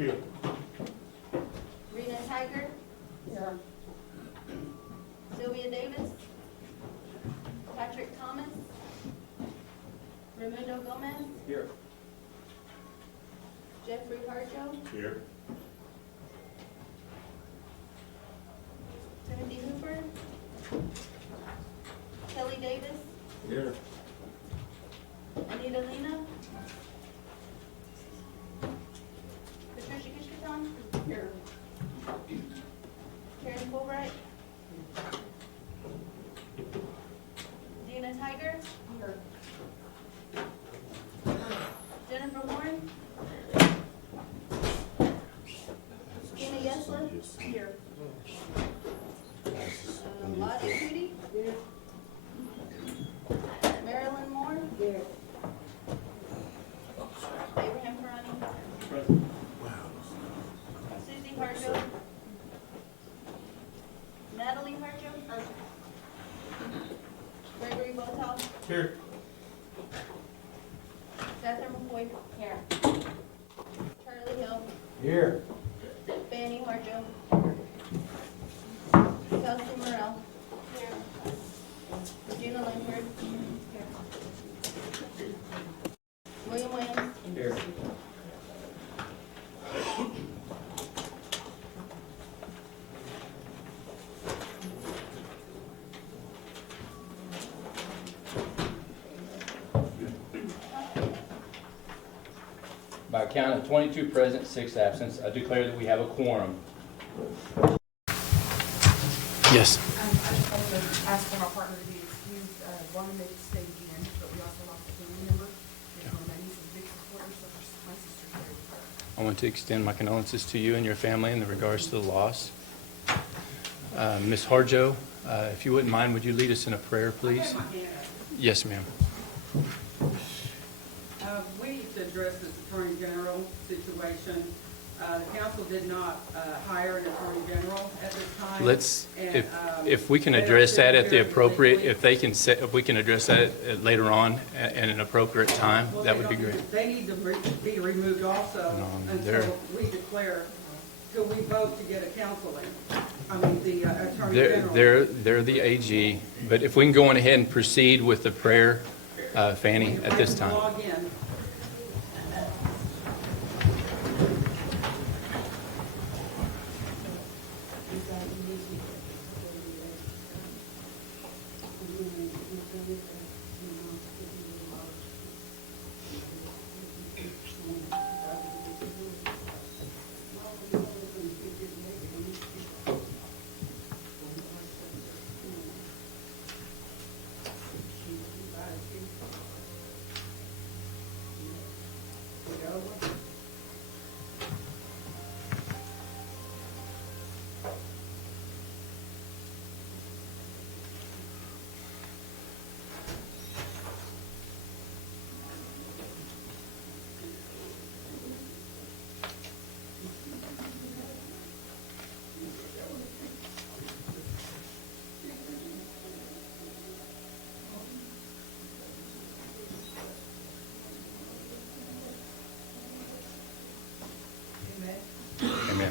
Here. Rena Tiger. Here. Sylvia Davis. Patrick Thomas. Raimundo Gomez. Here. Jeffrey Harjo. Here. Timothy Hooper. Kelly Davis. Here. Anita Lena. Patricia Kishkaton. Here. Karen Fulbright. Dina Tiger. Here. Jennifer Warren. Gina Yesler. Here. Lottie Cootie. Here. Marilyn Moore. Here. Abraham Ferrani. Present. Susie Harjo. Natalie Harjo. Gregory Botal. Here. Catherine McCoy. Here. Charlie Hill. Here. Fanny Harjo. Kelsey Morrell. Here. Regina Langford. Here. William Williams. Here. By a count of 22 present, 6 absent, I declare that we have a quorum. Yes. I just want to ask for our partner to be excused. One may stay again, but we also lost a family member. And my niece is a big supporter, so my sister's very proud. I want to extend my condolences to you and your family in regards to the loss. Ms. Harjo, if you wouldn't mind, would you lead us in a prayer, please? Yes, ma'am. We need to address this Attorney General situation. The council did not hire an Attorney General at this time. Let's, And, if we can they are address that at the very appropriate, legally- if they can, if we can address that later on at an appropriate time, Well, that they would be don't- great. They need to be removed also No, they're- until we declare, till we vote to get a counseling. I mean, the Attorney General. They're the AG, but if we can go on ahead and proceed with the prayer, Fanny, at this time. Log in. Amen.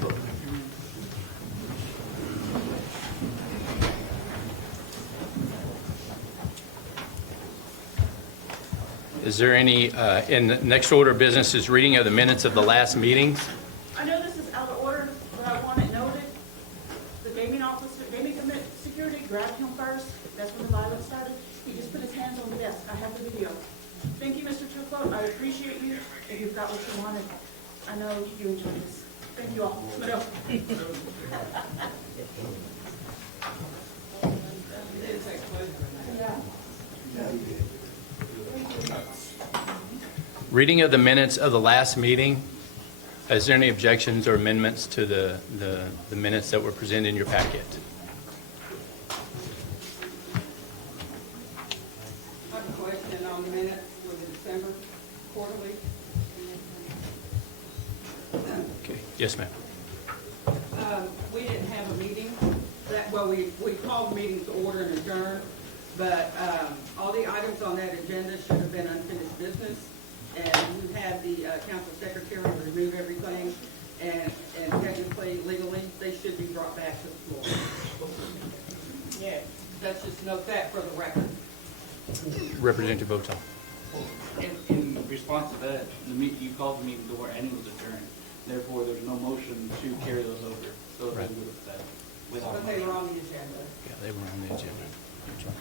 Is there any, in the next order of business is reading of the minutes of the last meetings? I know this is out of order, but I want it noted. The gaming officer, gaming security grabbed him first. That's when the violence started. He just put his hands on the desk. I have the video. Thank you, Mr. Truflo. I appreciate you. If you've got what you wanted, I know you enjoy this. Thank you all. Smith. Reading of the minutes of the last meeting. Is there any objections or amendments to the minutes that were presented in your packet? I have a question on the minutes for the December quarterly. Okay. Yes, ma'am. We didn't have a meeting, we called meetings to order and adjourn, but all the items on that agenda should have been unfinished business, and you had the council secretary remove everything. and technically, legally, they should be brought back to the floor. Yeah, let's just note that for the record. Representative Votak. In response to that, you called the meeting to order and it was adjourned. Therefore, there's no motion to carry those over. So they Right. would have said without a But they motion. were on the agenda. Yeah, they were on the agenda. Okay.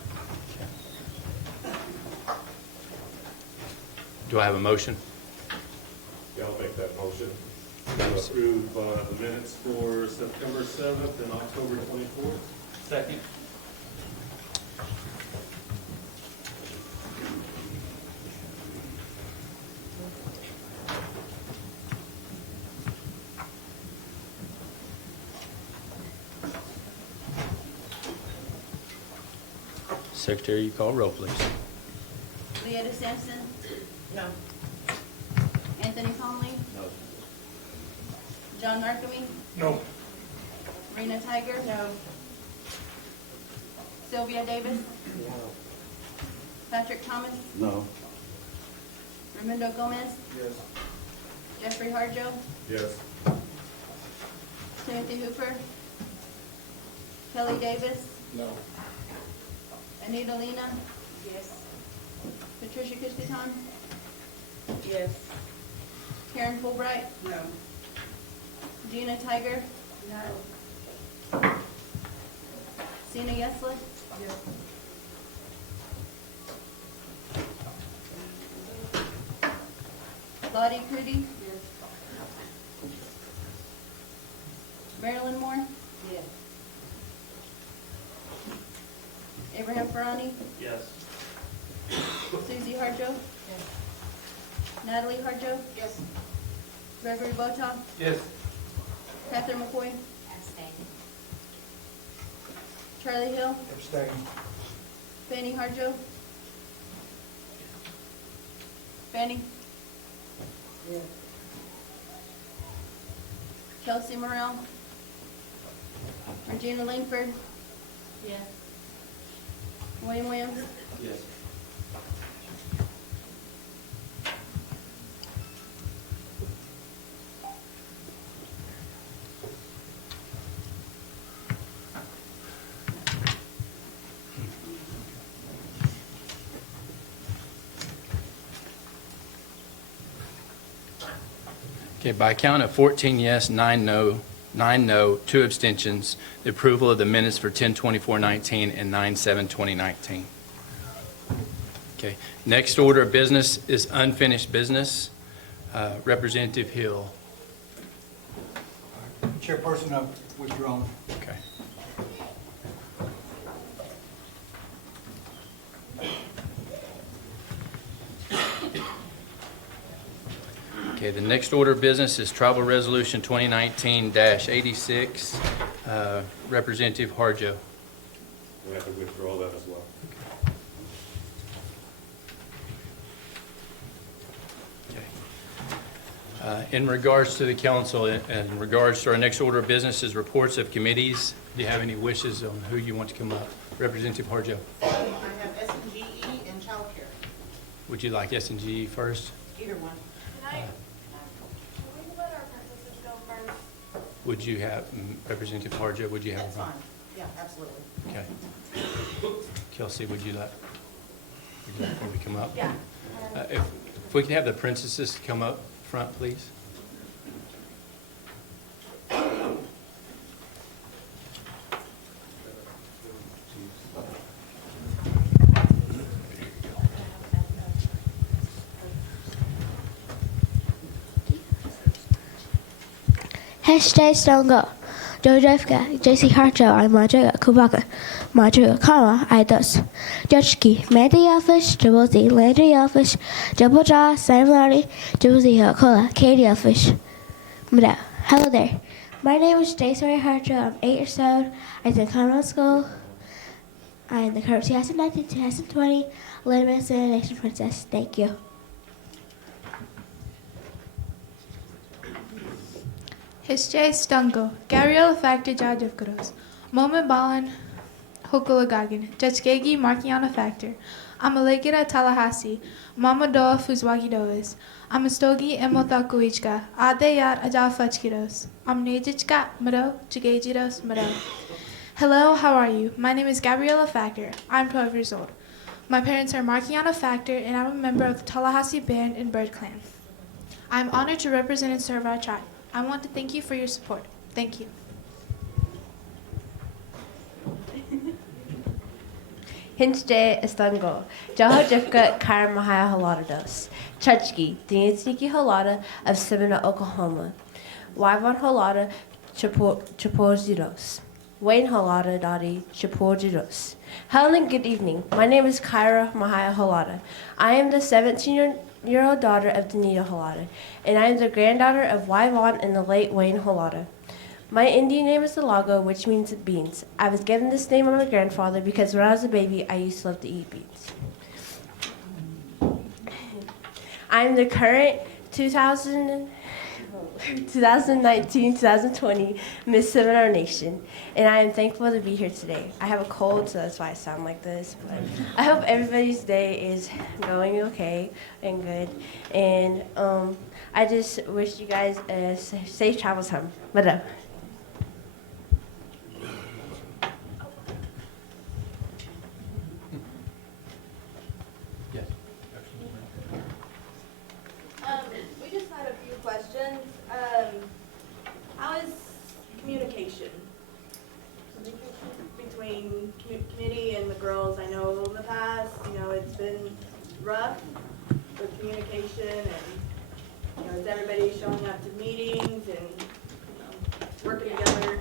Do I have a motion? Yeah, I'll make that motion. To approve the minutes for September 7th and October 24th. Second. Secretary, you call roll, please. Leota Sampson, No. Anthony Conley, No. John Markamy, No. Rena Tiger. No. Sylvia Davis, Patrick Thomas, No. Raimundo Gomez, Yes. Jeffrey Harjo, Yes. Timothy Hooper, Kelly Davis, No. Anita Lena. Yes. Patricia Kushtitan, Yes. Karen Fulbright, No. Gina Tiger, No. Sina Yesla, Yes. Lottie Crudy, Yes. Marilyn Moore, Yes. Abraham Ferrani, Yes. Susie Harjo, Natalie Harjo, Yes. Gregory Botoff, Yes. Catherine McCoy, Charlie Hill, Abstain. Fanny Harjo, Fanny, Yes. Kelsey Morrell, Regina Langford, Yes. William Williams, Yes. Okay, by a count of 14 yes, 9 no, 2 abstentions, the approval of the minutes for 10/24/19 and 9/7/2019. Okay, next order of business is unfinished business. Representative Hill. Chairperson, I've withdrawn. Okay. Okay, the next order of business is Tribal Resolution 2019-86. Representative Harjo. We have to withdraw that as well. Okay. In regards to the council, in regards to our next order of business is reports of committees. Do you have any wishes on who you want to come up? Representative Harjo. I have S&GE and childcare, Would you like S&G first? either one. Can we let our princesses go first? Would you have, Representative Harjo, would you have? That's fine, yeah, absolutely. Okay. Kelsey, would you like her to come up? Yeah. If we could have the princesses come up front, please. Hashtag Stongo. Jojevka, JC Harjo, I Majaga, Kubaka, Majaga, Kama, I does. Judgeki, Mandy Office, Jabozi, Landry Office, Jaboja, Samuel, Jabozi, Kola, Katie Office. Hello there. My name is Desiree Harjo. I'm 8 years old. I attend Conroe School. I am the current 2019-2020 Limits and Nation Princess. Thank you. Hische Stungo, Gabriel Factor Judge of Kudos, Moment Balan, Hokulagagin, Judge Gagi, Markiana Factor, Amalegera Tallahassee, Mama Doa Fuzwagidois, Amastogi Emotakuichka, Adeyat Adalfachkidos, Amnejichka, Mado, Chigajidos, Mado. Hello, how are you? My name is Gabriella Factor. I'm 12 years old. My parents are Markiana Factor, and I'm a member of the Tallahassee Band and Bird Clan. I'm honored to represent and serve our tribe. I want to thank you for your support. Thank you. Hinchde Estango, Jaho Jefka Karamahaya Holodos, Chachki, Dinsniki Holada of Seminole, Oklahoma, Wyvon Holada, Chapozidos, Wayne Holada, Dottie, Chapozidos. Hello and good evening. My name is Kyra Mahaya Holada. I am the 17-year-old daughter of Danita Holada, and I am the granddaughter of Wyvon and the late Wayne Holada. My Indian name is Delago, which means beans. I was given this name by my grandfather because when I was a baby, I used to love to eat beans. I'm the current 2019-2020 Miss Seminole Nation, and I am thankful to be here today. I have a cold, so that's why I sound like this, but I hope everybody's day is going okay and good, and I just wish you guys a safe travels home. Madam. Yes. We just had a few questions. How is communication between committee and the girls? I know in the past, it's been rough with communication, and is everybody showing up to meetings and working together?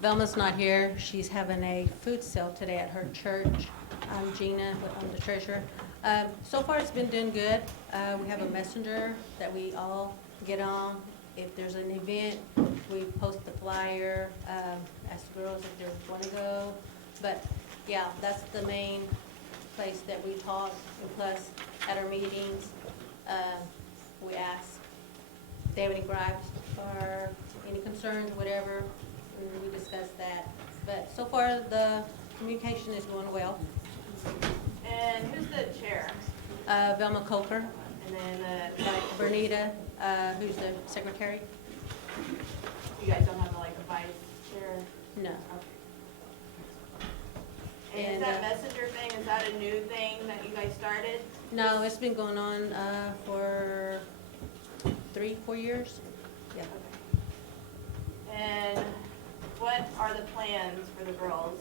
Velma's not here. She's having a food sale today at her church. I'm Gina, I'm the treasurer. So far it's been doing good. We have a messenger that we all get on. If there's an event, we post the flyer, ask the girls if they want to go. But yeah, that's the main place that we talk. And plus, at our meetings, we ask if they have any gripes or any concerns, whatever, and we discuss that. But so far, the communication is going well. And who's the chair? Velma Coker, and then Bernita, who's the secretary. You guys don't have a vice chair? No. And is that messenger thing, is that a new thing that you guys started? No, it's been going on for 3-4 years. Yeah. Okay. And what are the plans for the girls?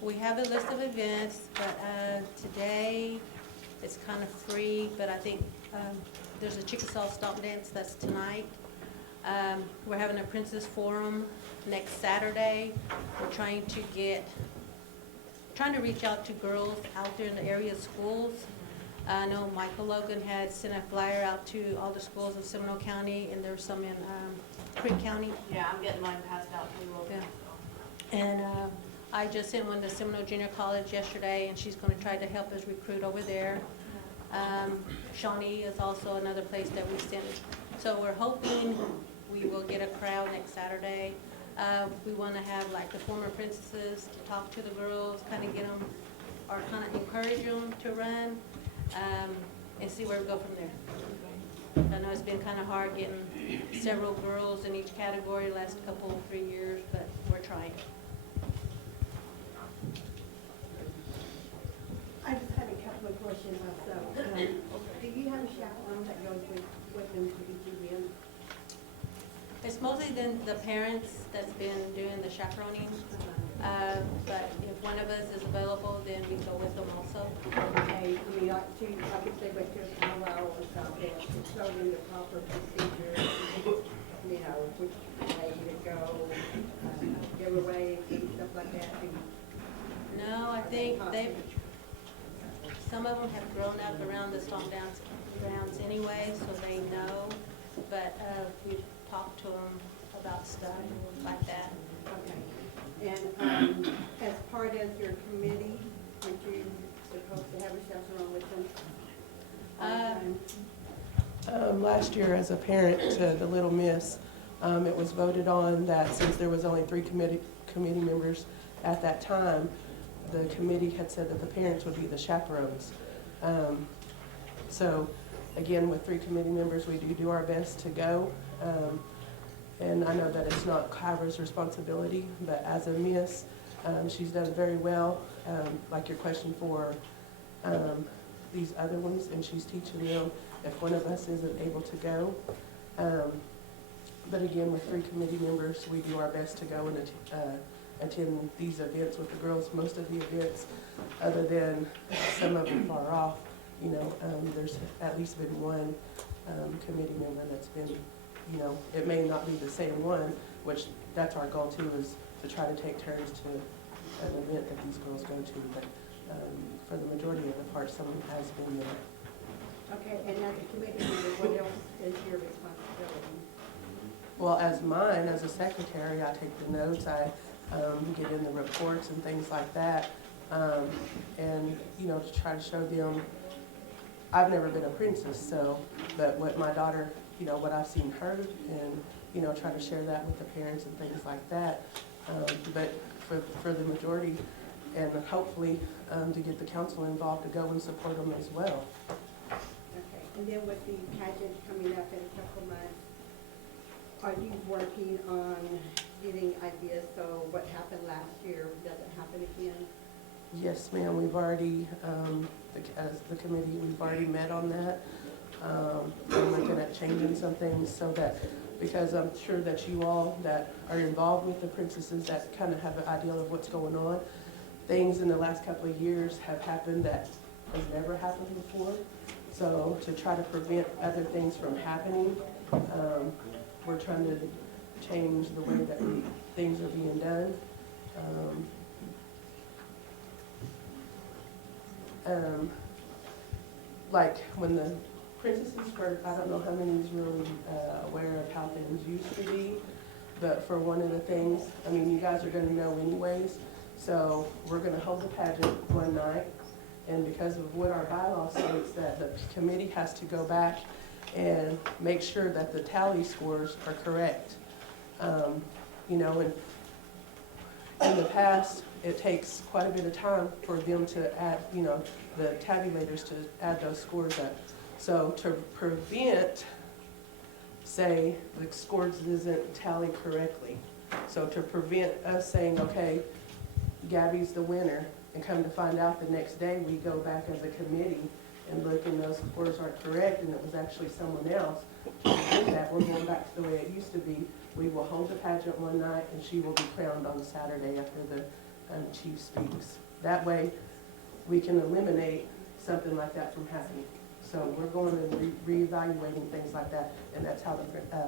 We have a list of events, but today it's kind of free, but I think there's a Chickasaw Stomp Dance that's tonight. We're having a Princess Forum next Saturday. We're trying to reach out to girls out there in the area schools. I know Michael Logan had sent a flyer out to all the schools of Seminole County, and there's some in Creek County. Yeah, I'm getting mine passed out to you. Yeah. And I just sent one to Seminole Junior College yesterday, and she's going to try to help us recruit over there. Shawnee is also another place that we sent. So we're hoping we will get a crowd next Saturday. We want to have the former princesses to talk to the girls, kind of get them, or kind of encourage them to run, and see where we go from there. I know it's been kind of hard getting several girls in each category the last 3 years, but we're trying. I just had a couple of questions myself. Do you have a chaperone that goes with them to each event? It's mostly the parents that's been doing the chaperoning, but if one of us is available, then we go with them also. Okay, I mean, I could say what your powwow or something, show them the proper procedure, which way to go, giveaways and stuff like that. No, I think some of them have grown up around the stomp dance grounds anyway, so they know, but we've talked to them about stuff like that. Okay. And as part of your committee, aren't you supposed to have a chaperone with them all the time? Last year, as a parent to the little miss, It was voted on that since there was only 3 committee members at that time, the committee had said that the parents would be the chaperones. So again, with 3 committee members, we do our best to go. And I know that it's not Kyra's responsibility, but as a miss, she's done very well, like your question for these other ones, and she's teaching them if one of us isn't able to go. But again, with 3 committee members, we do our best to go and attend these events with the girls. Most of the events, other than some of them far off, you know, there's at least been one committee member that's been, you know, it may not be the same one, which that's our goal too, is to try to take turns to an event that these girls go to. But for the majority of the part, someone has been there. Okay, and as a committee member, what else is your responsibility? Well, as mine, as a secretary, I take the notes, I get in the reports and things like that. And, you know, to try to show them, I've never been a princess, so, but what my daughter, you know, what I've seen her and, you know, try to share that with the parents and things like that. But for the majority, and hopefully to get the council involved to go and support them as well. Okay, and then with the pageant coming up in a couple months, are you working on getting ideas so what happened last year doesn't happen again? Yes, ma'am, we've already, as the committee, we've already met on that. We're looking at changing some things so that, because I'm sure that you all that are involved with the princesses that kind of have an idea of what's going on, things in the last couple of years have happened that has never happened before. So to try to prevent other things from happening, we're trying to change the way that things are being done. Like when the princesses were, I don't know how many is really aware of how things used to be, but for one of the things, I mean, you guys are gonna know anyways, so we're gonna hold the pageant one night, and because of what our bylaw states, that the committee has to go back and make sure that the tally scores are correct. You know, and in the past, it takes quite a bit of time for them to add, you know, the tabulators to add those scores up. So to prevent, say, the scores isn't tallied correctly. So to prevent us saying, okay, Gabby's the winner, and come to find out the next day, we go back as a committee and look and those scores aren't correct and it was actually someone else. To prevent that, we're going back to the way it used to be. We will hold the pageant one night and she will be crowned on Saturday after the chief speaks. That way, we can eliminate something like that from happening. So we're going and reevaluating things like that, and that's how the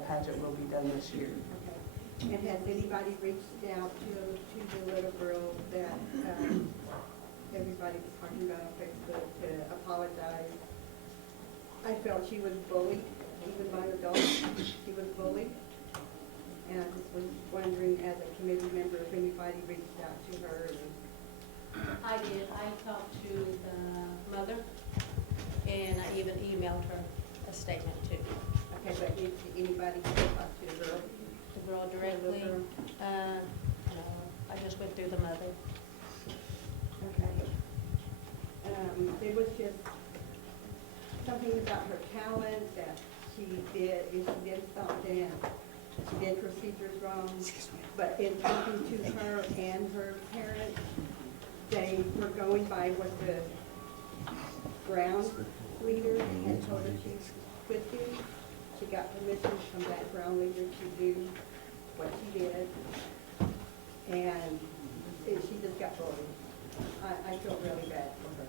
pageant will be done this year. Okay. And has anybody reached out to the little girl that everybody was talking about on Facebook to apologize? I felt she was bullied, even by adults, she was bullied. And I just was wondering, as a committee member, if anybody reached out to her. I did. I talked to the mother, and I even emailed her a statement too. Okay, but did anybody talk to the girl? The girl directly? No, I just went through the mother. Okay. It was just something about her talent that she did, and she did something. She did procedures wrong, but in talking to her and her parents, they were going by what the ground leader had told her she could do. She got permission from that ground leader to do what she did, and she just got bullied. I feel really bad for her.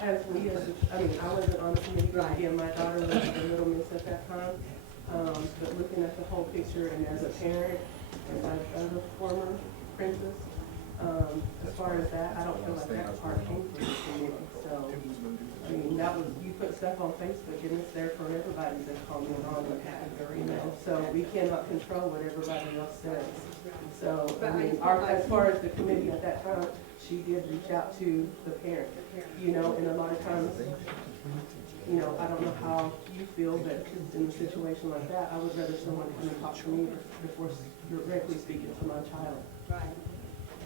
As we, I mean, I wasn't on the committee, but again, my daughter was a little miss at that time. But looking at the whole picture and as a parent, as a former princess, as far as that, I don't feel like that part came from the committee. So, I mean, that was, you put stuff on Facebook and it's there for everybody to comment on, you know, so we cannot control what everybody else says. So, I mean, as far as the committee at that time, she did reach out to the parent, you know, and a lot of times you know, I don't know how you feel, but in a situation like that, I would rather someone come and talk to me before directly speaking to my child. Right.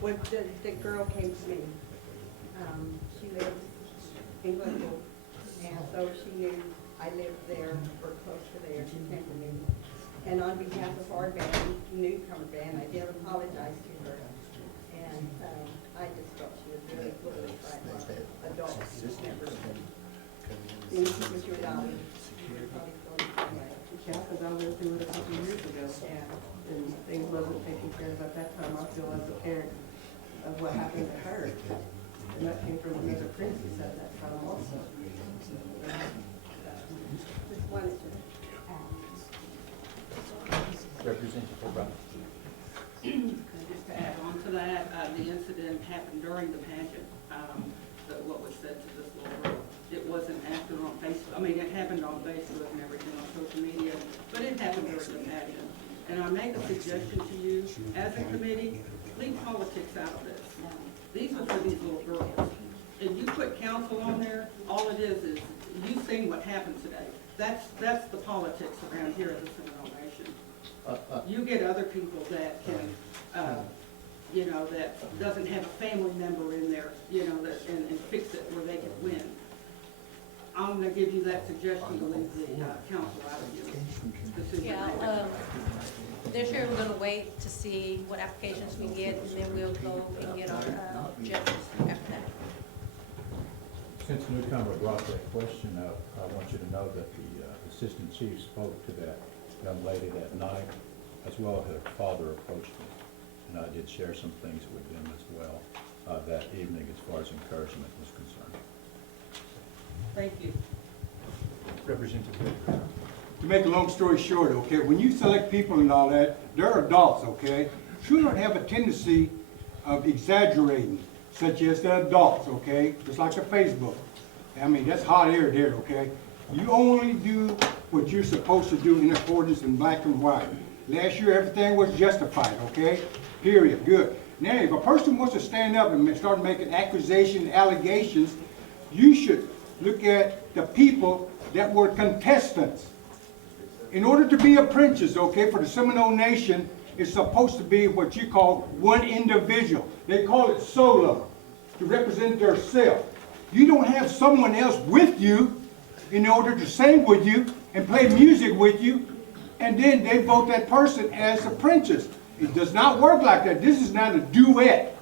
When the girl came to me, she lives in Glenville, and so she knew I lived there or close to there. She came to me. And on behalf of our band, newcomer band, I did apologize to her. And I just felt she was really foolish, like adults never. And this was your daughter. You were probably feeling the same way. Yeah, because I went through it a couple of years ago. Yeah. And things wasn't taken care of at that time. I feel as a parent of what happened to her. And that came from another princess at that time also. Just wanted to ask. Representative O'Brien. Just to add on to that, the incident happened during the pageant, what was said to this little girl. It wasn't after on Facebook. I mean, it happened on Facebook and everything on social media, but it happened during the pageant. And I make a suggestion to you, as a committee, leave politics out of this. These are for these little girls. If you put council on there, all it is you seeing what happened today. That's the politics around here in the Seminole Nation. You get other people that can, you know, that doesn't have a family member in there, you know, that, and fix it where they can win. I'm gonna give you that suggestion to leave the council out of your decision. Yeah, this year we're gonna wait to see what applications we get, and then we'll go and get our judges after that. Since the newcomer brought that question up, I want you to know that the assistant chief spoke to that young lady that night, as well as her father approached me. And I did share some things with them as well that evening as far as encouragement was concerned. Thank you. Representative Whitaker. To make a long story short, okay, when you select people and all that, they're adults, okay? Children have a tendency of exaggerating, such as the adults, okay? Just like the Facebook. I mean, that's hot air there, okay? You only do what you're supposed to do in accordance in black and white. Last year, everything was justified, okay? Period, good. Now, if a person wants to stand up and start making accusations, allegations, you should look at the people that were contestants. In order to be a princess, okay, for the Seminole Nation, it's supposed to be what you call one individual. They call it solo, to represent their self. You don't have someone else with you in order to sing with you and play music with you, and then they vote that person as a princess. It does not work like that. This is not a duet.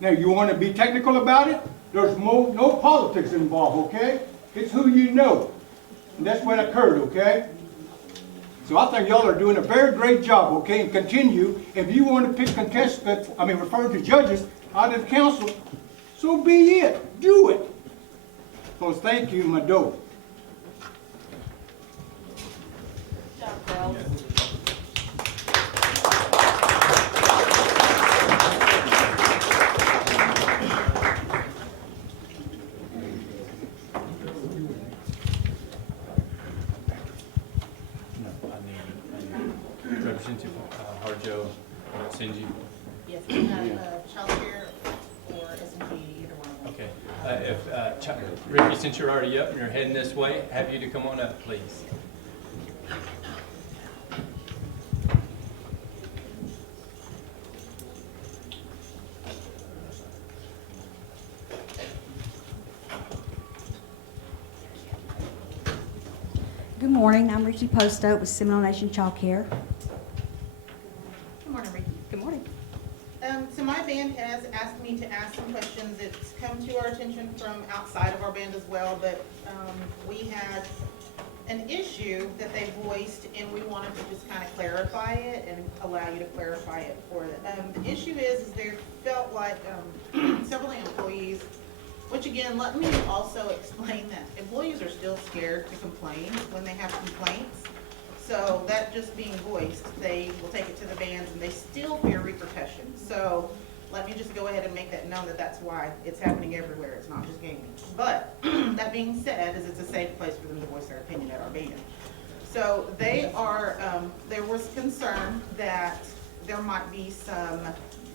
Now, you want to be technical about it? There's no politics involved, okay? It's who you know. And that's what occurred, okay? So I think y'all are doing a very great job, okay? And continue. If you want to pick contestants, referring to judges out of the council, so be it. Do it. So thank you, Mado. Representative Harjo, Sinji. Yes, we have childcare or S&G, either one of them. Okay. Ricky, since you're already up and you're heading this way, have you to come on up, please. Good morning. I'm Ricky Posto with Seminole Nation Child Care. Good morning, Ricky. Good morning. So my band has asked me to ask some questions. It's come to our attention from outside of our band as well, but we had an issue that they voiced, and we wanted to just kind of clarify it and allow you to clarify it for them. The issue is they felt like several employees, which again, let me also explain that employees are still scared to complain when they have complaints. So that just being voiced, they will take it to the bands and they still fear repercussions. So let me just go ahead and make that known that that's why it's happening everywhere. It's not just gaming. But that being said, is it's a safe place for them to voice their opinion at our band. So they are, there was concern that there might be some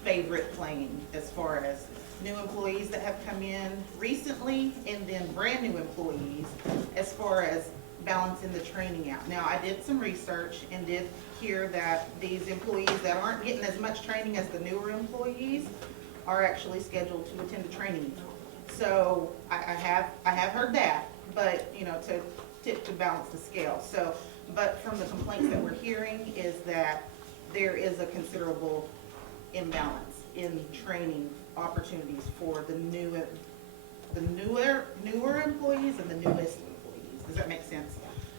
favorite playing as far as new employees that have come in recently and then brand new employees as far as balancing the training out. Now, I did some research and did hear that these employees that aren't getting as much training as the newer employees are actually scheduled to attend the training. So I have heard that, but, you know, to balance the scale. So, but from the complaints that we're hearing is that there is a considerable imbalance in training opportunities for the newer employees and the newest employees. Does that make sense?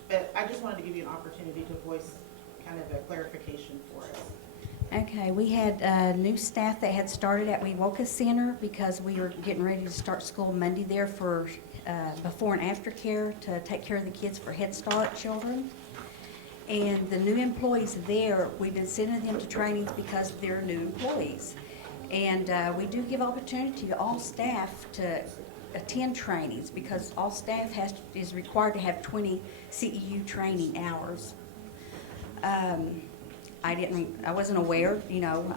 But I just wanted to give you an opportunity to voice kind of a clarification for us. Okay, we had new staff that had started at Wewoka Center because we were getting ready to start school Monday there for before and after care to take care of the kids for Head Start children. And the new employees there, we've been sending them to trainings because they're new employees. And we do give opportunity to all staff to attend trainings because all staff is required to have 20 CEU training hours. I wasn't aware, you know,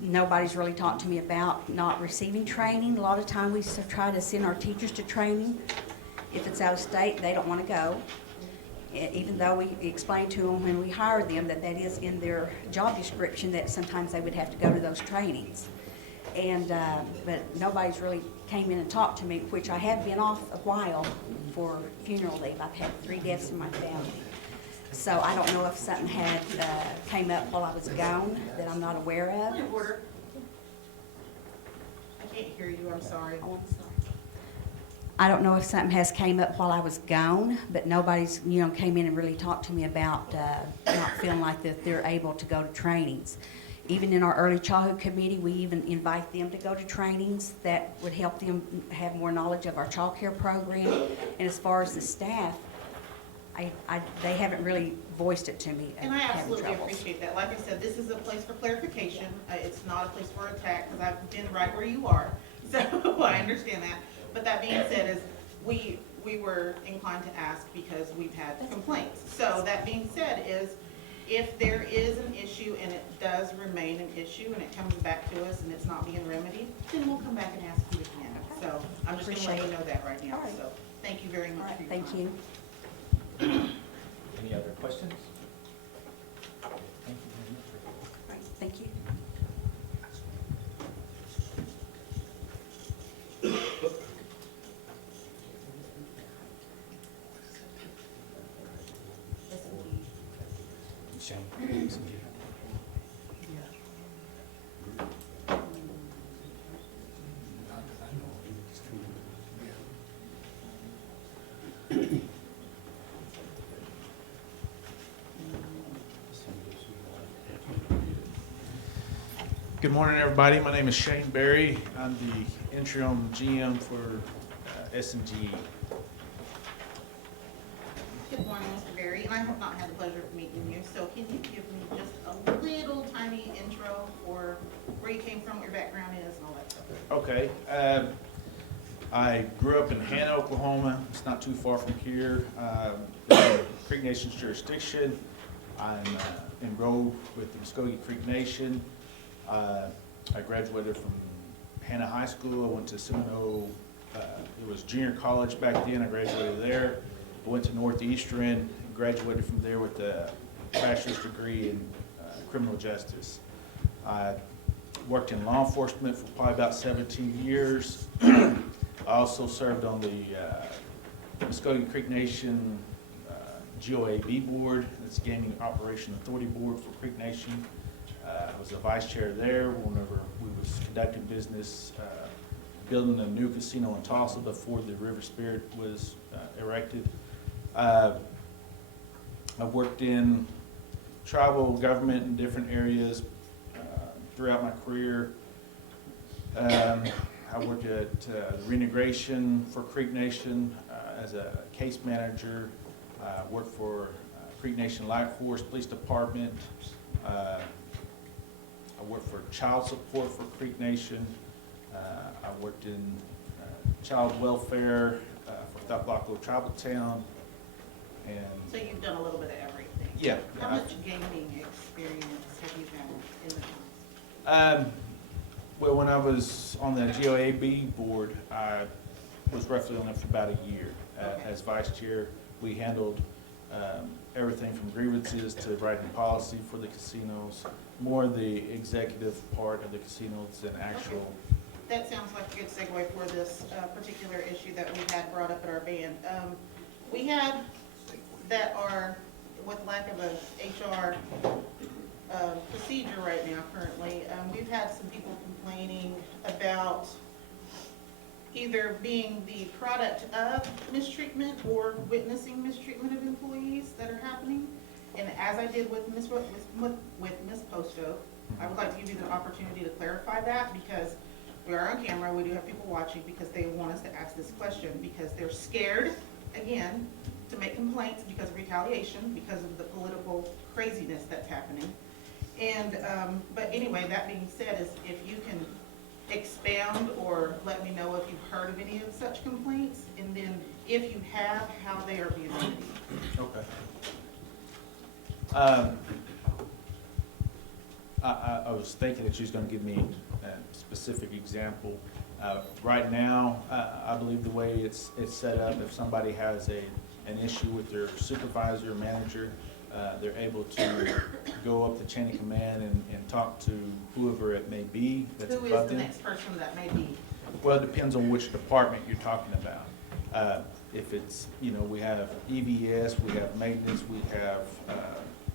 nobody's really talked to me about not receiving training. A lot of time we try to send our teachers to training. If it's out of state, they don't want to go. Even though we explain to them when we hire them that that is in their job description, that sometimes they would have to go to those trainings. And, but nobody's really came in and talked to me, which I have been off a while for funeral leave. I've had 3 deaths in my family. So I don't know if something had came up while I was gone that I'm not aware of. Point of order. I can't hear you, I'm sorry. I don't know if something has came up while I was gone, but nobody's, you know, came in and really talked to me about not feeling like that they're able to go to trainings. Even in our early childhood committee, we even invite them to go to trainings that would help them have more knowledge of our child care program. And as far as the staff, they haven't really voiced it to me. And I absolutely appreciate that. Like I said, this is a place for clarification. It's not a place for attack, because I've been right where you are. So I understand that. But that being said, is we were inclined to ask because we've had complaints. So that being said is, if there is an issue and it does remain an issue and it comes back to us and it's not being remedied, then we'll come back and ask you again. So I'm just going to let you know that right now. So thank you very much for your time. Thank you. Any other questions? Thank you very much. Right, thank you. Good morning, everybody. My name is Shane Berry. I'm the interim GM for S&G. Good morning, Mr. Berry, and I have not had the pleasure of meeting you, so can you give me just a little tiny intro for where you came from, what your background is, and all that stuff? Okay. I grew up in Hannah, Oklahoma. It's not too far from here. Creek Nation's jurisdiction. I'm enrolled with the Muskogee Creek Nation. I graduated from Hannah High School. I went to Seminole. It was junior college back then. I graduated there. I went to Northeastern and graduated from there with a bachelor's degree in criminal justice. I worked in law enforcement for probably about 17 years. I also served on the Muskogee Creek Nation GOAB board. That's Gaming Operation Authority Board for Creek Nation. I was the vice chair there whenever we was conducting business, building a new casino in Tulsa before the River Spirit was erected. I worked in tribal government in different areas throughout my career. I worked at reintegration for Creek Nation as a case manager. Worked for Creek Nation Light Horse Police Department. I worked for child support for Creek Nation. I worked in child welfare for Thaploco Tribal Town. And So you've done a little bit of everything? Yeah. How much gaming experience have you had in the past? Well, when I was on the GOAB board, I was roughly on it for about a year. Okay. As vice chair, we handled everything from grievances to writing policy for the casinos, more the executive part of the casinos than actual. That sounds like a good segue for this particular issue that we had brought up at our band. We had that are, with lack of a HR procedure right now currently, we've had some people complaining about either being the product of mistreatment or witnessing mistreatment of employees that are happening. And as I did with Ms. Posto, I would like to give you the opportunity to clarify that, because we are on camera, we do have people watching, because they want us to ask this question, because they're scared, again, to make complaints because of retaliation, because of the political craziness that's happening. And, but anyway, that being said, is if you can expound or let me know if you've heard of any of such complaints, and then if you have, how they are being remedied. Okay. I was thinking that she was going to give me a specific example. Right now, I believe the way it's set up, if somebody has an issue with their supervisor or manager, they're able to go up the chain of command and talk to whoever it may be that's Who above is the them. next person that may be? Well, it depends on which department you're talking about. If it's, we have EVS, we have maintenance, we have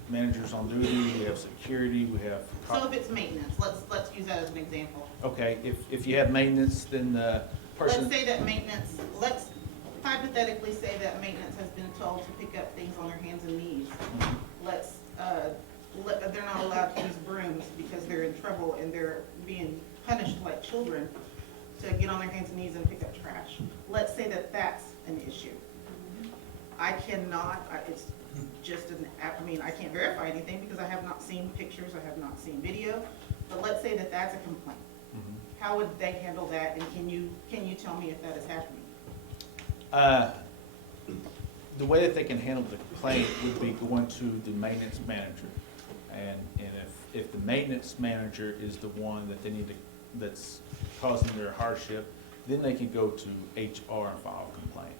managers on duty, we have security, we have. So if it's maintenance, let's use that as an example. Okay, if you have maintenance, then the person. Let's say that maintenance, let's hypothetically say that maintenance has been told to pick up things on their hands and knees. Let's, they're not allowed to use brooms because they're in trouble and they're being punished like children to get on their hands and knees and pick up trash. Let's say that that's an issue. I cannot, it's just I can't verify anything because I have not seen pictures, I have not seen video, but let's say that that's a complaint. How would they handle that, and can you tell me if that is happening? The way that they can handle the complaint would be going to the maintenance manager. And if the maintenance manager is the one that they need to, that's causing their hardship, then they can go to HR and file a complaint.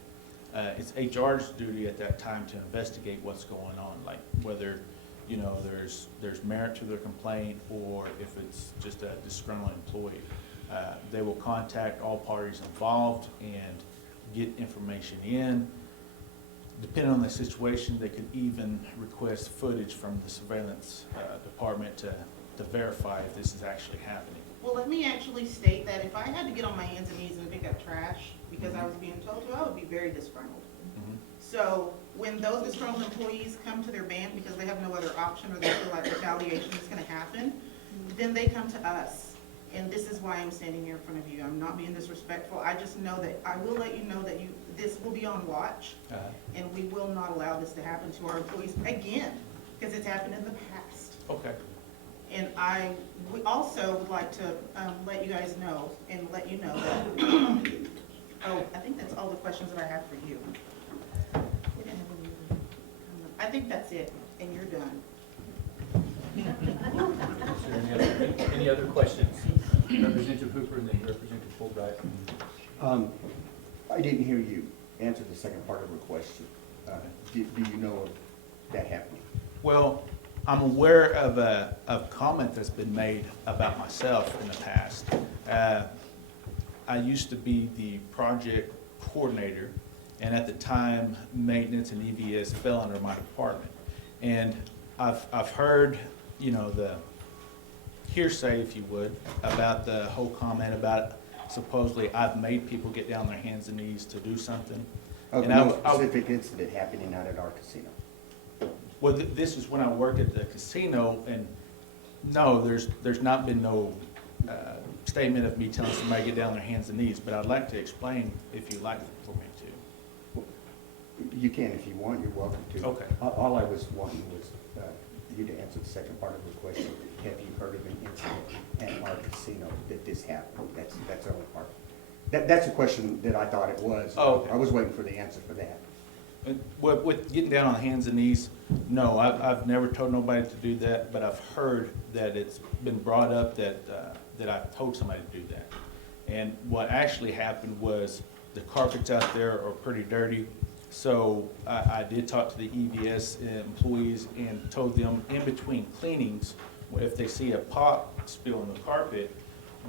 It's HR's duty at that time to investigate what's going on, like whether, there's merit to their complaint or if it's just a disgruntled employee. They will contact all parties involved and get information in. Depending on the situation, they could even request footage from the surveillance department to verify if this is actually happening. Well, let me actually state that if I had to get on my hands and knees and pick up trash because I was being told to, I would be very disgruntled. So when those disgruntled employees come to their band because they have no other option or they feel like retaliation is going to happen, then they come to us. And this is why I'm standing here in front of you. I'm not being disrespectful. I just know that I will let you know that this will be on watch, and we will not allow this to happen to our employees again, because it's happened in the past. Okay. And we also would like to let you guys know and let you know that, I think that's all the questions that I have for you. I think that's it, and you're done. Is there any other questions? Representative Hooper and then Representative Fulbright. I didn't hear you answer the second part of her question. Do you know of that happening? Well, I'm aware of a comment that's been made about myself in the past. I used to be the project coordinator, and at the time, maintenance and EVS fell under my department. And I've heard, the hearsay, if you would, about the whole comment about supposedly I've made people get down on their hands and knees to do something. Of no specific incident happening out at our casino. Well, this is when I worked at the casino, and no, there's not been no statement of me telling somebody to get down on their hands and knees, but I'd like to explain if you'd like for me to. You can if you want, you're welcome to. Okay. All I was wanting was you to answer the second part of the question. Have you heard of an incident at our casino that this happened? That's the only part. That's a question that I thought it was. Oh, okay. I was waiting for the answer for that. With getting down on hands and knees, no, I've never told nobody to do that, but I've heard that it's been brought up that that I told somebody to do that. And what actually happened was the carpets out there are pretty dirty. So I did talk to the EVS employees and told them in between cleanings, if they see a pot spill on the carpet,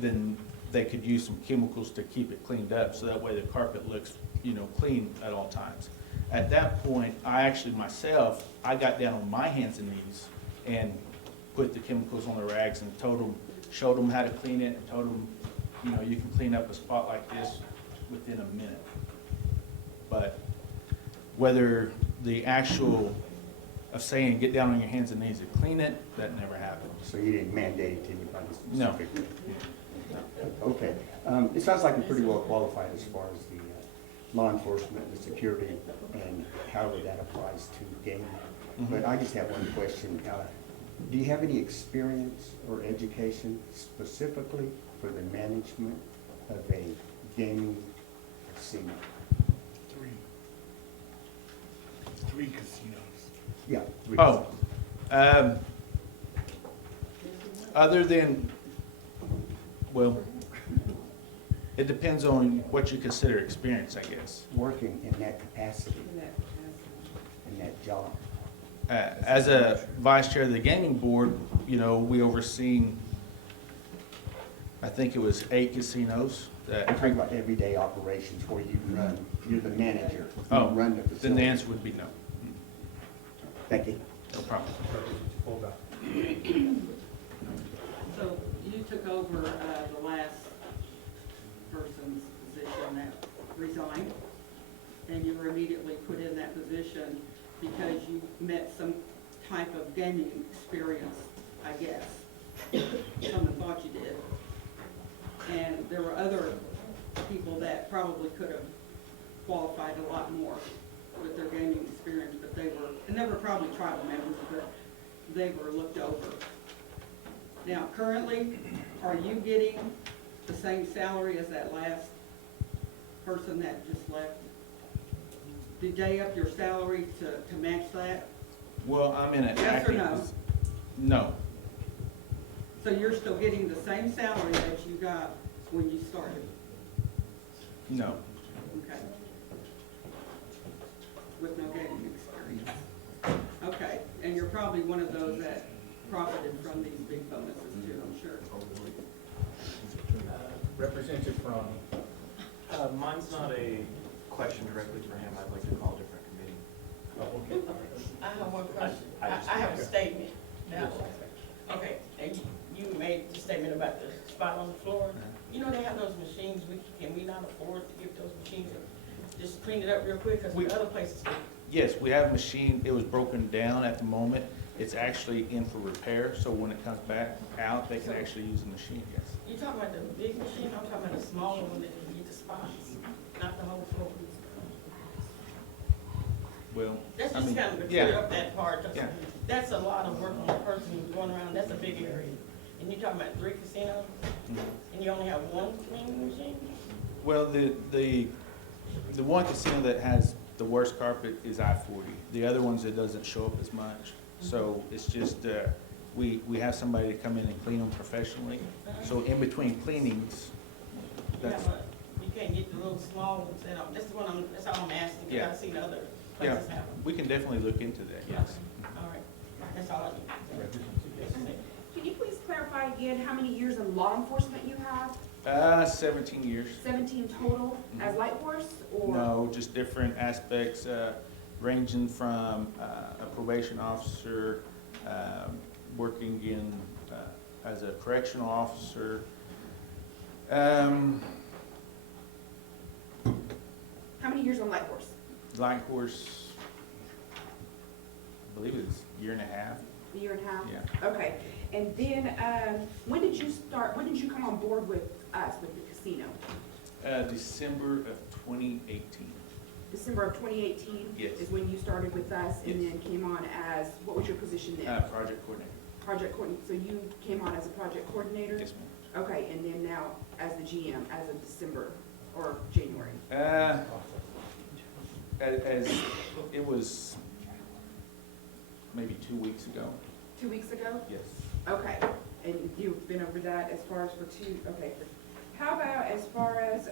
then they could use some chemicals to keep it cleaned up, so that way the carpet looks, clean at all times. At that point, I got down on my hands and knees and put the chemicals on the rags and showed them how to clean it, and told them, you can clean up a spot like this within a minute. But whether the actual of saying get down on your hands and knees to clean it, that never happened. So you didn't mandate it to anybody No. specifically? Okay. It sounds like you're pretty well qualified as far as the law enforcement, the security, and however that applies to gaming. But I just have one question. Do you have any experience or education specifically for the management of a gaming casino? Three casinos. Yeah. Oh, other than, well, it depends on what you consider experience, I guess. Working in that capacity, in that job. As a vice chair of the gaming board, we overseen, I think it was 8 casinos. I'm talking about everyday operations where you're the manager. You Oh, run the facility. then the answer would be no. Thank you. No problem. So you took over the last person's position that resigned, and you were immediately put in that position because you met some type of gaming experience, I guess. Someone thought you did. And there were other people that probably could have qualified a lot more with their gaming experience, but and they were probably tribal members, but they were looked over. Now, currently, are you getting the same salary as that last person that just left? Did they up your salary to match that? Well, I'm in an Yes or acting. no? No. So you're still getting the same salary that you got when you started? No. Okay. With no gaming experience? Okay, and you're probably one of those that profited from these big bonuses too, I'm sure. Representative from, mine's not a question directly for him, I'd like to call a different committee. I have one question. I have a statement. Now, okay, and you made the statement about the spot on the floor. You know they have those machines, can we not afford to get those machines and just clean it up real quick? Because the other places, Yes, we have a machine. It was broken down at the moment. It's actually in for repair, so when it comes back out, they can actually use the machine, yes. you talking about the big machine, I'm talking about the smaller one that can get the spots, not the whole floor. Well, That's I just mean, kind of to yeah. clear up that part, 'cause Yeah. that's a lot of work on a person who's going around, that's a big area. And you're talking about 3 casinos, and you only have 1 cleaning machine? Well, the one casino that has the worst carpet is I-40. The other ones, it doesn't show up as much. So it's just, we have somebody to come in and clean them professionally. So in between cleanings, Yeah, that's, but you can't get the little small ones set up. That's all I'm asking, because Yeah. I've seen other yeah, places have them. we can definitely look into that, yes. All right, that's all I need. Can you please clarify again how many years in law enforcement you have? 17 years. 17 total as light horse, or? No, just different aspects, ranging from a probation officer, working in, as a correctional officer. How many years on light horse? Light horse, I believe it's a year and a half. A year and a half? Yeah. Okay, and then, when did you come on board with us, with the casino? December of 2018. December of 2018? Yes. Is when you started with us and Yes. then came on as, what was your position then? Project coordinator. Project coordinator, so you came on as a project coordinator? Yes, ma'am. Okay, and then now as the GM, as of December or January? As it was maybe 2 weeks ago. 2 weeks ago? Yes. Okay, And you've been over that as far as for two, okay. How about as far as,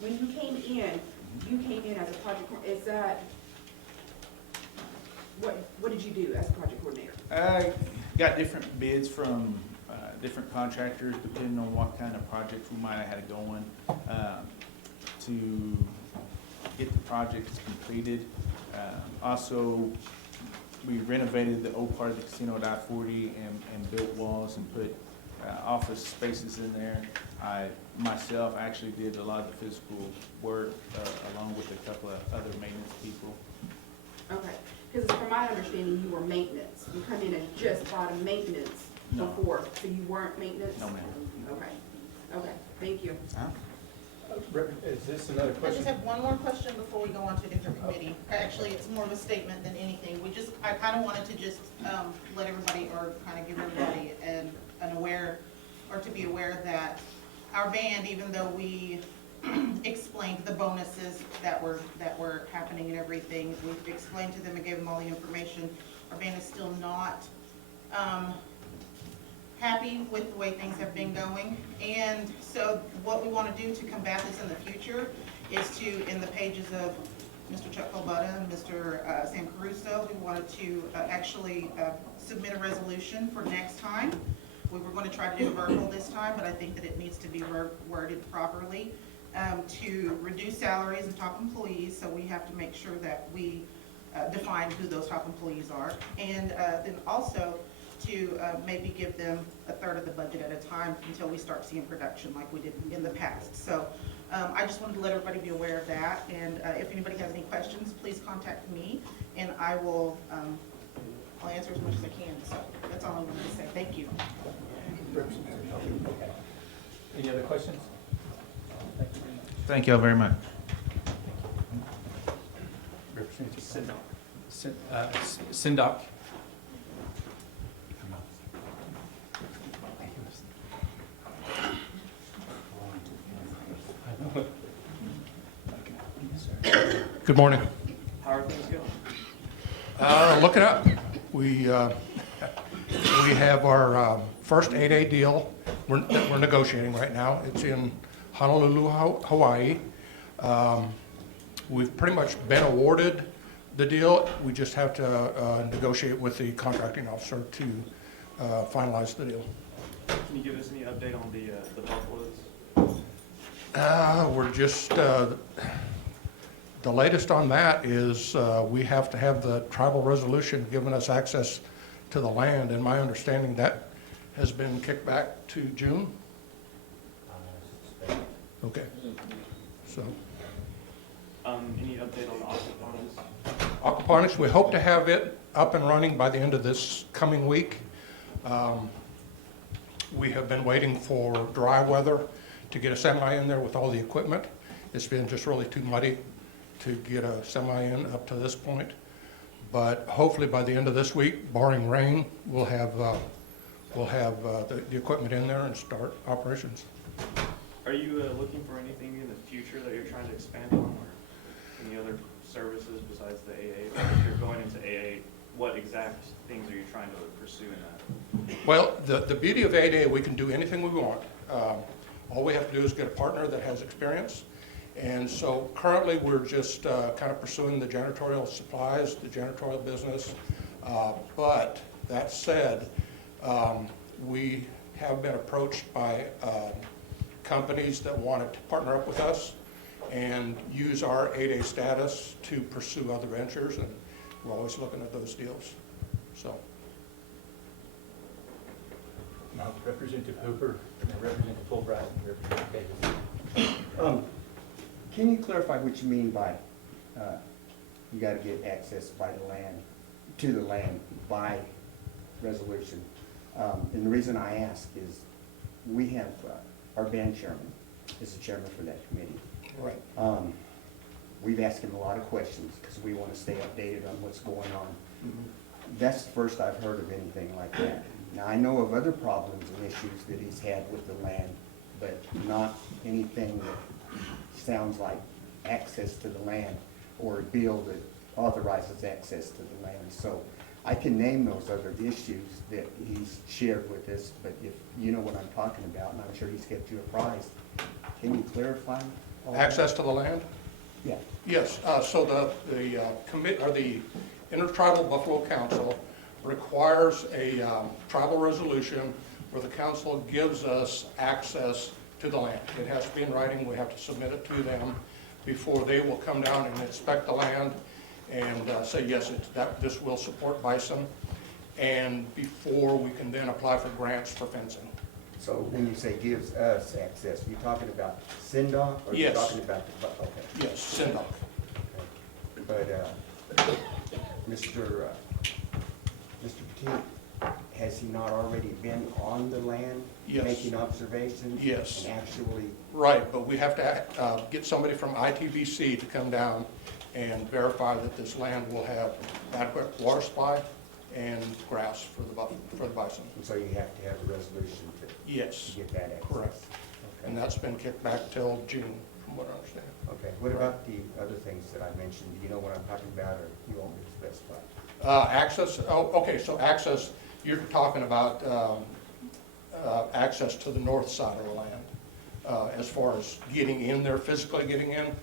when you came in as a project, is that, what did you do as a project coordinator? I got different bids from different contractors, depending on what kind of projects we might have had going, to get the projects completed. Also, we renovated the old part of the casino at I-40 and built walls and put office spaces in there. I myself actually did a lot of the physical work along with a couple of other maintenance people. Okay, because from my understanding, you were maintenance. You come in as just bottom maintenance No. before, so you weren't maintenance? No, ma'am. Okay, thank you. Is this another I just question? have one more question before we go on to a different committee. Actually, it's more of a statement than anything. I kind of wanted to just let everybody, or kind of give everybody an aware, or to be aware that our band, even though we explained the bonuses that were happening and everything, we explained to them and gave them all the information, our band is still not happy with the way things have been going. And so what we want to do to combat this in the future is to, in the pages of Mr. Chuck Colbutta and Mr. Sam Caruso, we wanted to actually submit a resolution for next time. We were going to try to do a verbal this time, but I think that it needs to be worded properly to reduce salaries and top employees. So we have to make sure that we define who those top employees are. And then also to maybe give them a third of the budget at a time until we start seeing production like we did in the past. So I just wanted to let everybody be aware of that. And if anybody has any questions, please contact me, and I will I'll answer as much as I can. So that's all I wanted to say. Thank you. Any other questions? Thank you all very much. Representative Sindock. Good morning. How are things going? Looking up. We have our first 8A deal that we're negotiating right now. It's in Honolulu, Hawaii. We've pretty much been awarded the deal. We just have to negotiate with the contracting officer to finalize the deal. Can you give us any update on the buffaloes? We're just, the latest on that is we have to have the tribal resolution giving us access to the land, and my understanding that has been kicked back to June. Okay, so. Any update on the aquaponics? Aquaponics, we hope to have it up and running by the end of this coming week. We have been waiting for dry weather to get a semi in there with all the equipment. It's been just really too muddy to get a semi in up to this point. But hopefully by the end of this week, barring rain, we'll have the equipment in there and start operations. Are you looking for anything in the future that you're trying to expand on, or any other services besides the AA? Or if you're going into AA, what exact things are you trying to pursue in that? Well, the beauty of 8A, we can do anything we want. All we have to do is get a partner that has experience. And so currently we're just kind of pursuing the janitorial supplies, the janitorial business. But that said, we have been approached by companies that wanted to partner up with us and use our 8A status to pursue other ventures, and we're always looking at those deals. So. Now, Representative Hooper, and then Representative Fulbright, and Representative Davis. Can you clarify what you mean by you got to get access by the land, to the land by resolution? And the reason I ask is we have our band chairman is the chairman for that committee. Right. We've asked him a lot of questions because we want to stay updated on what's going on. Mm-hmm. That's the first I've heard of anything like that. Now, I know of other problems and issues that he's had with the land, but not anything that sounds like access to the land or a bill that authorizes access to the land. So I can name those other issues that he's shared with us, but if you know what I'm talking about, and I'm sure he's kept you apprised, can you clarify? all that? Access to the land? Yeah. Yes, so the Intertribal Buffalo Council requires a tribal resolution where the council gives us access to the land. It has to be in writing, we have to submit it to them before they will come down and inspect the land and say, yes, this will support bison, and before we can then apply for grants for fencing. So when you say gives us access, you talking about CINDOC or you Yes. talking about the, okay. Yes, CINDOC. But, Mr. Petit, has he not already been on the land? Yes. Making observations? Yes. And actually, Right, but we have to get somebody from ITBC to come down and verify that this land will have adequate water supply and grass for the bison. so you have to have a resolution to Yes, get that access? correct. Okay. And that's been kicked back till June, from what I understand. Okay, what about the other things that I mentioned? Do you know what I'm talking about, or you want me to specify? Access, okay, so access, you're talking about access to the north side of the land. As far as getting in there, physically getting in,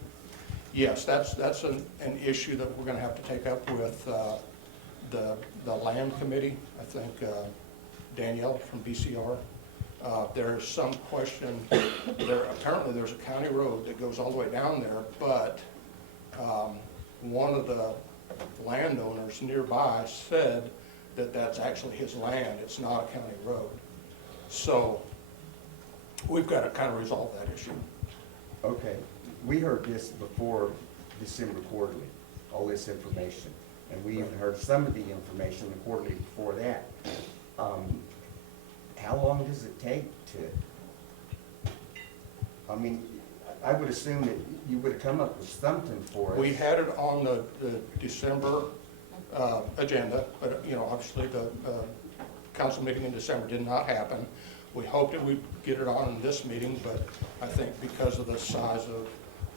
yes, that's an issue that we're gonna have to take up with the land committee. I think Danielle from BCR. There's some question, apparently there's a county road that goes all the way down there, but one of the landowners nearby said that that's actually his land, it's not a county road. So we've got to kind of resolve that issue. Okay, we heard this before December quarterly, all this information, and we even heard some of the information the quarterly before that. How long does it take to, I mean, I would assume that you would have come up with something for us. We had it on the December agenda, but, you know, obviously the council meeting in December did not happen. We hoped that we'd get it on in this meeting, but I think because of the size of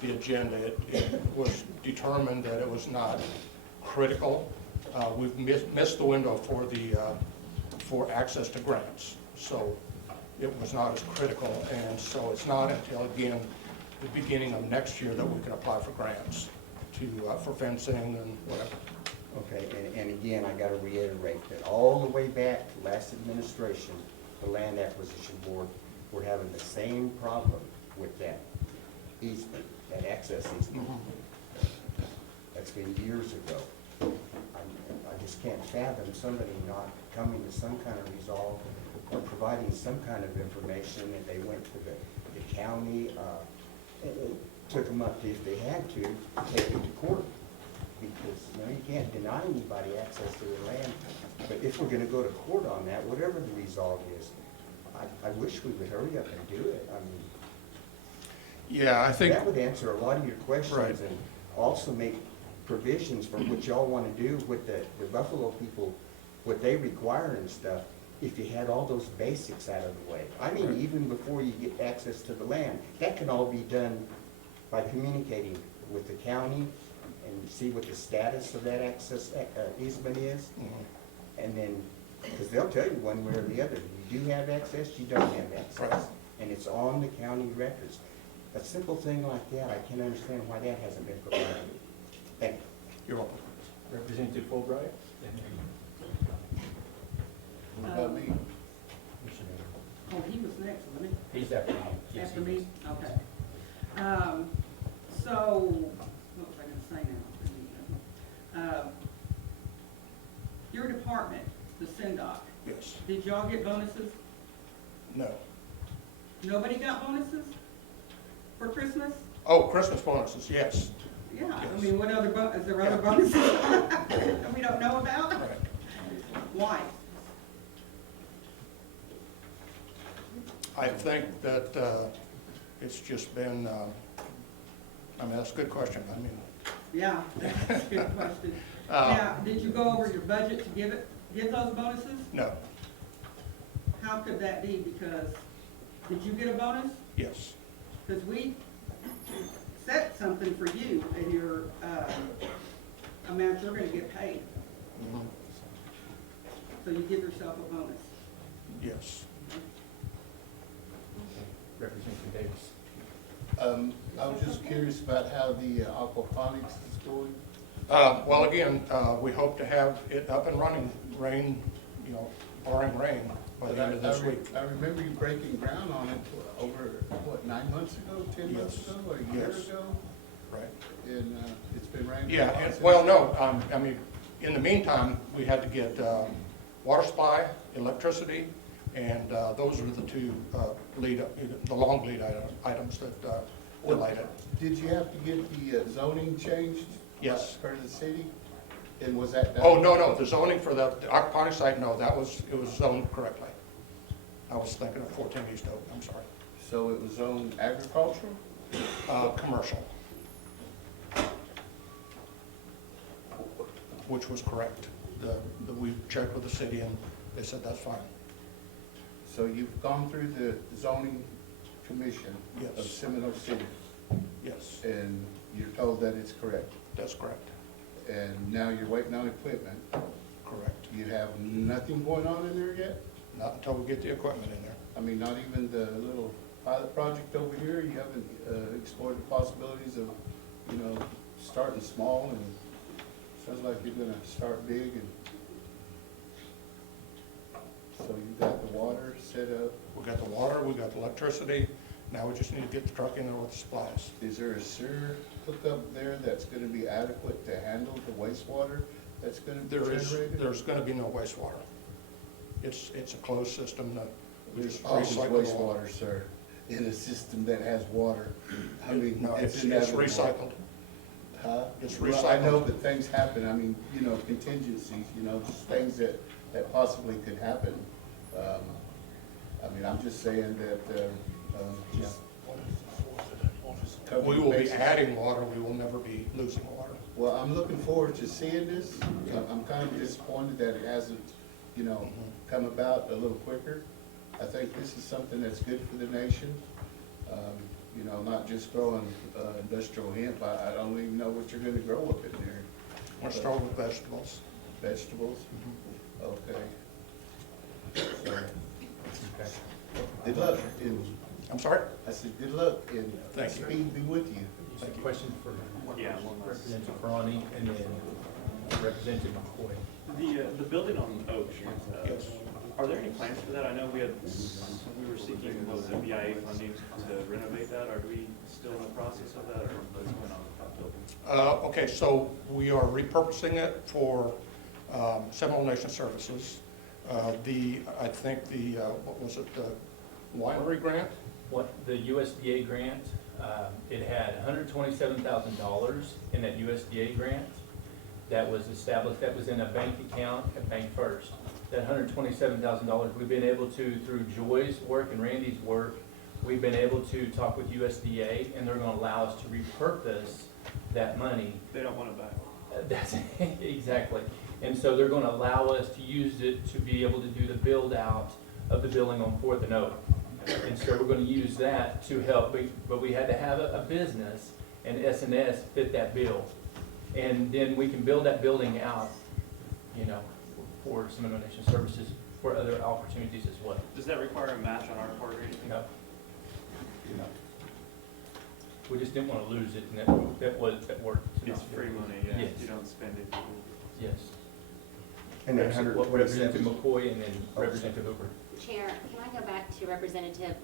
the agenda, it was determined that it was not critical. We've missed the window for access to grants, so it was not as critical, and so it's not until, again, the beginning of next year that we can apply for grants for fencing and whatever. Okay, and again, I gotta reiterate that all the way back to last administration, the Land Acquisition Board, we're having the same problem with that easement, that access easement. That's been years ago. I just can't fathom somebody not coming to some kind of resolve or providing some kind of information that they went to the county, it took them up to, if they had to, take it to court. Because, you know, you can't deny anybody access to their land. But if we're gonna go to court on that, whatever the resolve is, I wish we would hurry up and do it. I mean, Yeah, I think. that would answer a lot of your questions. Right. And also make provisions for what y'all wanna do with the Buffalo people, what they require and stuff, if you had all those basics out of the way. I mean, Right. even before you get access to the land, that can all be done by communicating with the county and see what the status of that access easement is. And then, because they'll tell you one way or the other, you do have access, you don't have access. Right. And it's on the county records. A simple thing like that, I can't understand why that hasn't been provided. Thank you. You're welcome. Representative Fulbright? What about me? Oh, he was next, wasn't he? He's after me. Yes, After he me? is. Okay. So, what was I gonna say now? Your department, the CINDOC, Yes. did y'all get bonuses? No. Nobody got bonuses for Christmas? Oh, Christmas bonuses, yes. Yeah, I Yes. mean, what other is there other bonuses that we don't know about? Right. Why? I think that it's just been, I mean, that's a good question. I mean, Yeah, that's a good question. Uh, Now, did you go over your budget to give those bonuses? no, How could that be? Because, did you get a bonus? yes. Because we set something for you in your amount you're gonna get paid. So you give yourself a bonus. Yes. Representative Davis. I was just curious about how the aquaponics is going. Well, again, we hope to have it up and running, barring rain, by the end of this week. I remember you breaking ground on it over, what, 9 months ago, 10 months Yes. ago, a year Yes. ago? Right. And it's been raining. Yeah, a lot and, since well, then? no, I mean, in the meantime, we had to get water supply, electricity, and those are the two the long lead items that delayed it. Did you have to get the zoning changed? Yes. For the city? And was that done? Oh, no, the zoning for the aquaponics site, no, it was zoned correctly. I was thinking of 14 East Oak, I'm sorry. So it was zoned agricultural? Commercial. Which was correct. We checked with the city and they said that's fine. So you've gone through the zoning commission of Yes. Seminole City, Yes, and you're told that it's correct? that's correct. And now you're waiting on equipment. Correct. You have nothing going on in there yet? Not until we get the equipment in there. I mean, not even the little pilot project over here? You haven't explored the possibilities of, starting small, and sounds like you're gonna start big, and so you got the water set up. We got the water, we got the electricity, now we just need to get the truck in there with the supplies. Is there a sewer hookup there that's gonna be adequate to handle the wastewater that's gonna be generated? There's gonna be no wastewater. It's a closed system that we There's just always recycle the water. wastewater, sir, in a system that has water. I mean, No, it's inevitable. recycled. Huh? It's Well, I know recycled. that things happen, I mean, contingencies, just things that possibly could happen. I mean, I'm just saying that, just cover We the will be bases. adding water, we will never be losing water. Well, I'm looking forward to seeing this. I'm kind of disappointed that it hasn't, come about a little quicker. I think this is something that's good for the nation. Not just growing industrial hemp. I don't even know what you're gonna grow up in there. We're starting with vegetables. Vegetables? Okay. So, good luck, and I'm sorry? I said, good luck, and Thank you. speed be with you. Just a question for Yeah, one last. Representative Ferrani and then Representative McCoy. The building on Oak, Yes. are there any plans for that? I know we were seeking, what was it, BIA funding to renovate that. Are we still in the process of that, or what's going on with that building? Okay, so we are repurposing it for Seminole Nation Services. I think what was it, the winery grant? What, the USDA grant, it had $127,000 in that USDA grant that was established, that was in a bank account at Bank First. That $127,000, we've been able to, through Joy's work and Randy's work, we've been able to talk with USDA, and they're gonna allow us to repurpose that money. They don't want it back. That's, exactly. And so they're gonna allow us to use it to be able to do the build out of the building on Fourth and Oak. And so we're gonna use that to help, but we had to have a business, and S&S fit that bill. And then we can build that building out, for Seminole Nation Services, for other opportunities as well. Does that require a match on our part or anything? No. We just didn't wanna lose it, and that worked. It's free money, yeah. Yes. You don't spend it. Yes. And then Representative 127. McCoy and then Representative Hooper. Chair, can I go back to Representative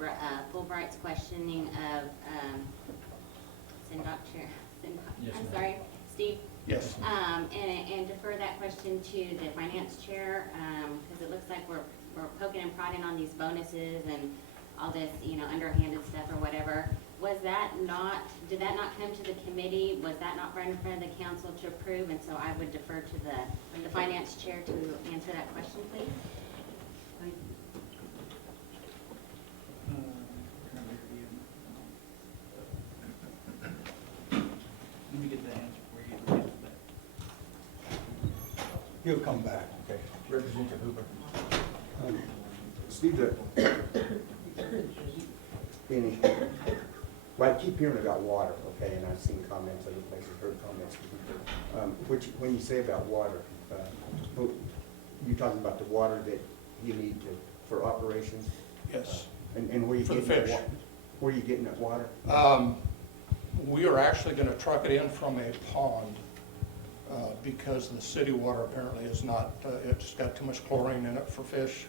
Fulbright's questioning of Yes, I'm ma'am. sorry, Steve? Yes. And defer that question to the finance chair, because it looks like we're poking and prodding on these bonuses and all this, underhanded stuff or whatever. Was that not, did that not come to the committee? Was that not brought in front of the council to approve? And so I would defer to the finance chair to answer that question, please. Let me get the answer for you. He'll come back. Okay. Representative Hooper. Steve, well, I keep hearing about water, okay, and I've seen comments other places, heard comments from people. When you say about water, you're talking about the water that you need to, for operations? Yes. And where you For the getting that fish. Where you getting that water? We are actually gonna truck it in from a pond, because the city water apparently is not, it's got too much chlorine in it for fish,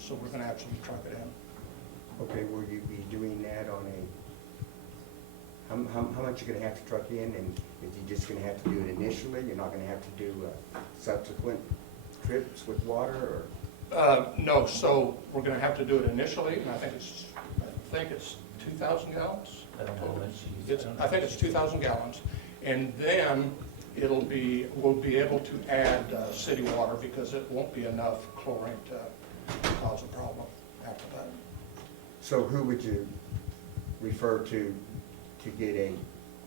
so we're gonna actually truck it in. Okay, will you be doing that on a, how much you're gonna have to truck in, and is you just gonna have to do it initially? You're not gonna have to do subsequent trips with water, or? No, so we're gonna have to do it initially, and I think it's 2,000 gallons. I don't know when she's. I think it's 2,000 gallons, and then we'll be able to add city water because it won't be enough chlorine to cause a problem after that. So who would you refer to get a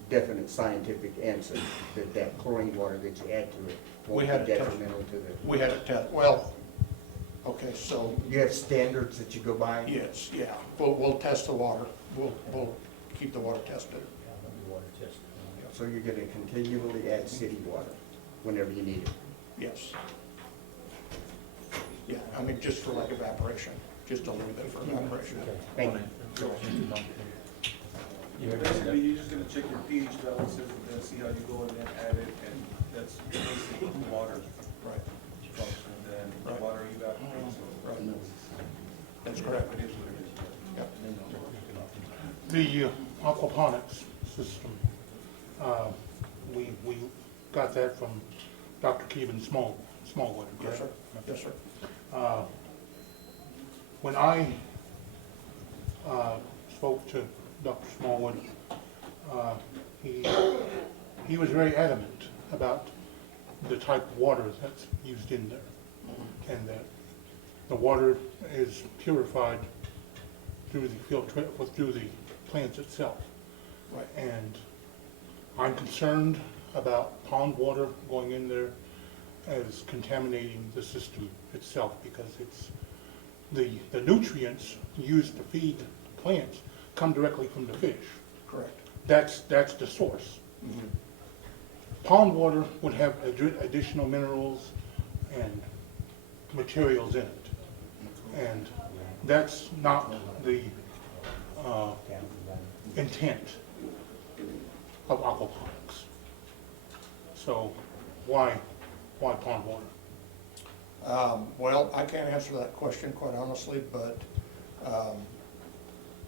definite scientific answer that that chlorine water that you add to it won't be detrimental to the? We had it tested, well, okay, so. You have standards that you go by? Yes, yeah, we'll test the water, we'll keep the water tested. Water test. So you're gonna continually add city water whenever you need it? Yes. Yeah, I mean, just for like evaporation, just a little bit for evaporation. Thank you. Basically, you're just gonna check your pH levels and see how you go and then add it, and that's basically water Right. function, then Right. water evaporates. Right. That's correct. It is what it is. Yep. The aquaponics system, we got that from Dr. Keevan Smallwood. Yes, sir. Yes, sir. When I spoke to Dr. Smallwood, he was very adamant about the type of water that's used in there, and that the water is purified through the plants itself. Right. And I'm concerned about pond water going in there as contaminating the system itself, because it's the nutrients used to feed the plants come directly from the fish. Correct. That's the source. Mhm. Pond water would have additional minerals and materials in it. And that's not the intent of aquaponics. So why pond water? Well, I can't answer that question quite honestly, but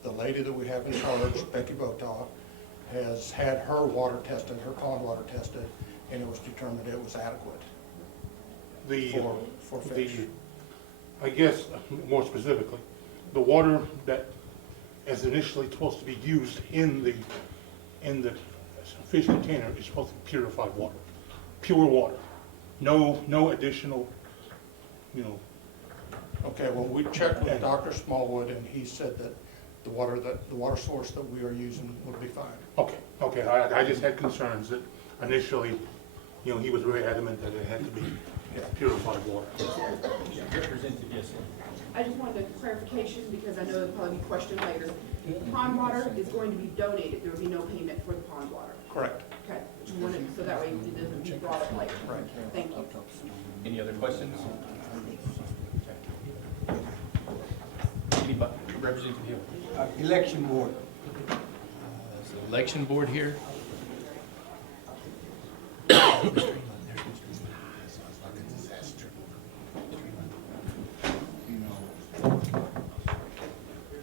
the lady that we have in charge, Becky Botaw, has had her water tested, her pond water tested, and it was determined it was adequate for fish. I guess, more specifically, the water that is initially supposed to be used in the fish container is supposed to be purified water, pure water, no additional, Okay, well, we checked with Dr. Smallwood, and he said that the water source that we are using would be fine. Okay, I just had concerns that initially, he was very adamant that it had to be purified water. Representative, yes. I just wanted a clarification because I know there'll probably be a question later. Pond water is going to be donated. There will be no payment for the pond water. Correct. Okay, just wanted, so that way it doesn't be brought up later. Right. Thank you. Any other questions? Anybody, Representative Hill? Election board. Is the election board here?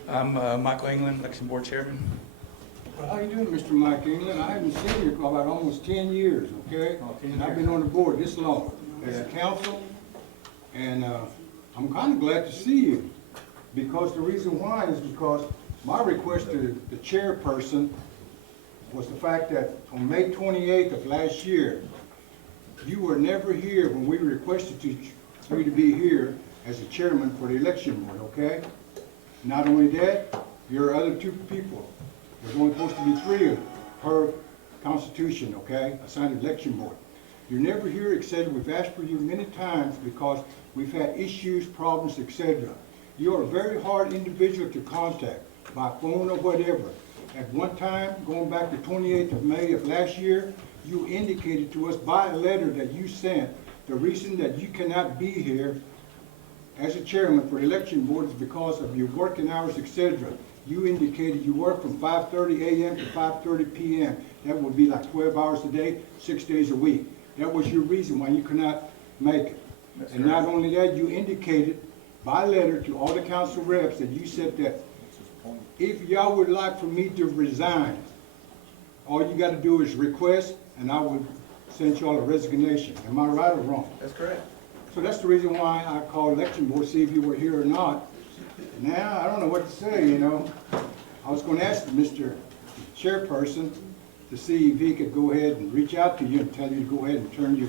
I'm Michael England, election board chairman. Well, how you doing, Mr. Mike England? I haven't seen you for about almost 10 years, okay? And I've been on the board this long as a council, and I'm kind of glad to see you. Because the reason why is because my request to the chairperson was the fact that on May 28th of last year, you were never here when we requested you to be here as a chairman for the election board, okay? Not only that, your other two people, there's only supposed to be 3 per constitution, okay, assigned election board. You're never here, etc. We've asked for you many times because we've had issues, problems, etc. You're a very hard individual to contact by phone or whatever. At one time, going back to 28th of May of last year, you indicated to us by a letter that you sent the reason that you cannot be here as a chairman for the election board is because of your working hours, etc. You indicated you work from 5:30 a.m. to 5:30 p.m. That would be like 12 hours a day, 6 days a week. That was your reason why you could not make it. And not only that, you indicated by letter to all the council reps that you said that if y'all would like for me to resign, all you gotta do is request and I would send y'all a resignation. Am I right or wrong? That's correct. So that's the reason why I called election board, see if you were here or not. Now, I don't know what to say, you know. I was gonna ask Mr. Chairperson to see if he could go ahead and reach out to you and tell you to go ahead and turn your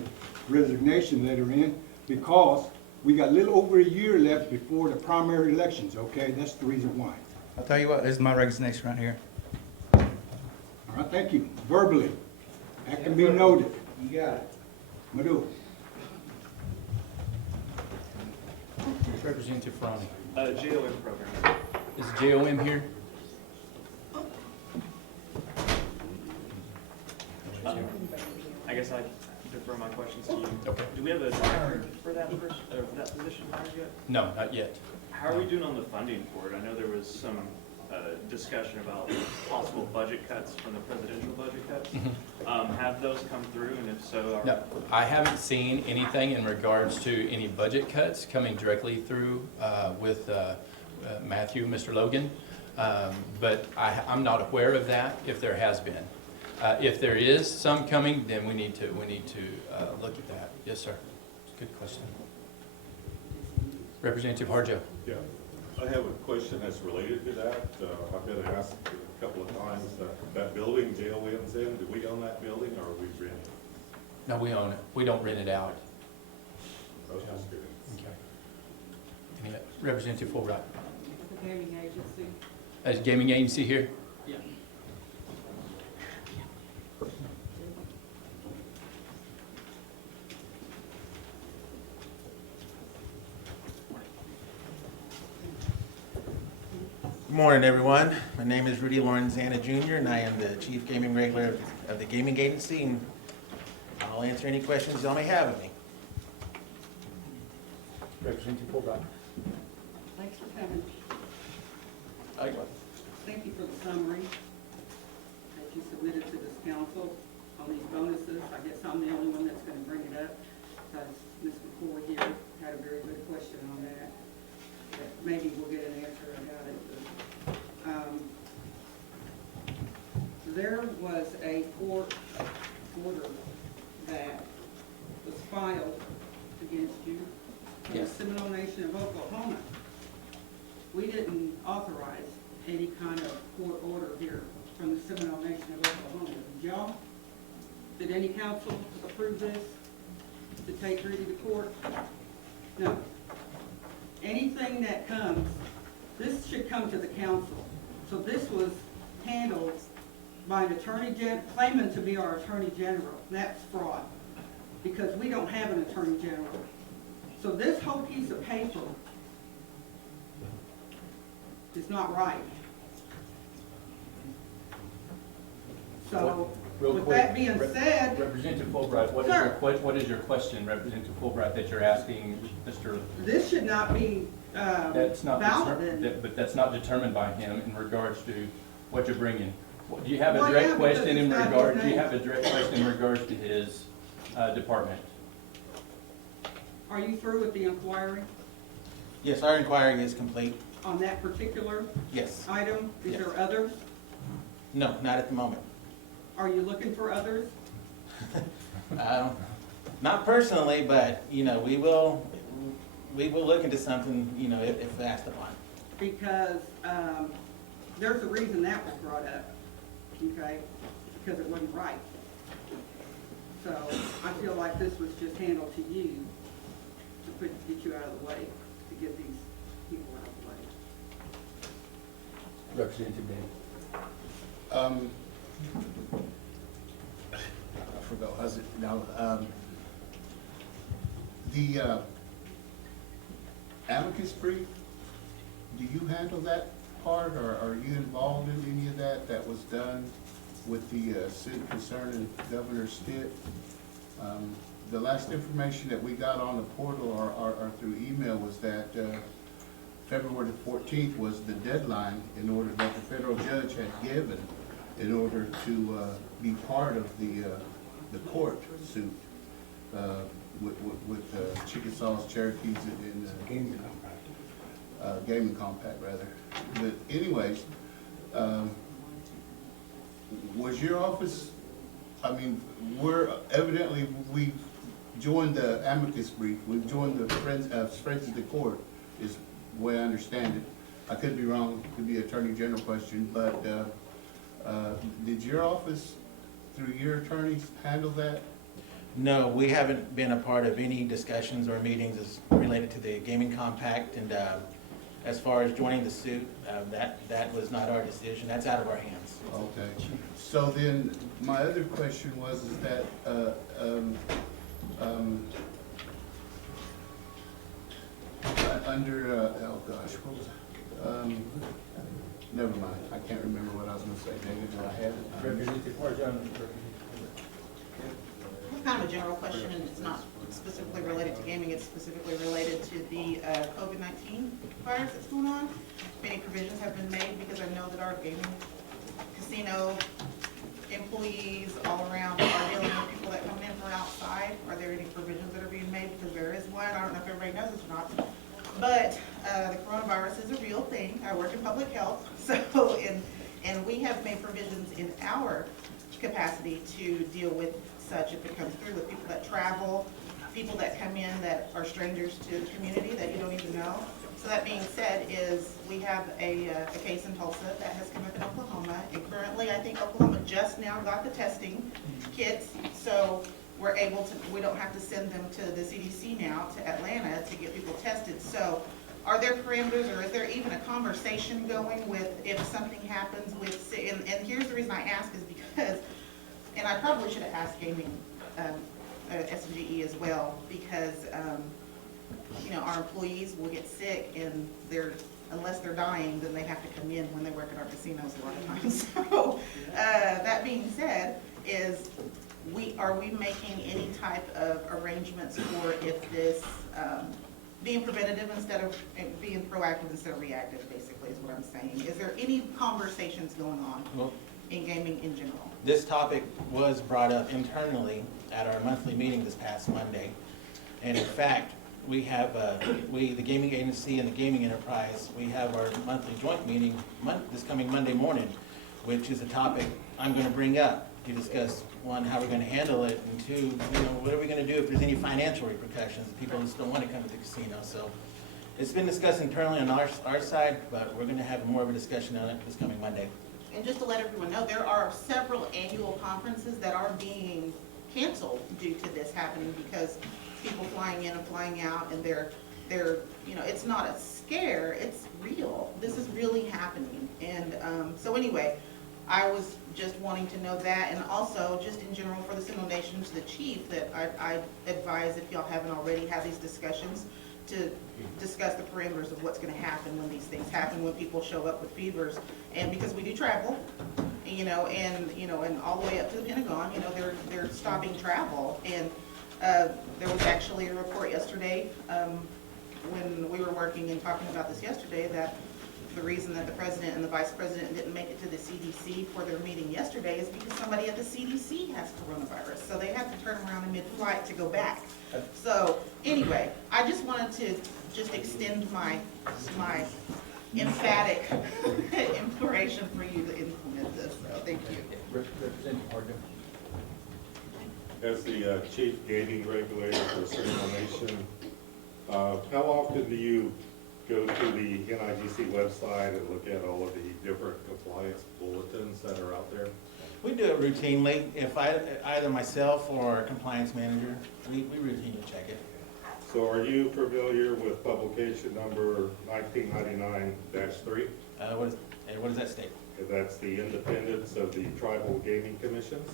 resignation letter in, because we got a little over a year left before the primary elections, okay? That's the reason why. I'll tell you what, this is my resignation right here. All right, thank you. Verbally. That can be noted. You got it. Madhu. Representative Ferrani. JOM program. Is JOM here? I guess I defer my questions to you. Okay. Do we have a director for that person, or for that position hired yet? No, not yet. How are we doing on the funding for it? I know there was some discussion about possible budget cuts from the presidential budget cuts. Have those come through, and if so, are... No, I haven't seen anything in regards to any budget cuts coming directly through with Matthew, Mr. Logan, but I'm not aware of that if there has been. If there is some coming, then we need to look at that. Yes, sir. It's a good question. Representative Harjo. Yeah, I have a question that's related to that. I've been asked a couple of times, that building JOM's in, do we own that building or are we renting? No, we own it. We don't rent it out. I was just curious. Okay. Any, Representative Fulbright. The gaming agency. Is gaming agency here? Yeah. Good morning, everyone. My name is Rudy Lorenzana Jr., and I am the Chief Gaming Regulator of the Gaming Agency, and I'll answer any questions y'all may have of me. Representative Fulbright. Thanks for coming. Thank you for the summary that you submitted to this council on these bonuses. I guess I'm the only one that's going to bring it up, because Ms. McCoy here had a very good question on that. But maybe we'll get an answer about it. There was a court order that was filed against you from the Seminole Nation of Oklahoma. We didn't authorize any kind of court order here from the Seminole Nation of Oklahoma. Did y'all? Did any council approve this to take Rudy to court? No. Anything that comes, this should come to the council. So this was handled by an attorney claiming to be our attorney general. That's fraud, because we don't have an attorney general. So this whole piece of paper is not right. So, with that being said, Representative Fulbright, what is your question, Representative Fulbright, that you're asking Mr.? This should not be That's not valid. but that's not determined by him in regards to what you're bringing. Do you have a Well, direct yeah, question in because it's not regard? his Do you name. have a direct question in regards to his department? Are you through with the inquiry Yes, our inquiry is complete. on that particular Yes. item? Is Yes. there others? No, not at the moment. Are you looking for others? Not personally, but, you know, we will look into something, you know, if asked upon. Because there's a reason that was brought up, okay? Because it wasn't right. So I feel like this was just handled to you to get you out of the way, to get these people out of the way. Representative Day. I forgot, how's it now? The amicus brief, do you handle that part, or are you involved in any of that was done with the city concerning Governor Stitt? the last information that we got on the portal or through email was that, February the 14th was the deadline in order that the federal judge had given in order to, be part of the court suit, with Chickasaws, Cherokees, and, gaming compact rather. But anyways, was your office, I mean, we joined the amicus brief, we've joined the friends of the court, is the way I understand it. I could be wrong, it could be Attorney General question, but, did your office, through your attorneys, handle that? No, we haven't been a part of any discussions or meetings as related to the gaming compact, and as far as joining the suit, that was not our decision, that's out of our hands. Okay, so then, my other question was, is that, under, oh gosh, what was it? Never mind, I can't remember what I was gonna say, David, do I have it? It's kind of a general question, and it's not specifically related to gaming, it's specifically related to the COVID-19 virus that's going on. Many provisions have been made, because I know that our gaming casino employees all around are dealing with people that come in from outside. Are there any provisions that are being made? Because there is one, I don't know if everybody knows this or not, but the coronavirus is a real thing. I work in public health, so, and we have made provisions in our capacity to deal with such if it comes through, with people that travel, people that come in that are strangers to the community that you don't even know. So that being said, is we have a case in Tulsa that has come up in Oklahoma, and currently I think Oklahoma just now got the testing kits, so we're able to, we don't have to send them to the CDC now, to Atlanta, to get people tested. So are there parameters, or is there even a conversation going with if something happens with, and here's the reason I ask is because, and I probably should have asked gaming, SMGE as well, because, you know, our employees will get sick and unless they're dying, then they have to come in when they work at our casinos a lot of times. So, that being said, are we making any type of arrangements for if this, being preventative instead of being proactive instead of reactive, basically, is what I'm saying. Is there any conversations going on in gaming in general? This topic was brought up internally at our monthly meeting this past Monday. And in fact, we have, the gaming agency and the gaming enterprise, we have our monthly joint meeting this coming Monday morning, which is a topic I'm going to bring up to discuss, one, how we're going to handle it, and two, what are we going to do if there's any financial repercussions if people just don't want to come to the casino. So it's been discussed internally on our side, but we're going to have more of a discussion on it this coming Monday. And just to let everyone know, there are several annual conferences that are being canceled due to this happening, because people flying in and flying out, and they're, it's not a scare, it's real. This is really happening. And so anyway, I was just wanting to know that, and also just in general for the Seminole Nation, to the chief, that I advise, if y'all haven't already had these discussions, to discuss the parameters of what's going to happen when these things happen, when people show up with fevers. And because we do travel, and all the way up to the Pentagon, they're stopping travel. And there was actually a report yesterday, when we were working and talking about this yesterday, that the reason that the president and the vice president didn't make it to the CDC for their meeting yesterday is because somebody at the CDC has coronavirus. So they have to turn around in mid-flight to go back. So anyway, I just wanted to just extend my emphatic imploration for you to implement this. So thank you. Representative Harden. As the chief gaming regulator for Seminole Nation, how often do you go to the NIGC website and look at all of the different compliance bulletins that are out there? We do it routinely. If either myself or our compliance manager, we routinely check it. So are you familiar with publication number 1999-3? What does that state? That's the independence of the tribal gaming commissions.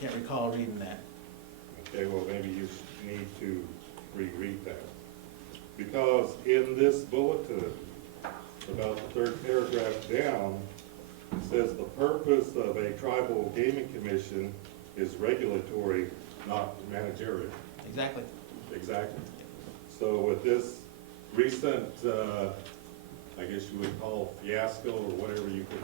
Can't recall reading that. Okay, well, maybe you need to reread that. Because in this bulletin, about the third paragraph down, it says the purpose of a tribal gaming commission is regulatory, not managerial. Exactly. Exactly. So with this recent, I guess you would call fiasco or whatever you could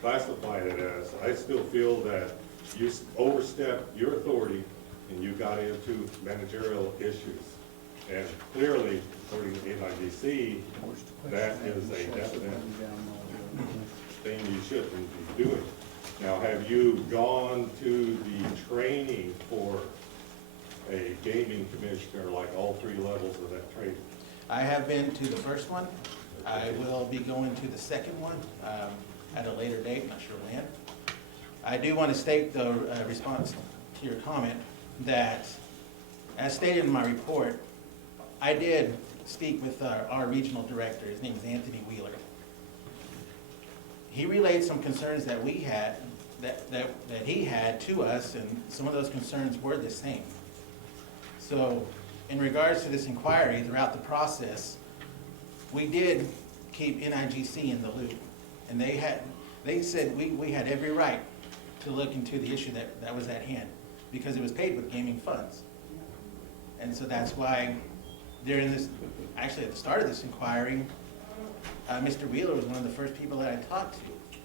classify it as, I still feel that you overstepped your authority and you got into managerial issues. And clearly, according to NIDC, that is a definite thing you shouldn't be doing. Now, have you gone to the training for a gaming commissioner, like all 3 levels of that training? I have been to the first one. I will be going to the second one at a later date, not sure when. I do want to state the response to your comment that, as stated in my report, I did speak with our regional director. His name is Anthony Wheeler. He relayed some concerns that we had, that he had to us, and some of those concerns were the same. So in regards to this inquiry, throughout the process, we did keep NIGC in the loop. And they said we had every right to look into the issue that was at hand, because it was paid with gaming funds. And so that's why during this, actually at the start of this inquiry, Mr. Wheeler was one of the first people that I talked to,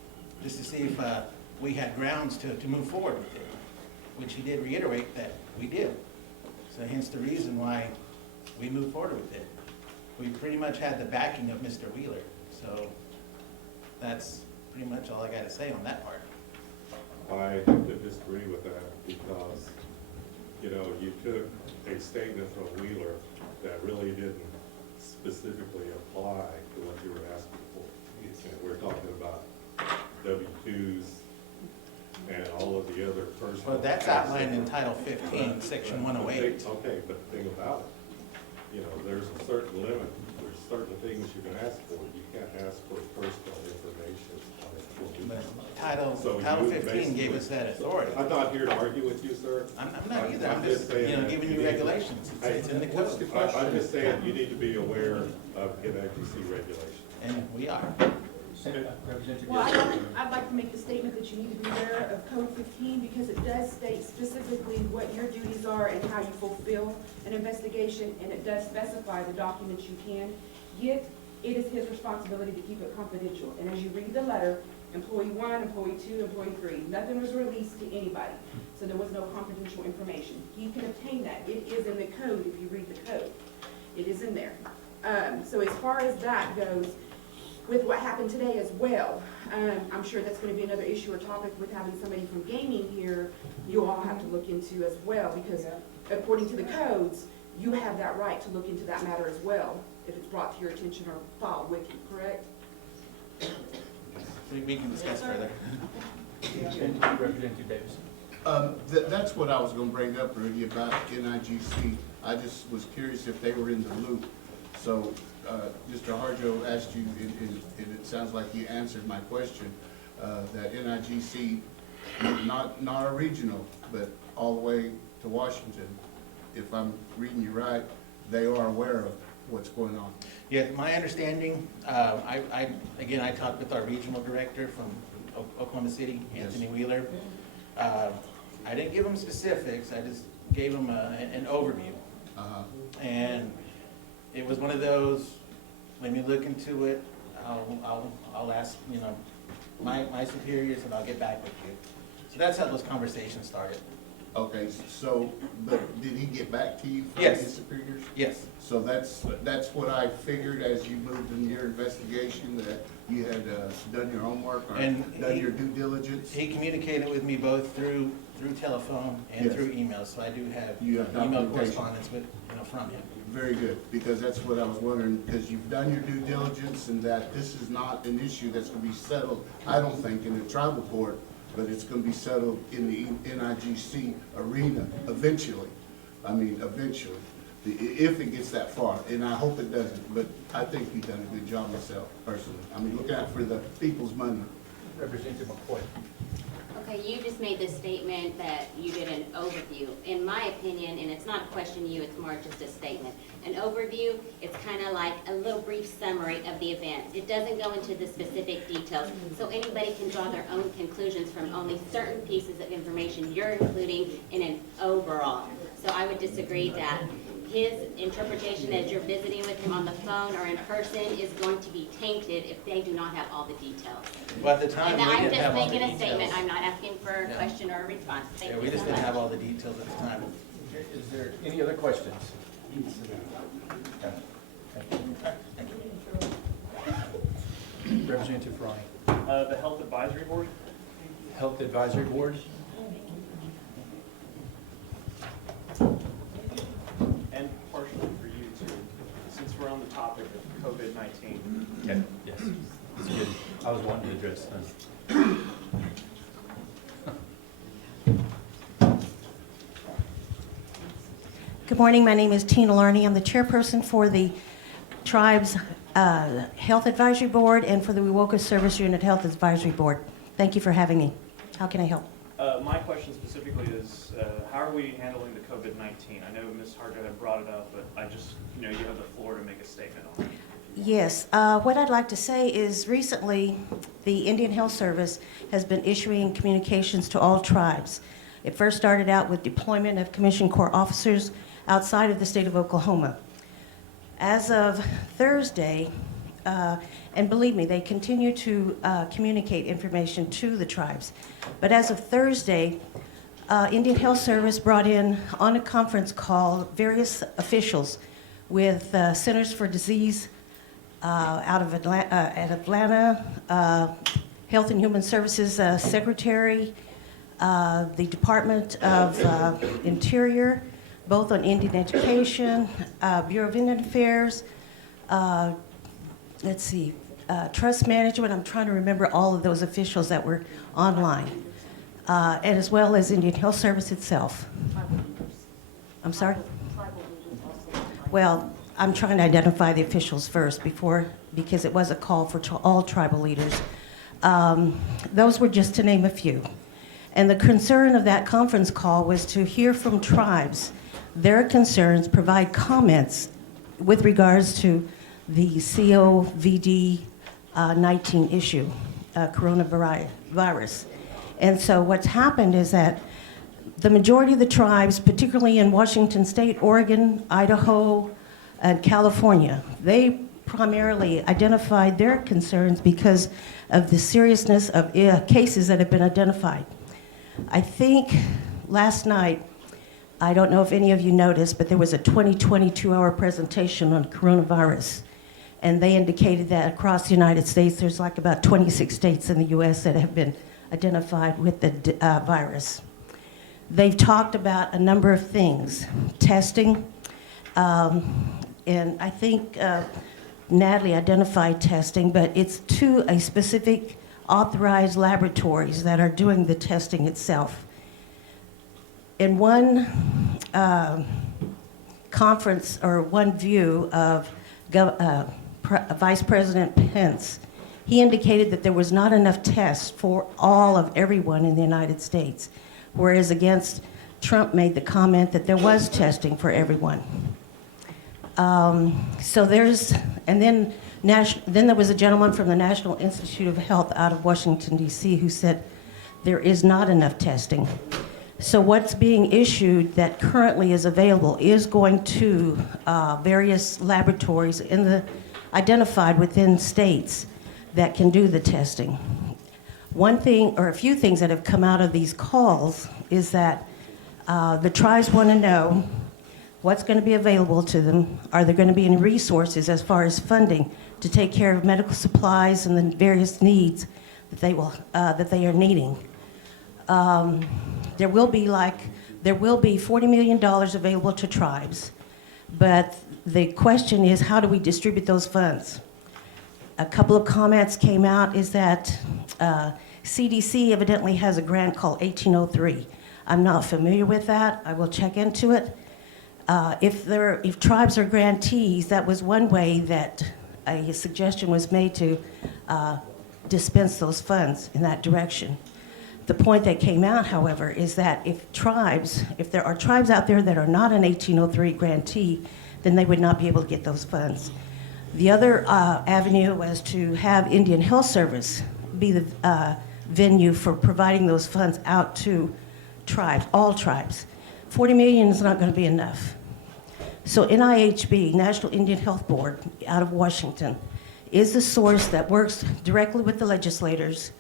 just to see if we had grounds to move forward with it, which he did reiterate that we did. So hence the reason why we moved forward with it. We pretty much had the backing of Mr. Wheeler. So that's pretty much all I got to say on that part. I have to disagree with that because, you know, you took a statement from Wheeler that really didn't specifically apply to what you were asking for. And we're talking about W-2s and all of the other personal. Well, that's outlined in Title 15, Section 108. Okay, but the thing about it, you know, there's a certain limit. There's certain things you can ask for. You can't ask for personal information. But Title So 15 gave us that authority. I'm not here to argue with you, sir. I'm not either. I'm just, giving you regulations. It's in the code. I'm just saying you need to be aware of NIGC regulations. And we are. Well, I'd like to make the statement that you need to be aware of Code 15 because it does state specifically what your duties are and how you fulfill an investigation, and it does specify the documents you can give. It is his responsibility to keep it confidential. And as you read the letter, employee 1, employee 2, employee 3, nothing was released to anybody. So there was no confidential information. You can obtain that. It is in the code if you read the code. It is in there. So as far as that goes, with what happened today as well, I'm sure that's going to be another issue or topic with having somebody from gaming here you all have to look into as well, because according to the codes, you have that right to look into that matter as well if it's brought to your attention or filed with you, correct? We can discuss further. Representative Davis. That's what I was gonna bring up, Rudy, about NIGC. I just was curious if they were in the loop. So, Mr. Harjo asked you, and it sounds like you answered my question, that NIGC, not our regional, but all the way to Washington, if I'm reading you right, they are aware of what's going on. Yeah, my understanding, again, I talked with our regional director from Oklahoma City, Anthony Wheeler. I didn't give him specifics, I just gave him an overview. And it was one of those, let me look into it, I'll ask, my superiors, and I'll get back with you. So that's how those conversations started. Okay, so, but did he get back to you from Yes. his superiors? Yes. So that's what I figured as you moved in your investigation, that you had done your homework or done your due diligence? He communicated with me both through telephone and Yes. through email, so I do have You have email documentation. correspondence with, from him. Very good, because that's what I was wondering, because you've done your due diligence and that this is not an issue that's gonna be settled, I don't think, in the tribal court, but it's gonna be settled in the NIGC arena eventually. I mean, eventually, if it gets that far, and I hope it doesn't, but I think you've done a good job myself, personally. I mean, looking out for the people's money. Representative McCoy. Okay, you just made the statement that you did an overview. In my opinion, and it's not a question to you, it's more just a statement. An overview, it's kind of like a little brief summary of the event. It doesn't go into the specific details, so anybody can draw their own conclusions from only certain pieces of information you're including in an overall. So I would disagree that his interpretation as you're visiting with him on the phone or in person is going to be tainted if they do not have all the details. Well, at the time, And we I'm didn't just have all the making a details. statement, I'm not asking for a Yeah. question or a response. Thank Yeah, you we just so didn't much. have all the details at the time. Is there any other questions? Representative Ryan. The Health Advisory Board? Health Advisory Board. And partially for you too, since we're on the topic of COVID-19. Okay, yes, that's good. I was wanting to address that. Good morning, my name is Tina Larney. I'm the chairperson for the Tribe's Health Advisory Board and for the Wewoka Service Unit Health Advisory Board. Thank you for having me. How can I help? My question specifically is, how are we handling the COVID-19? I know Ms. Harjo had brought it up, but I just, you have the floor to make a statement on it. Yes, what I'd like to say is recently the Indian Health Service has been issuing communications to all tribes. It first started out with deployment of Commissioned Corps officers outside of the state of Oklahoma. As of Thursday, and believe me, they continue to communicate information to the tribes. But as of Thursday, Indian Health Service brought in on a conference call various officials with Centers for Disease out of Atlanta, Health and Human Services Secretary, the Department of Interior, both on Indian Education, Bureau of Indian Affairs, Trust Management. I'm trying to remember all of those officials that were online, and as well as Indian Health Service itself. I'm sorry? Well, I'm trying to identify the officials first because it was a call for all tribal leaders. Those were just to name a few. And the concern of that conference call was to hear from tribes their concerns, provide comments with regards to the COVID-19 issue, coronavirus. And so what's happened is that the majority of the tribes, particularly in Washington State, Oregon, Idaho, and California, they primarily identified their concerns because of the seriousness of cases that have been identified. I think last night, I don't know if any of you noticed, but there was a 22-hour presentation on coronavirus. And they indicated that across the United States, there's like about 26 states in the US that have been identified with the virus. They've talked about a number of things, testing, and I think Natalie identified testing, but it's to a specific authorized laboratories that are doing the testing itself. In one conference or one view of Vice President Pence, he indicated that there was not enough tests for all of everyone in the United States, whereas against Trump made the comment that there was testing for everyone. So there's, and then there was a gentleman from the National Institute of Health out of Washington, D.C. who said there is not enough testing. So what's being issued that currently is available is going to various laboratories identified within states that can do the testing. One thing, or a few things that have come out of these calls is that the tribes want to know what's going to be available to them. Are there going to be any resources as far as funding to take care of medical supplies and the various needs that they are needing? There will be $40 million available to tribes, but the question is, how do we distribute those funds? A couple of comments came out is that CDC evidently has a grant called 1803. I'm not familiar with that. I will check into it. If tribes are grantees, that was one way that a suggestion was made to dispense those funds in that direction. The point that came out, however, is that if there are tribes out there that are not an 1803 grantee, then they would not be able to get those funds. The other avenue was to have Indian Health Service be the venue for providing those funds out to tribes, all tribes. 40 million is not going to be enough. So NIHB, National Indian Health Board, out of Washington, is the source that works directly with the legislators,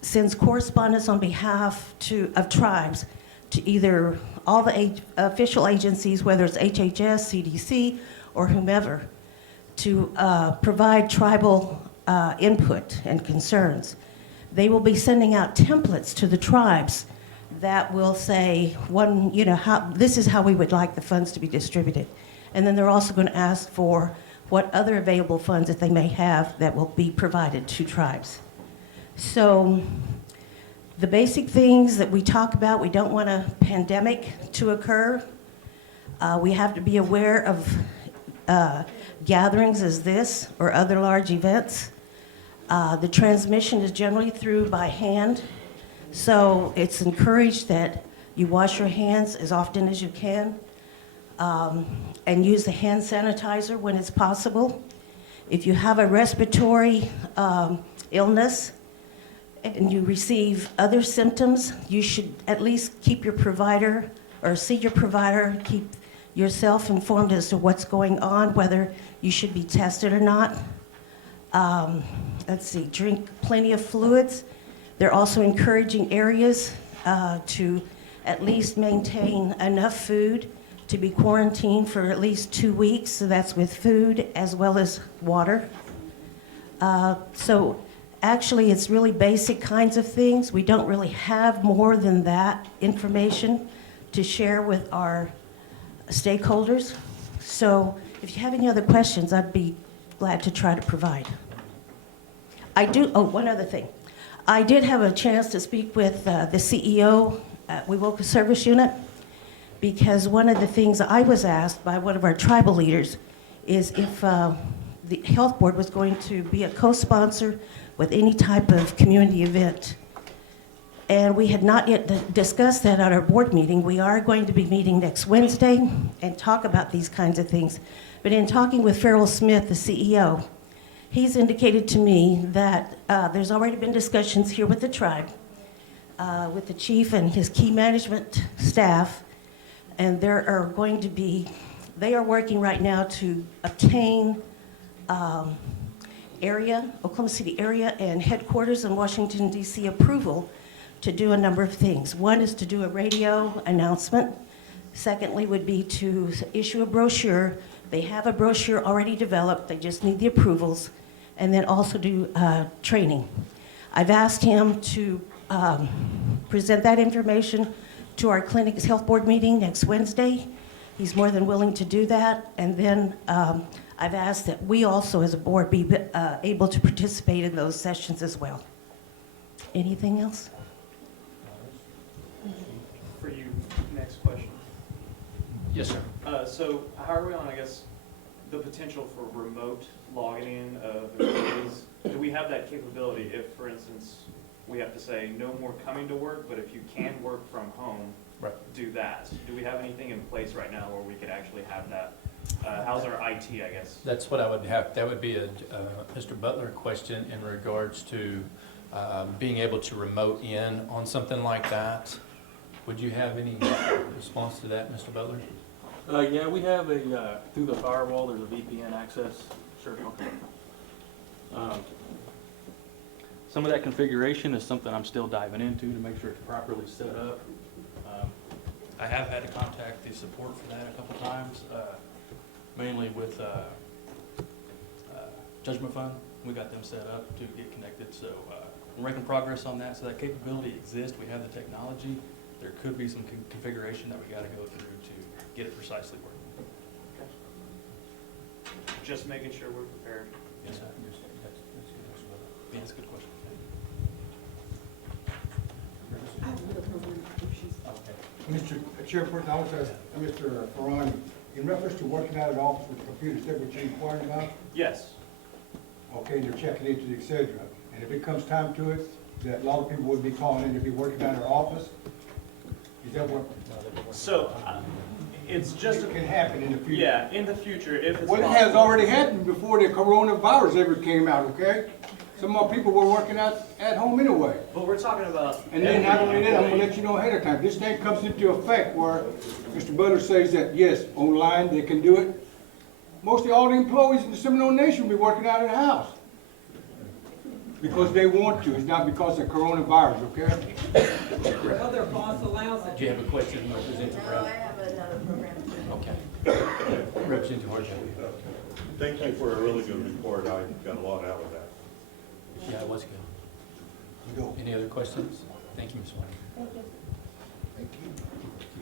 sends correspondence on behalf of tribes to either all the official agencies, whether it's HHS, CDC, or whomever, to provide tribal input and concerns. They will be sending out templates to the tribes that will say, this is how we would like the funds to be distributed. And then they're also going to ask for what other available funds that they may have that will be provided to tribes. So the basic things that we talk about, we don't want a pandemic to occur. We have to be aware of gatherings as this or other large events. The transmission is generally through by hand, so it's encouraged that you wash your hands as often as you can and use the hand sanitizer when it's possible. If you have a respiratory illness and you receive other symptoms, you should at least keep your provider or see your provider, keep yourself informed as to what's going on, whether you should be tested or not. Drink plenty of fluids. They're also encouraging areas to at least maintain enough food to be quarantined for at least 2 weeks, so that's with food as well as water. So actually, it's really basic kinds of things. We don't really have more than that information to share with our stakeholders. So if you have any other questions, I'd be glad to try to provide. One other thing. I did have a chance to speak with the CEO at Wewoka Service Unit, because one of the things I was asked by one of our tribal leaders is if the health board was going to be a co-sponsor with any type of community event. And we had not yet discussed that at our board meeting. We are going to be meeting next Wednesday and talk about these kinds of things. But in talking with Farrell Smith, the CEO, he's indicated to me that there's already been discussions here with the tribe, with the chief and his key management staff, and they are working right now to obtain Oklahoma City area and headquarters in Washington, D.C. approval to do a number of things. One is to do a radio announcement. Secondly would be to issue a brochure. They have a brochure already developed, they just need the approvals, and then also do training. I've asked him to present that information to our clinic's health board meeting next Wednesday. He's more than willing to do that, and then I've asked that we also as a board be able to participate in those sessions as well. Anything else? For you, next question. Yes, sir. So how are we on, I guess, the potential for remote logging in of employees? Do we have that capability if, for instance, we have to say no more coming to work, but if you can work from home, Right. do that? Do we have anything in place right now where we could actually have that? How's our IT, I guess? That's what I would have. That would be a Mr. Butler question in regards to being able to remote in on something like that. Would you have any response to that, Mr. Butler? Yeah, we have through the firewall, there's a VPN access. Sure. Some of that configuration is something I'm still diving into to make sure it's properly set up. I have had to contact the support for that a couple times, mainly with Judgment Fund. We got them set up to get connected, so we're making progress on that. So that capability exists. We have the technology. There could be some configuration that we got to go through to get it precisely working. Okay. Just making sure we're prepared. Yes, sir. Yeah, that's a good question. Mr. Chairperson, I was asking Mr. Farani, in reference to working out of the office with the computers, is that what you inquired about? Yes. Okay, and they're checking into the et cetera. And if it comes time to it, that a lot of people would be calling in to be working out of their office? Is that what So, it's just, can happen in the future? yeah, in the future, if it's Well, it has possible. already happened before the coronavirus ever came out, okay? Some more people were working out at home anyway. But we're talking about. And then not only that, I'm gonna let you know ahead of time, this thing comes into effect where Mr. Butler says that, yes, online, they can do it. Mostly all the employees in the Seminole Nation will be working out of the house. Because they want to, it's not because of coronavirus, okay? Well, their boss allows it. Do you have a question, Representative No, Brown? I have another program. Okay. Representative Horton. Thank you for a really good report. I got a lot out of that. Yeah, it was good. Any other questions? Thank you, Ms. White. Thank you. Thank you.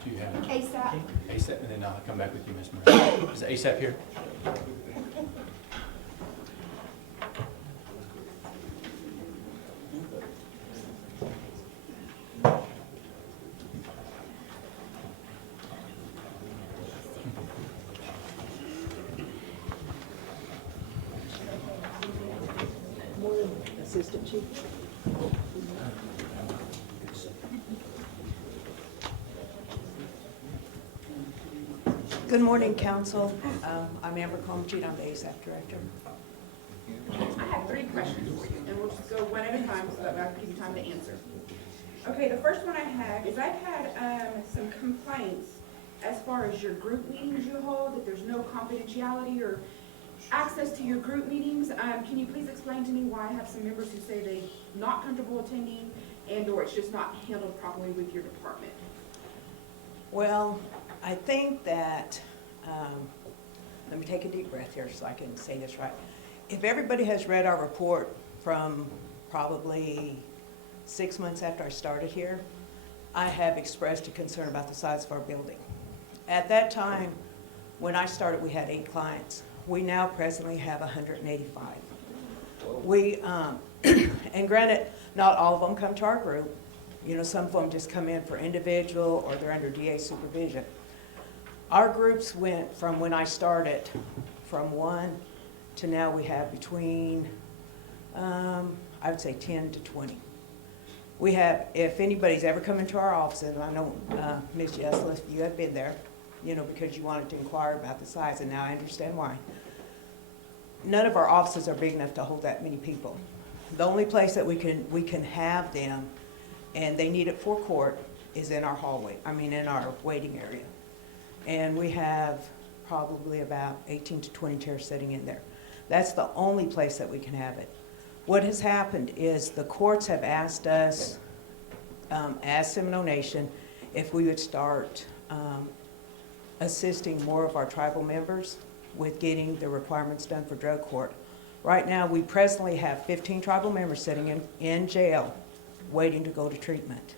Do you have ASAP. ASAP, and then I'll come back with you, Ms. Murray. Is ASAP here? Assistant Chief. Good morning, Council. I'm Amber Comachit, I'm the ASAP Director. I have 3 questions for you, and we'll just go one at a time so that I can give you time to answer. Okay, the first one I have is I've had some complaints as far as your group meetings you hold, that there's no confidentiality or access to your group meetings. Can you please explain to me why I have some members who say they're not comfortable attending and/or it's just not handled properly with your department? Well, I think that, let me take a deep breath here so I can say this right. If everybody has read our report from probably 6 months after I started here, I have expressed a concern about the size of our building. At that time, when I started, we had 8 clients. We now presently have 185. We, and granted, not all of them come to our group. You know, some of them just come in for individual or they're under DA supervision. Our groups went from when I started, from 1 to now we have between, I would say 10 to 20. We have, if anybody's ever come into our offices, and I know Ms. Yeslis, you have been there, you know, because you wanted to inquire about the size, and now I understand why. None of our offices are big enough to hold that many people. The only place that we can have them, and they need it for court, is in our hallway, in our waiting area. And we have probably about 18 to 20 chairs sitting in there. That's the only place that we can have it. What has happened is the courts have asked us, as Seminole Nation, if we would start assisting more of our tribal members with getting the requirements done for drug court. Right now, we presently have 15 tribal members sitting in jail waiting to go to treatment.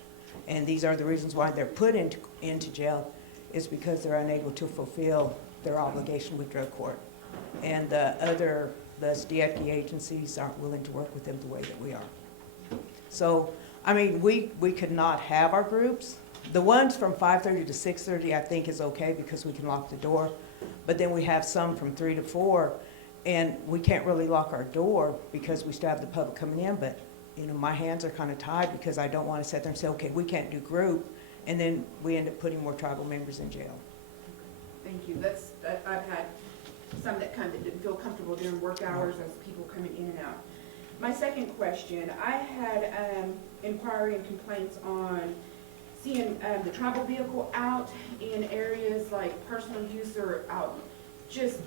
And these are the reasons why they're put into jail, is because they're unable to fulfill their obligation with drug court. And the DFD agencies aren't willing to work with them the way that we are. So, we could not have our groups. The ones from 5:30 to 6:30 I think is okay because we can lock the door. But then we have some from 3 to 4 and we can't really lock our door because we still have the public coming in. But, you know, my hands are kind of tied because I don't want to sit there and say, okay, we can't do group. And then we end up putting more tribal members in jail. Thank you. I've had some that kind of didn't feel comfortable during work hours as people coming in and out. My second question, I had inquiry and complaints on seeing the tribal vehicle out in areas like personal use or out. Just,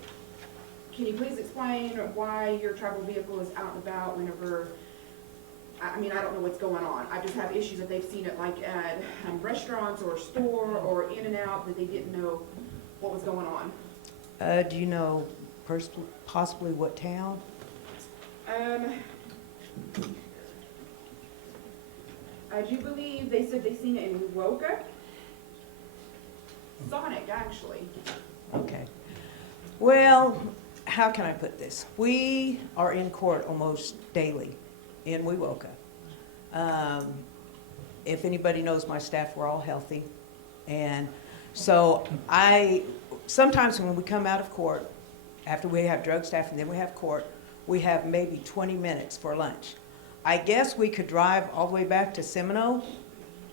can you please explain why your tribal vehicle is out and about whenever, I don't know what's going on. I just have issues that they've seen it like at restaurants or store or in and out that they didn't know what was going on. Do you know possibly what town? I do believe they said they seen it in Woka. Sonic, actually. Okay. Well, how can I put this? We are in court almost daily in Wewoka. If anybody knows my staff, we're all healthy. And so sometimes when we come out of court, after we have drug staff and then we have court, we have maybe 20 minutes for lunch. I guess we could drive all the way back to Seminole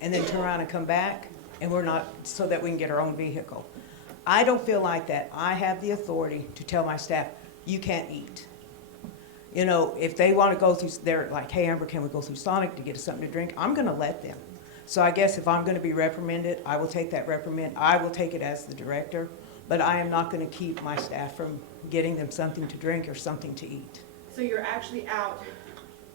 and then turn around and come back, and we're not, so that we can get our own vehicle. I don't feel like that. I have the authority to tell my staff, you can't eat. You know, if they want to go through, they're like, hey, Amber, can we go through Sonic to get us something to drink? I'm going to let them. So I guess if I'm going to be reprimanded, I will take that reprimand. I will take it as the director, but I am not going to keep my staff from getting them something to drink or something to eat. So you're actually out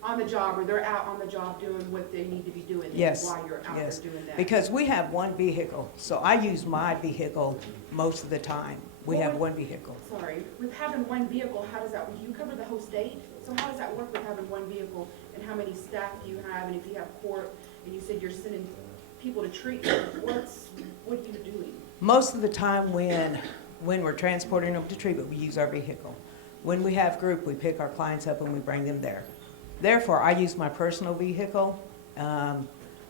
on the job, or they're out on the job doing what they need to be doing Yes, while you're out yes. there doing that? Because we have one vehicle, so I use my vehicle most of the time. We have one vehicle. Sorry, with having one vehicle, how does that, you cover the whole state? So how does that work with having one vehicle, and how many staff do you have, and if you have court, and you said you're sending people to treatment, what are you doing? Most of the time when we're transporting them to treatment, we use our vehicle. When we have group, we pick our clients up and we bring them there. Therefore, I use my personal vehicle.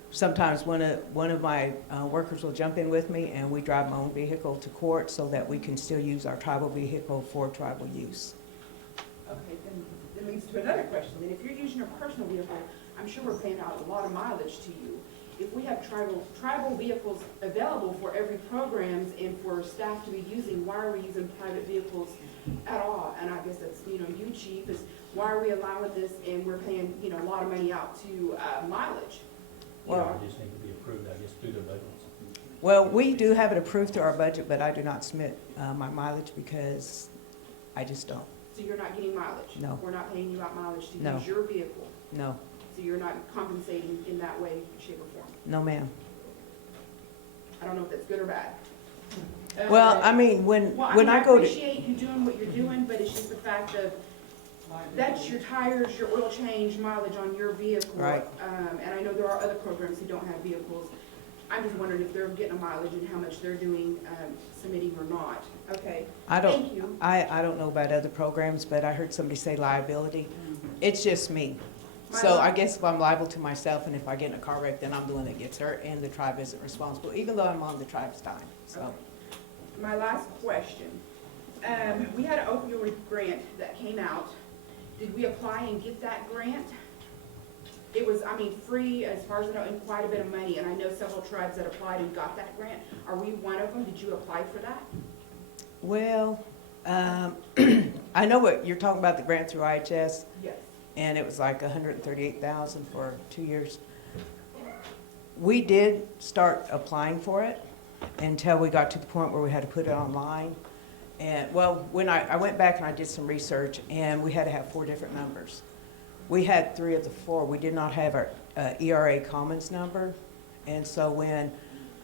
Sometimes one of my workers will jump in with me, and we drive my own vehicle to court so that we can still use our tribal vehicle for tribal use. Okay, then that leads to another question. Then if you're using your personal vehicle, I'm sure we're paying out a lot of mileage to you. If we have tribal vehicles available for every programs and for staff to be using, why are we using private vehicles at all? And I guess that's, you chief, is why are we allowing this and we're paying, a lot of money out to mileage? Well, Just need to be approved, I guess, through the budget. well, we do have it approved through our budget, but I do not submit my mileage because I just don't. So you're not getting mileage? No. We're not paying you out mileage to No. use your vehicle? No, So you're not compensating in that way, shape, or form? no, ma'am. I don't know if that's good or bad. Well, I mean, when I go to. I appreciate you doing what you're doing, but it's just the fact of, that's your tires, your oil change, mileage on your vehicle. Right. And I know there are other programs who don't have vehicles. I'm just wondering if they're getting a mileage and how much they're doing, submitting or not. Okay, thank you. I don't know about other programs, but I heard somebody say liability. It's just me. So I guess if I'm liable to myself, and if I get in a car wreck, then I'm the one that gets hurt, and the tribe isn't responsible, even though I'm on the tribe's time, so. My last question. We had an opioid grant that came out. Did we apply and get that grant? It was, free as far as I know, and quite a bit of money, and I know several tribes that applied and got that grant. Are we one of them? Did you apply for that? Well, I know what, you're talking about the grant through IHS, Yes. and it was like $138,000 for 2 years. We did start applying for it until we got to the point where we had to put it online. And, well, when I went back and I did some research, and we had to have 4 different numbers. We had 3 of the 4. We did not have our ERA Commons number. And so when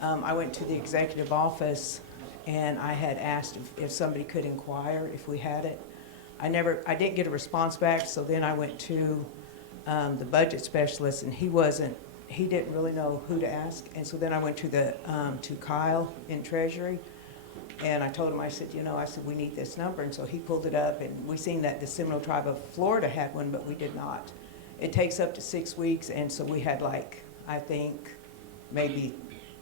I went to the executive office and I had asked if somebody could inquire if we had it, I didn't get a response back, so then I went to the budget specialist, and he didn't really know who to ask. And so then I went to Kyle in Treasury, and I told him, I said, we need this number. And so he pulled it up, and we seen that the Seminole Tribe of Florida had one, but we did not. It takes up to 6 weeks, and so we had I think, maybe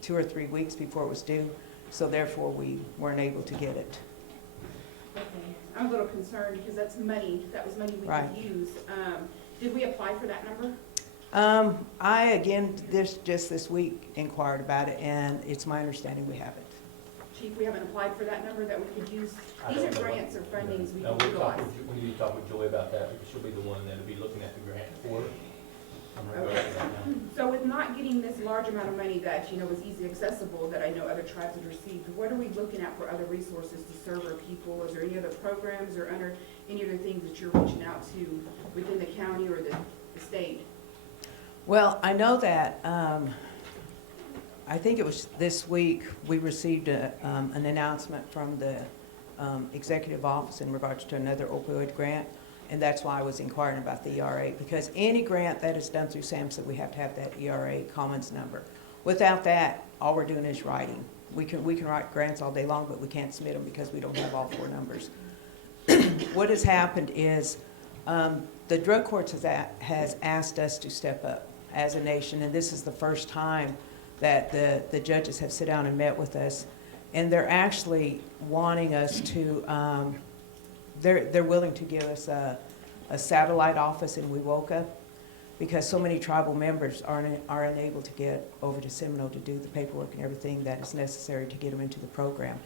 2 or 3 weeks before it was due. So therefore, we weren't able to get it. Okay. I'm a little concerned because that's money. That was money we Right. could use. Did we apply for that number? I, again, just this week inquired about it, and it's my understanding we haven't. Chief, we haven't applied for that number that we could use. These are grants or fundings we No, can we'll talk utilize. with, we need to talk with Joy about that, because she'll be the one that'll be looking at the grant for it. I'm gonna go Okay. for that now. So with not getting this large amount of money that, was easy accessible, that I know other tribes have received, what are we looking at for other resources to serve our people? Is there any other programs or any other things that you're reaching out to within the county or the state? Well, I know that, I think it was this week, we received an announcement from the executive office in regards to another opioid grant, and that's why I was inquiring about the ERA, because any grant that is done through SAMHSA, we have to have that ERA Commons number. Without that, all we're doing is writing. We can write grants all day long, but we can't submit them because we don't have all 4 numbers. What has happened is the drug courts has asked us to step up as a nation, and this is the first time that the judges have sit down and met with us, and they're actually wanting us to, they're willing to give us a satellite office in Wewoka, because so many tribal members are unable to get over to Seminole to do the paperwork and everything that is necessary to get them into the program.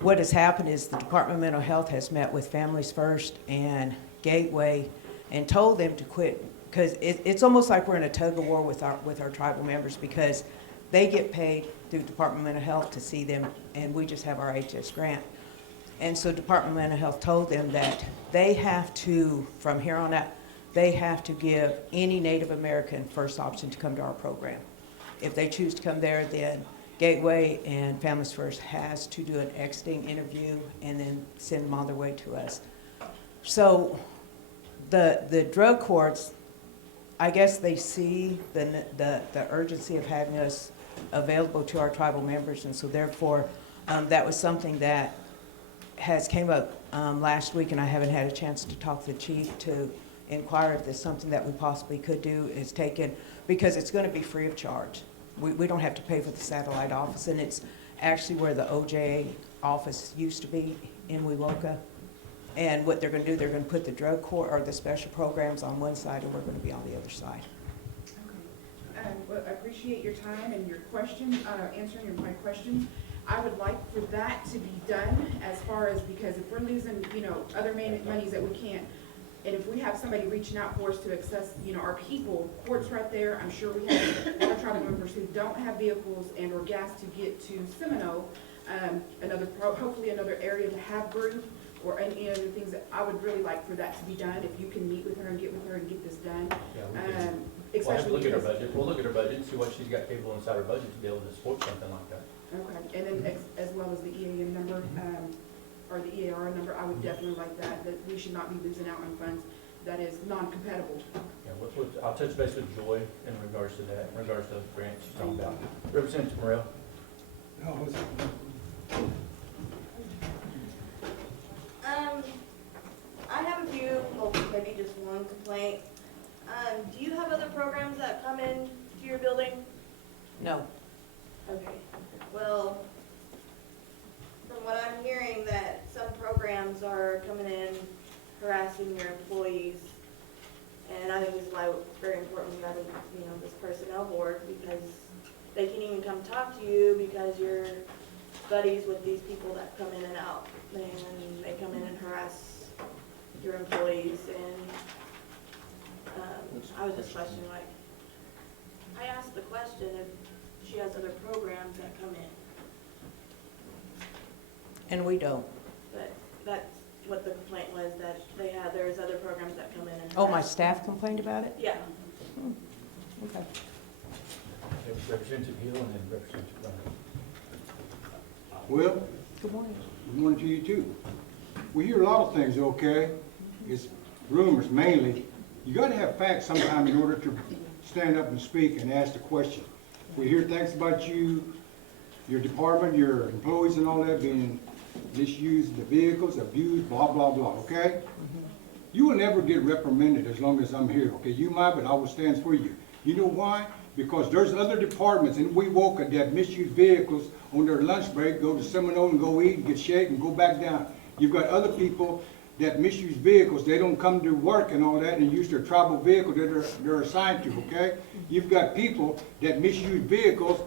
What has happened is the Department of Mental Health has met with Families First and Gateway and told them to quit, because it's almost like we're in a tug of war with our tribal members, because they get paid through Department of Mental Health to see them, and we just have our HS grant. And so Department of Mental Health told them that they have to, from here on out, they have to give any Native American first option to come to our program. If they choose to come there, then Gateway and Families First has to do an exiting interview and then send them on their way to us. So the drug courts, I guess they see the urgency of having us available to our tribal members, and so therefore that was something that has came up last week, and I haven't had a chance to talk to the chief to inquire if there's something that we possibly could do is taken, because it's going to be free of charge. We don't have to pay for the satellite office, and it's actually where the OJA office used to be in Wewoka. And what they're going to do, they're going to put the drug court or the special programs on one side, and we're going to be on the other side. Okay. Well, I appreciate your time and your question, answering my questions. I would like for that to be done as far as, because if we're losing, other monies that we can't, and if we have somebody reaching out for us to access, our people, courts right there, I'm sure we have a lot of tribal members who don't have vehicles and or gas to get to Seminole, hopefully another area to have group, or any other things that I would really like for that to be done, if you can meet with her and get with her and get this done. Yeah, we can. We'll have to Especially look at our because- budget. We'll look at our budget and see what she's got capable inside her budget to be able to support something like that. Okay, and then as well as the EAN number, or the EAR number, I would definitely like that we should not be losing out on funds that is non-compatible. Yeah, I'll touch base with Joy in regards to that, in regards to the grants she's talking about. Representative Morrell? I have a few, well, maybe just one complaint. Do you have other programs that come in to your building? No. Okay, well, from what I'm hearing, that some programs are coming in harassing your employees. And I think this is why it's very important we have, this personnel board, because they can even come talk to you because you're buddies with these people that come in and out. And they come in and harass your employees, and I was just questioning, I asked the question if she has other programs that come in, And we don't. but that's what the complaint was, that there's other programs that come in and Oh, my harass. staff complained about it? Yeah. Okay. Representative Hill and then Representative Brown. Well, Good morning. good morning to you too. We hear a lot of things, okay? It's rumors mainly. You gotta have facts sometime in order to stand up and speak and ask the question. We hear things about you, your department, your employees and all that being misused, the vehicles, abused, blah, blah, blah, okay? You will never get reprimanded as long as I'm here, okay? You might, but I will stand for you. You know why? Because there's other departments in Wewoka that misuse vehicles on their lunch break, go to Seminole and go eat and get shake and go back down. You've got other people that misuse vehicles. They don't come to work and all that and use their tribal vehicle that they're assigned to, okay? You've got people that misuse vehicles,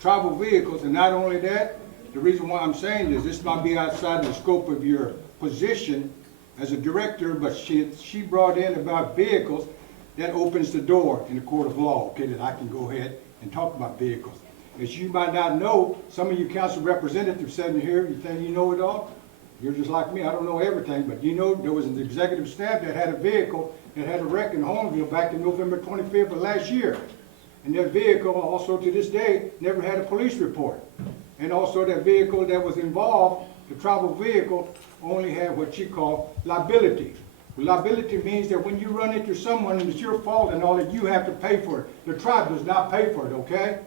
tribal vehicles, and not only that, the reason why I'm saying this might be outside the scope of your position as a director, but she brought in about vehicles. That opens the door in the court of law, okay, that I can go ahead and talk about vehicles. As you might not know, some of you council representatives sitting here, you think you know it all? You're just like me, I don't know everything, but you know there was an executive staff that had a vehicle that had a wreck in Holmesville back in November 25th of last year. And that vehicle also to this day never had a police report. And also that vehicle that was involved, the tribal vehicle, only had what you call liability. Liability means that when you run into someone and it's your fault and all that, you have to pay for it. The tribe does not pay for it, okay?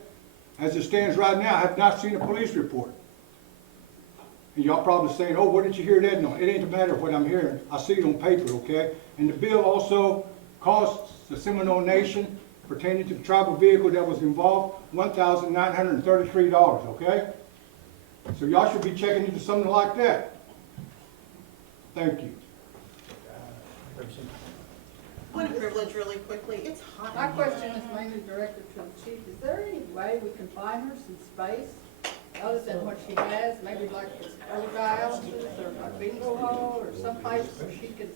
As it stands right now, I have not seen a police report. And y'all probably saying, oh, where did you hear that? No, it ain't a matter of what I'm hearing. I see it on paper, okay? And the bill also costs the Seminole Nation, pertaining to the tribal vehicle that was involved, $1,933, okay? So y'all should be checking into something like that. Thank you. Point of privilege really quickly, it's hot My in here. question is mainly directed to the chief. Is there any way we can buy her some space other than what she has? Maybe like this old dialysis or a bingo hall or someplace where she could.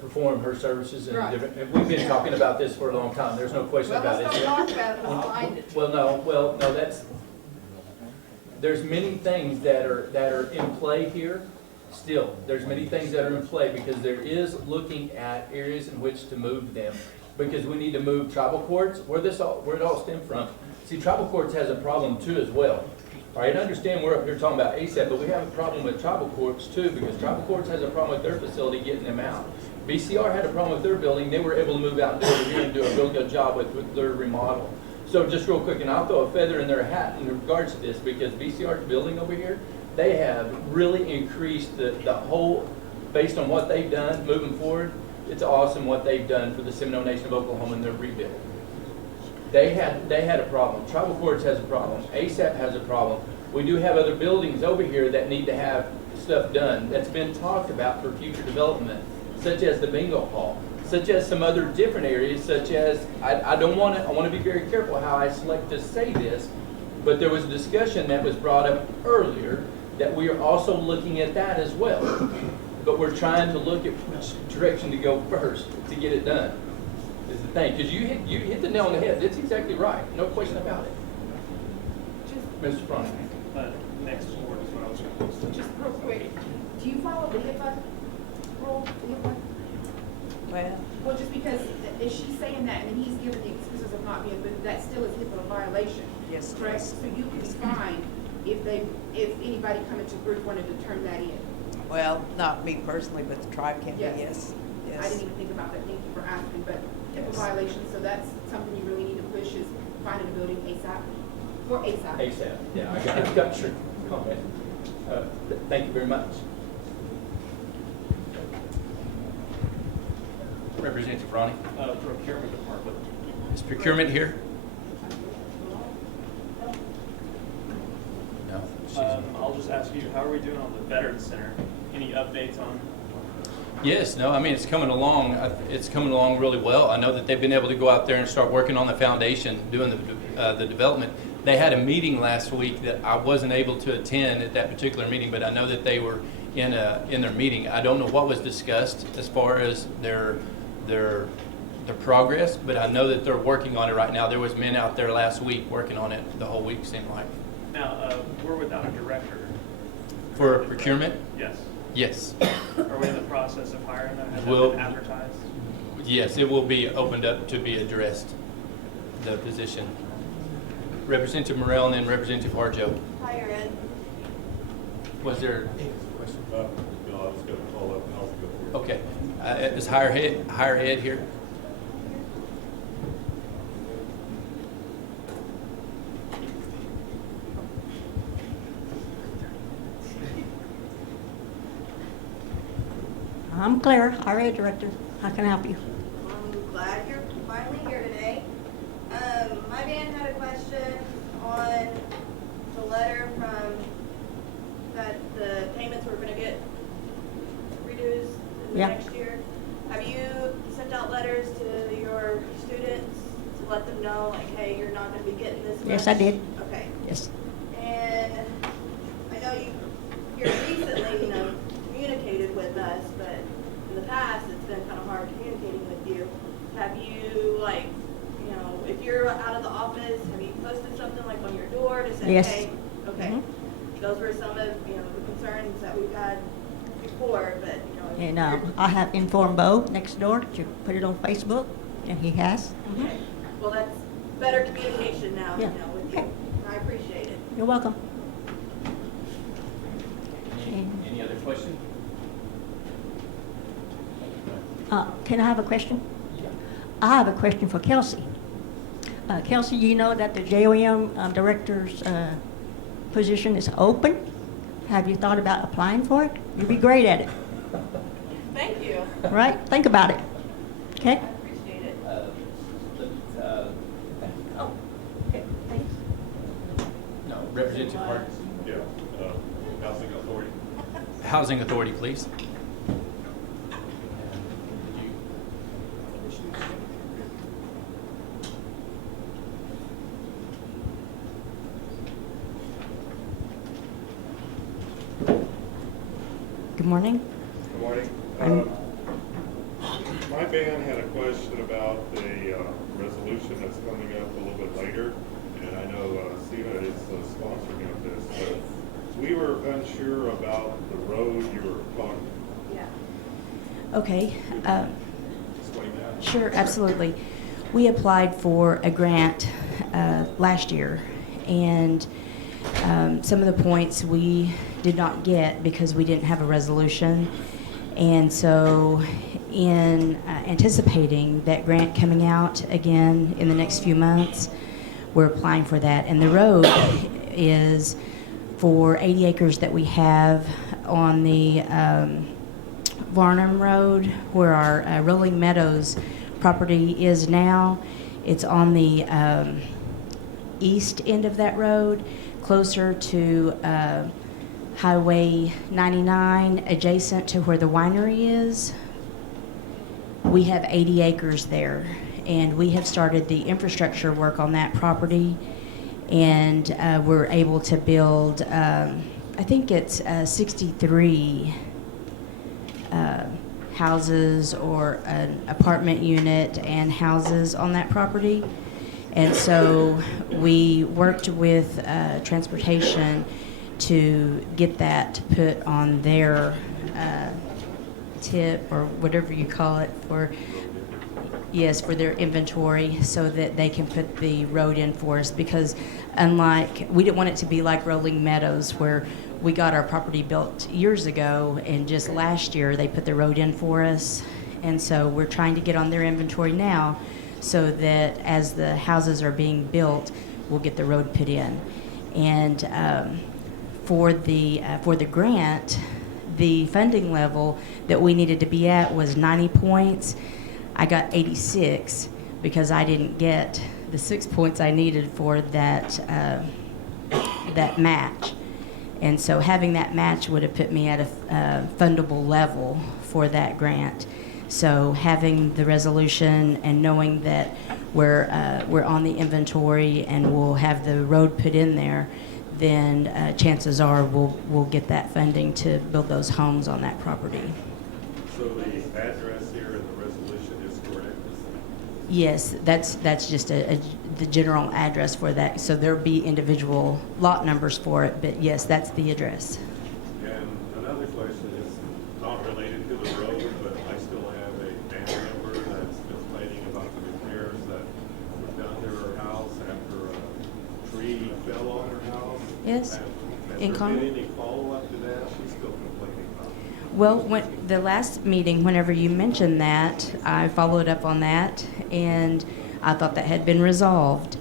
Perform her services and Right. different, and we've been talking about this for a long time, there's no question Well, about it. let's not talk about it, let's find it. Well, no, there's many things that are in play here. Still, there's many things that are in play because there is looking at areas in which to move them. Because we need to move tribal courts, where it all stemmed from. See, tribal courts has a problem too as well. All right, I understand we're up here talking about ASAP, but we have a problem with tribal courts too, because tribal courts has a problem with their facility getting them out. BCR had a problem with their building, they were able to move out and do over here and do a real good job with their remodel. So just real quick, and I'll throw a feather in their hat in regards to this, because BCR's building over here, they have really increased the whole, based on what they've done moving forward, it's awesome what they've done for the Seminole Nation of Oklahoma and their rebuild. They had a problem. Tribal Courts has a problem. ASAP has a problem. We do have other buildings over here that need to have stuff done that's been talked about for future development, such as the bingo hall, such as some other different areas, such as, I want to be very careful how I select to say this, but there was a discussion that was brought up earlier that we are also looking at that as well. But we're trying to look at which direction to go first to get it done, is the thing. Because you hit the nail on the head. That's exactly right. No question about it. Mr. Froning. Next board is what I was going to say. Just real quick, do you follow the HIPAA rule? Well, just because if she's saying that and he's giving the excuses of not being, but that still is HIPAA violation. Yes. Correct? So you can be fined if anybody coming to group wanted to turn that in. Well, not me personally, but the tribe can be, Yes. yes. I didn't even think about that, thank you for asking, but HIPAA Yes. violation, so that's something you really need to push is finding a building ASAP, or ASAP. ASAP. Yeah, I got your comment. Thank you very much. Representative Ronnie. Procurement department. Is procurement here? No. I'll just ask you, how are we doing on the Veterans Center? Any updates on? Yes, no, I mean, it's coming along. It's coming along really well. I know that they've been able to go out there and start working on the foundation, doing the development. They had a meeting last week that I wasn't able to attend at that particular meeting, but I know that they were in their meeting. I don't know what was discussed as far as their progress, but I know that they're working on it right now. There was men out there last week working on it the whole week, seemed like. Now, we're without a director. For procurement? Yes. Yes. Are we in the process of hiring them? Has that We'll- been advertised? Yes, it will be opened up to be addressed, the position. Representative Morrell and then Representative Harjo. Higher ed. Was there a question? No, I was going to follow up. I'll go for it. Okay. Is higher ed here? I'm Claire, higher ed director. How can I help you? I'm glad you're finally here today. My band had a question on the letter from that the payments were gonna get reduced in the Yeah. next year. Have you sent out letters to your students to let them know, like, hey, you're not gonna be getting this much? Yes, I did. Okay. Yes. And I know you, here recently, communicated with us, but in the past, it's been kind of hard communicating with you. Have you, if you're out of the office, have you posted something like on your door to say, Yes. hey, okay? Mhm. Those were some of, the concerns that we've had before, but, And I have informed Bo next door to put it on Facebook, and he has. Okay. Well, that's better communication now, Yeah. with you. I appreciate it. You're welcome. Any other question? Can I have a question? I have a question for Kelsey. Kelsey, you know that the JOM director's position is open? Have you thought about applying for it? You'd be great at it, Thank you. right? Think about it, okay? I appreciate it. Oh, okay, thanks. No, Representative Hart. Yeah, Housing Authority. Housing Authority, please. Good morning. Good morning. I'm- My band had a question about the resolution that's coming up a little bit later, and I know SEMA is sponsoring of this, but we were unsure about the road you were talking. Okay. Explain that. Sure, absolutely. We applied for a grant last year, and some of the points we did not get because we didn't have a resolution. And so in anticipating that grant coming out again in the next few months, we're applying for that. And the road is for 80 acres that we have on the Varnum Road, where our Rolling Meadows property is now. It's on the east end of that road, closer to Highway 99, adjacent to where the winery is. We have 80 acres there, and we have started the infrastructure work on that property, and we're able to build, I think it's 63 houses or an apartment unit and houses on that property. And so we worked with transportation to get that put on their tip, or whatever you call it, for their inventory, so that they can put the road in for us. Because unlike, we didn't want it to be like Rolling Meadows, where we got our property built years ago, and just last year they put the road in for us. And so we're trying to get on their inventory now, so that as the houses are being built, we'll get the road put in. And for the grant, the funding level that we needed to be at was 90 points. I got 86 because I didn't get the 6 points I needed for that that match. And so having that match would have put me at a fundable level for that grant. So having the resolution and knowing that we're on the inventory and we'll have the road put in there, then chances are we'll get that funding to build those homes on that property. So the address here in the resolution is correct? Yes, that's just the general address for that. So there'll be individual lot numbers for it, but yes, that's the address. And another question is not related to the road, but I still have a family member that's complaining about the repairs that were done to her house after a tree fell on her house. Yes. Has In there comment? been any follow-up to that? She's still complaining about it. Well, the last meeting, whenever you mentioned that, I followed up on that, and I thought that had been resolved.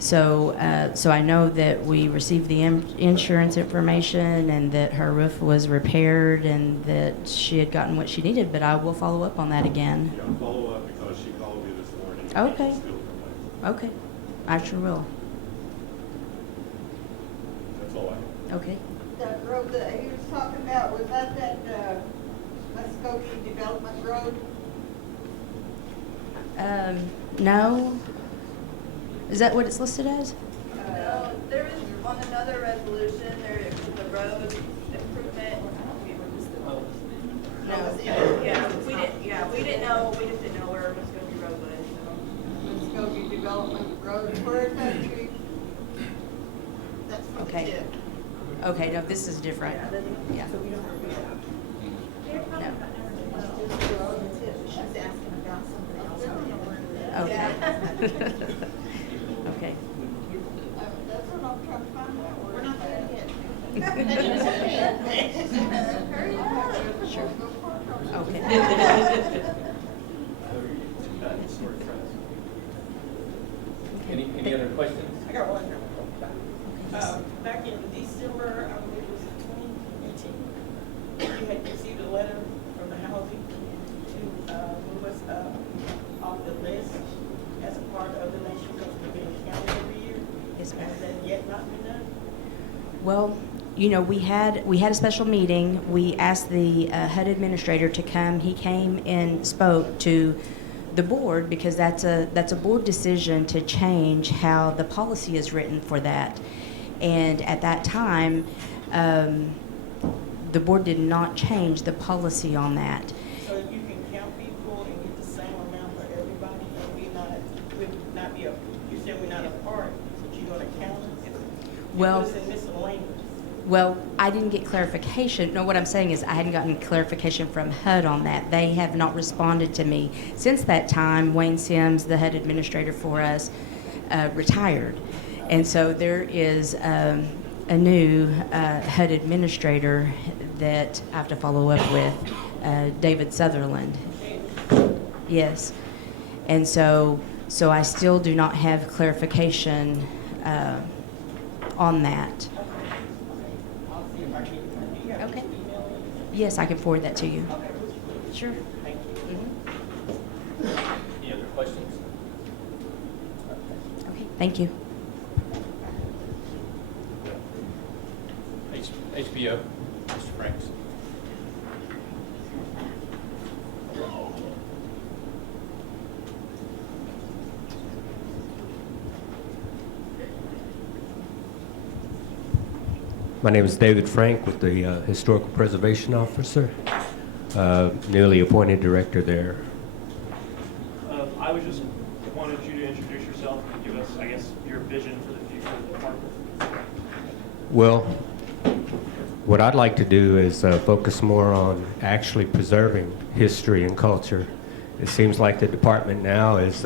So I know that we received the insurance information and that her roof was repaired and that she had gotten what she needed, but I will follow up on that again. Yeah, follow up because she called me this morning. Okay. She's still complaining. Okay, I sure will. That's all I have. Okay. That road that he was talking about, was that Muskogee Development Road? No. Is that what it's listed as? No, there is on another resolution, there is the road improvement. No, we didn't know, we just didn't know where Muskogee Road was, so. Muskogee Development Road, where is that tree? That's for the Okay. tip. Okay, no, this is different. Yeah. No. She's asking about something else. Okay. Okay. That's what I'm trying to find out. We're not there yet. Sure. Okay. Any other questions? I got one. Back in December, I believe it was 2018, you had received a letter from the housing to move us off the list as a part of the nation because we're getting counted every year. Yes, ma'am. Has that yet not been done? Well, you know, we had a special meeting. We asked the HUD administrator to come. He came and spoke to the board because that's a board decision to change how the policy is written for that. And at that time, the board did not change the policy on that. So you can count people and get the same amount for everybody, and we'd not be a, you said we're not a part, but you're gonna count it? Well- It's in miscellaneous. Well, I didn't get clarification. No, what I'm saying is I hadn't gotten clarification from HUD on that. They have not responded to me. Since that time, Wayne Sims, the HUD administrator for us, retired. And so there is a new HUD administrator that I have to follow up with, David Sutherland. Yes. And so I still do not have clarification on that. Okay. Yes, I can forward that to you. Sure. Any other questions? Okay, thank you. HBO, Mr. Franks. My name is David Frank with the Historical Preservation Officer, newly appointed director there. I was just wanted you to introduce yourself and give us, I guess, your vision for the future of the department. Well, what I'd like to do is focus more on actually preserving history and culture. It seems like the department now is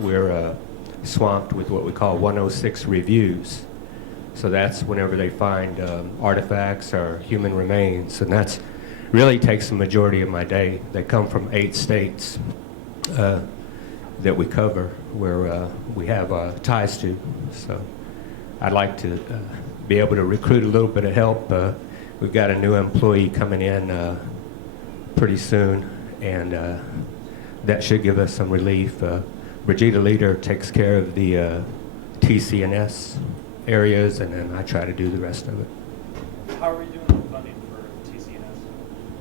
we're swamped with what we call 106 reviews. So that's whenever they find artifacts or human remains, and that's really takes the majority of my day. They come from 8 states that we cover, where we have ties to. So I'd like to be able to recruit a little bit of help. We've got a new employee coming in pretty soon, and that should give us some relief. Brigida Leader takes care of the TCNS areas, and then I try to do the rest of it. How are we doing with funding for TCNS?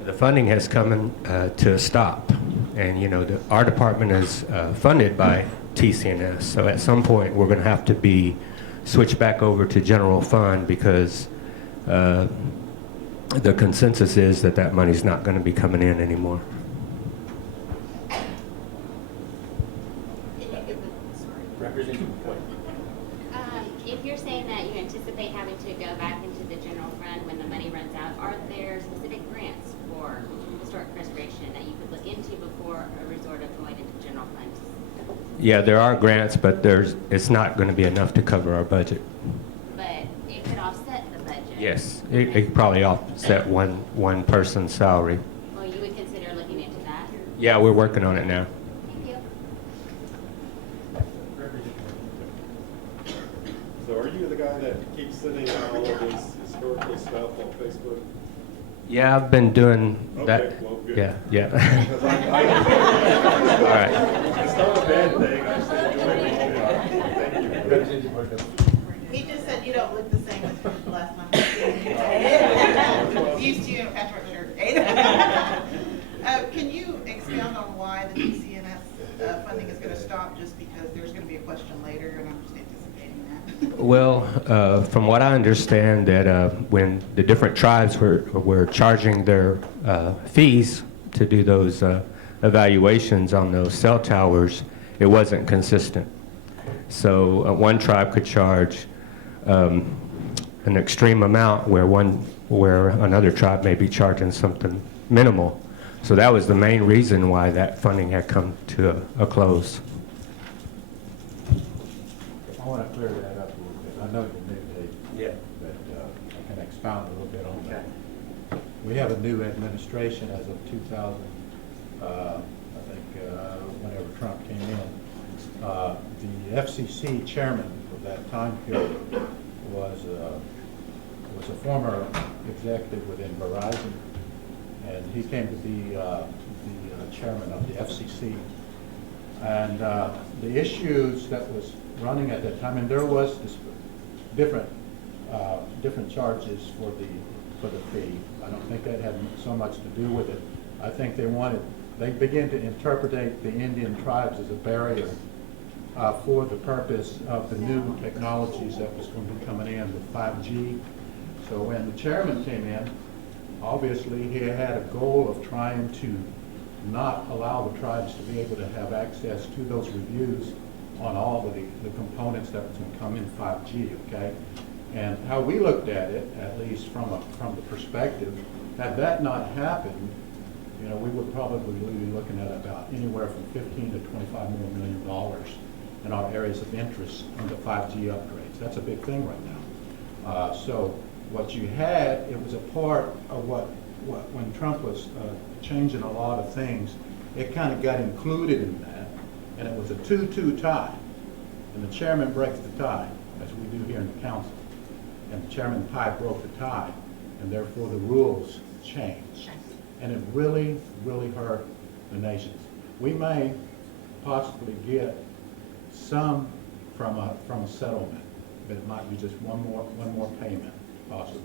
The funding has come to a stop, and you know our department is funded by TCNS, so at some point we're going to have to be switched back over to general fund because the consensus is that that money's not going to be coming in anymore. Representative Boyd. If you're saying that you anticipate having to go back into the general fund when the money runs out, are there specific grants for historic preservation that you could look into before a resort of going into general funds? Yeah, there are grants, but it's not going to be enough to cover our budget. But it could offset the budget. Yes, it could probably offset one person's salary. Well, you would consider looking into that? Yeah, we're working on it now. Thank you. So are you the guy that keeps sending out all of this historical stuff on Facebook? Yeah, I've been doing that. Okay, well, good. Yeah. Because All right. It's not a bad thing, I just enjoy reading it. Thank you. He just said you don't look the same as the last time. Used to you in a patchwork shirt. Can you expound on why the DCNS funding is going to stop, just because there's going to be a question later, and I'm just anticipating that? Well, from what I understand, that when the different tribes were charging their fees to do those evaluations on those cell towers, it wasn't consistent. So one tribe could charge an extreme amount where another tribe may be charging something minimal. So that was the main reason why that funding had come to a close. I want to clear that up a little bit. I know you knew, Dave. Yeah. But I can expound a little bit on that. We have a new administration as of 2000, I think, whenever Trump came in. The FCC chairman of that time period was a former executive within Verizon, and he came to be the chairman of the FCC. And the issues that was running at that time, and there was this different charges for the fee. I don't think that had so much to do with it. I think they began to interpret the Indian tribes as a barrier for the purpose of the new technologies that was going to be coming in with 5G. So when the chairman came in, Obviously, he had a goal of trying to not allow the tribes to be able to have access to those reviews on all of the components that was going to come in 5G, okay? And how we looked at it, at least from the perspective, had that not happened, you know, we would probably be looking at about anywhere from $15 to $25 more million in our areas of interest on the 5G upgrades. That's a big thing right now. So what you had, it was a part of what when Trump was changing a lot of things, it kind of got included in that, and it was a 2-2 tie. And the chairman breaks the tie, as we do here in the council. And the Chairman Pye broke the tie, and therefore the rules changed. And it really, really hurt the nations. We may possibly get some from a settlement, but it might be just one more payment, possibly.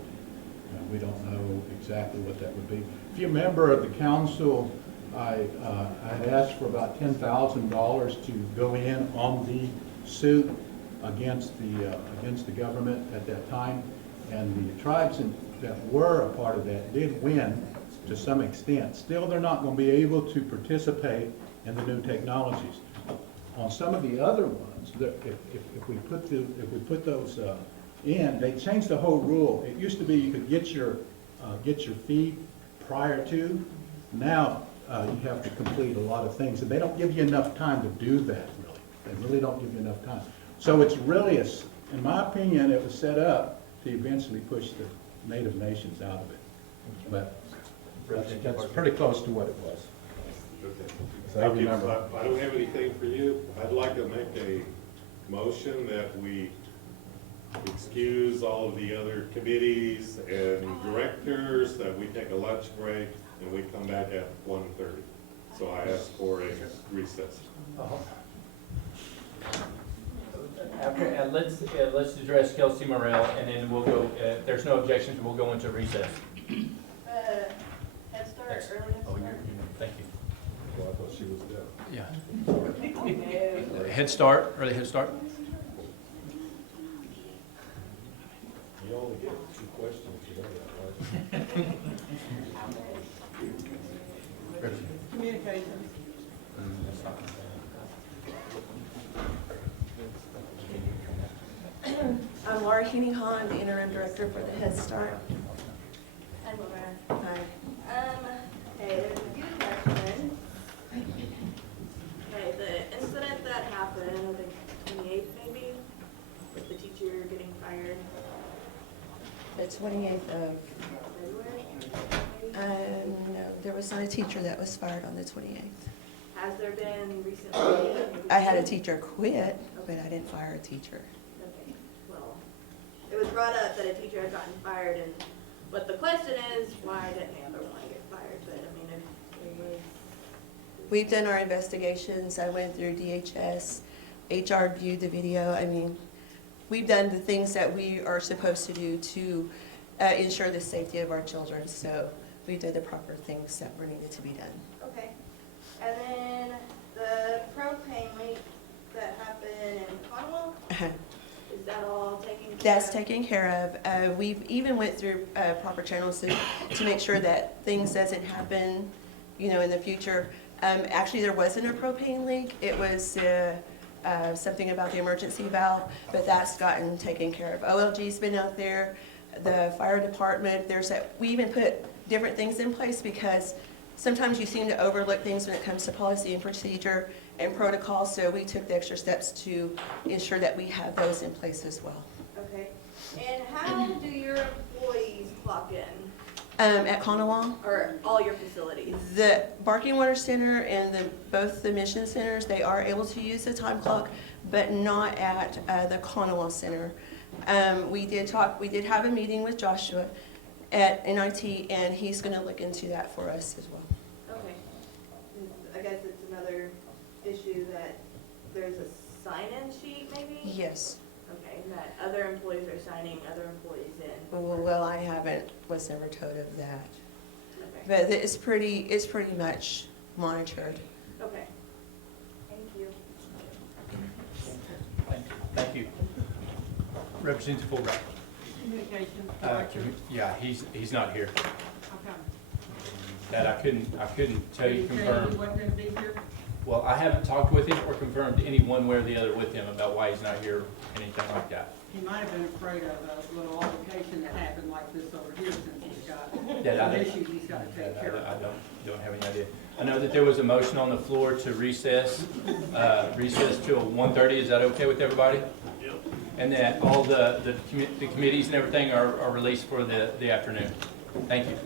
We don't know exactly what that would be. If you're a member of the council, I had asked for about $10,000 to go in on the suit against the government at that time, and the tribes that were a part of that did win to some extent. Still, they're not going to be able to participate in the new technologies. On some of the other ones, if we put those in, they changed the whole rule. It used to be you could get your fee prior to. Now you have to complete a lot of things, and they don't give you enough time to do that. Really, they really don't give you enough time. So it's really, in my opinion, it was set up to eventually push the Native nations out of it. But that's pretty close to what it was. Okay. So I remember. I don't have anything for you. I'd like to make a motion that we excuse all of the other committees and directors, that we take a lunch break, and we come back at 1:30. So I ask for a recess. After, let's address Kelsey Morrell, and then we'll go, if there's no objections, we'll go into recess. Head Start, early Head Start. Thank you. Well, I thought she was dead. Yeah. Head Start, early Head Start. You only get 2 questions today, right? Communications. I'm Laura Henning-Hahn, the interim director for the Head Start. Hi, Laura. Hi. Okay, there's a few questions. Okay, the incident that happened, I think 28th maybe, with the teacher getting fired. The 28th of, February? no, there was not a teacher that was fired on the 28th. Has there been recently? I had a teacher quit, but I didn't fire a teacher. Okay, well, it was brought up that a teacher had gotten fired, and what the question is, why didn't the other one get fired? But I mean, if it was. We've done our investigations. I went through DHS, HR viewed the video. I mean, we've done the things that we are supposed to do to ensure the safety of our children. So we did the proper things that were needed to be done. Okay. And then the propane leak that happened in Conwell, is that all taken care of? That's taken care of. We've even went through proper channels to make sure that things doesn't happen, you know, in the future. Actually, there wasn't a propane leak. It was something about the emergency valve, but that's gotten taken care of. OLG's been out there, the fire department. We even put different things in place because sometimes you seem to overlook things when it comes to policy and procedure and protocol, so we took the extra steps to ensure that we have those in place as well. Okay. And how do your employees clock in? At Conowal? Or all your facilities? The Barking Water Center and both the mission centers, they are able to use the time clock, but not at the Conowal Center. We did have a meeting with Joshua at NIT, and he's going to look into that for us as well. Okay. I guess it's another issue that there's a sign-in sheet maybe? Yes. Okay, and that other employees are signing other employees in. Well, I was never told of that. Okay. But it's pretty much monitored. Okay. Thank you. Thank you. Representative Fulbright. Communications director. Yeah, he's not here. Okay. That I couldn't tell you Did he say he confirm. wasn't gonna be here? Well, I haven't talked with him or confirmed any one way or the other with him about why he's not here, anything like that. He might have been afraid of a little altercation that happened like this over here since he's got That I some don't- issues he's gotta take care of. I don't have any idea. I know that there was a motion on the floor to recess till 1:30. Is that okay with everybody? Yep. And that all the committees and everything are released for the afternoon. Thank you.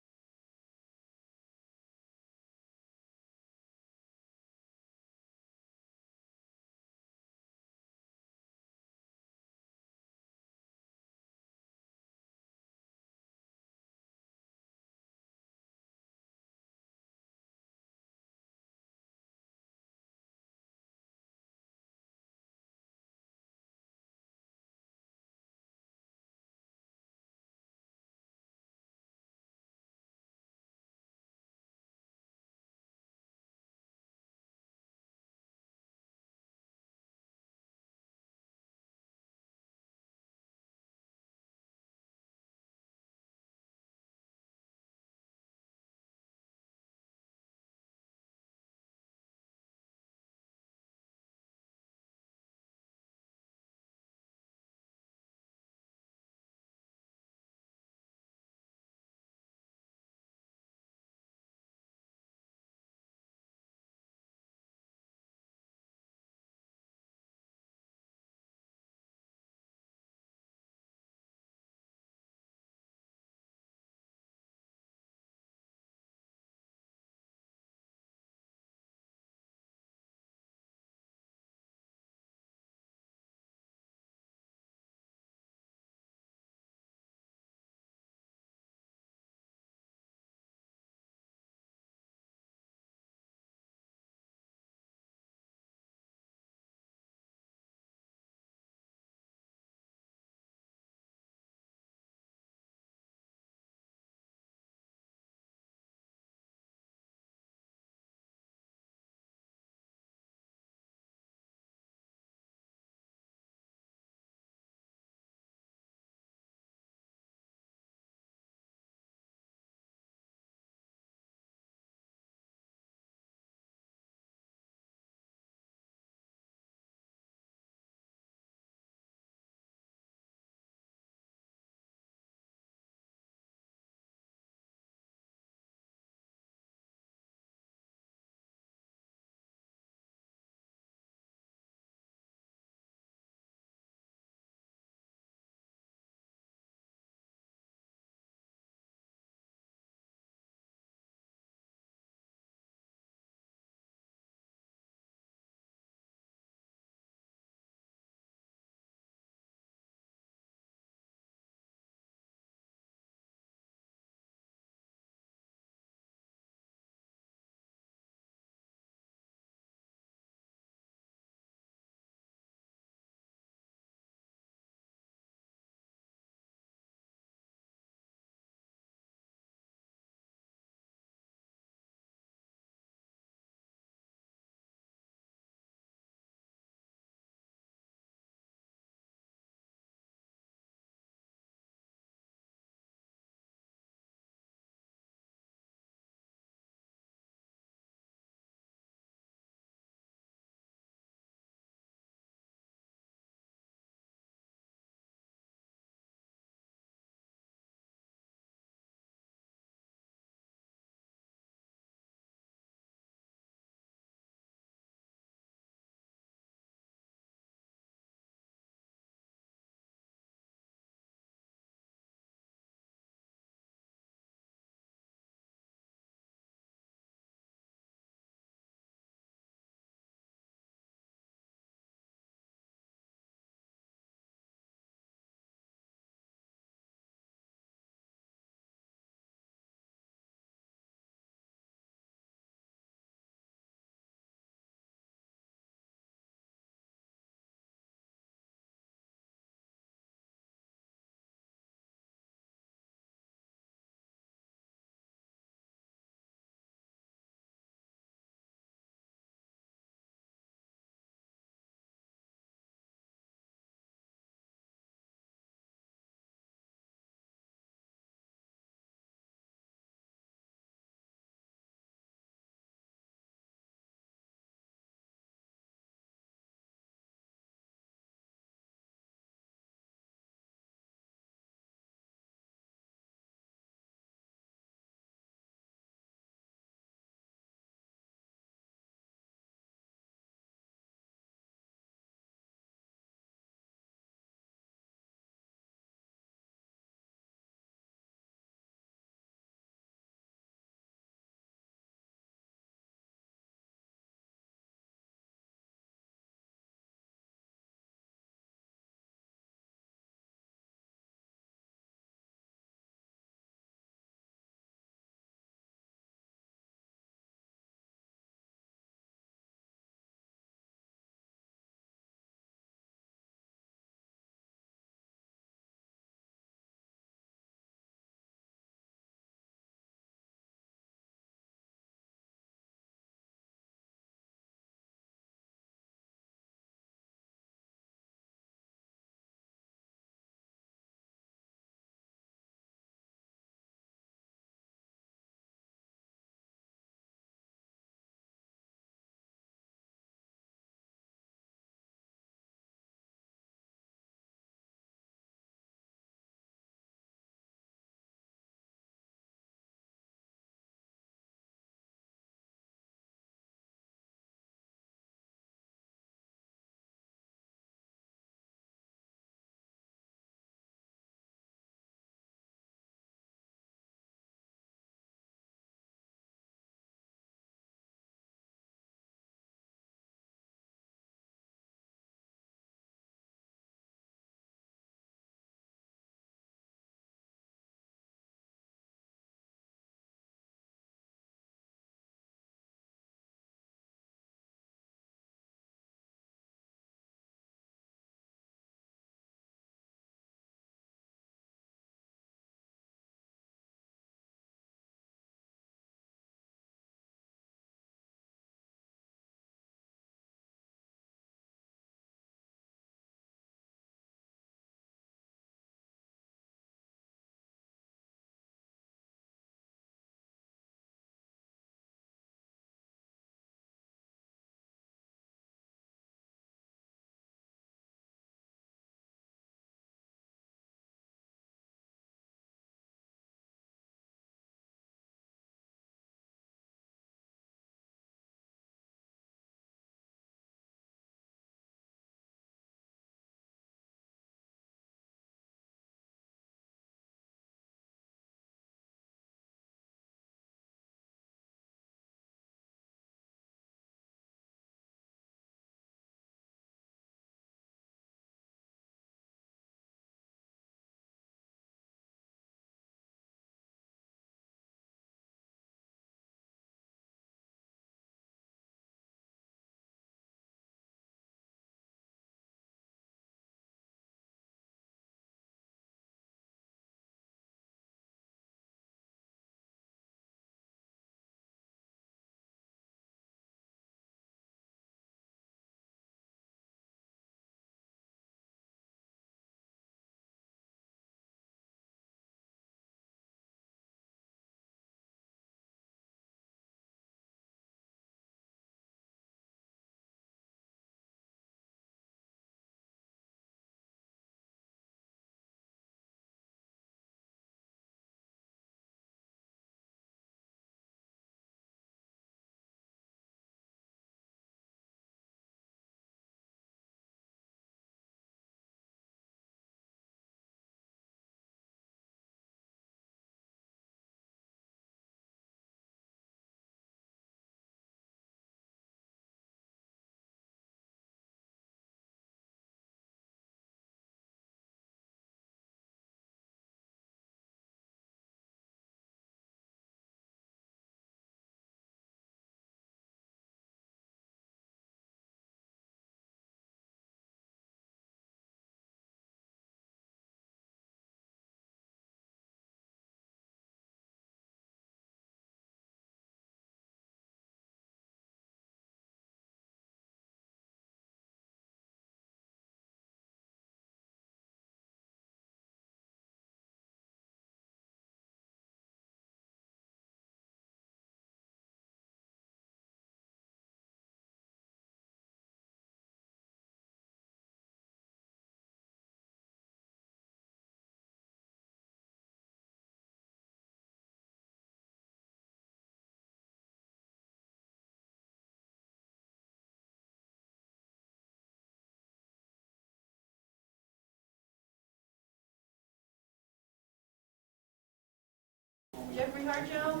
Harjo.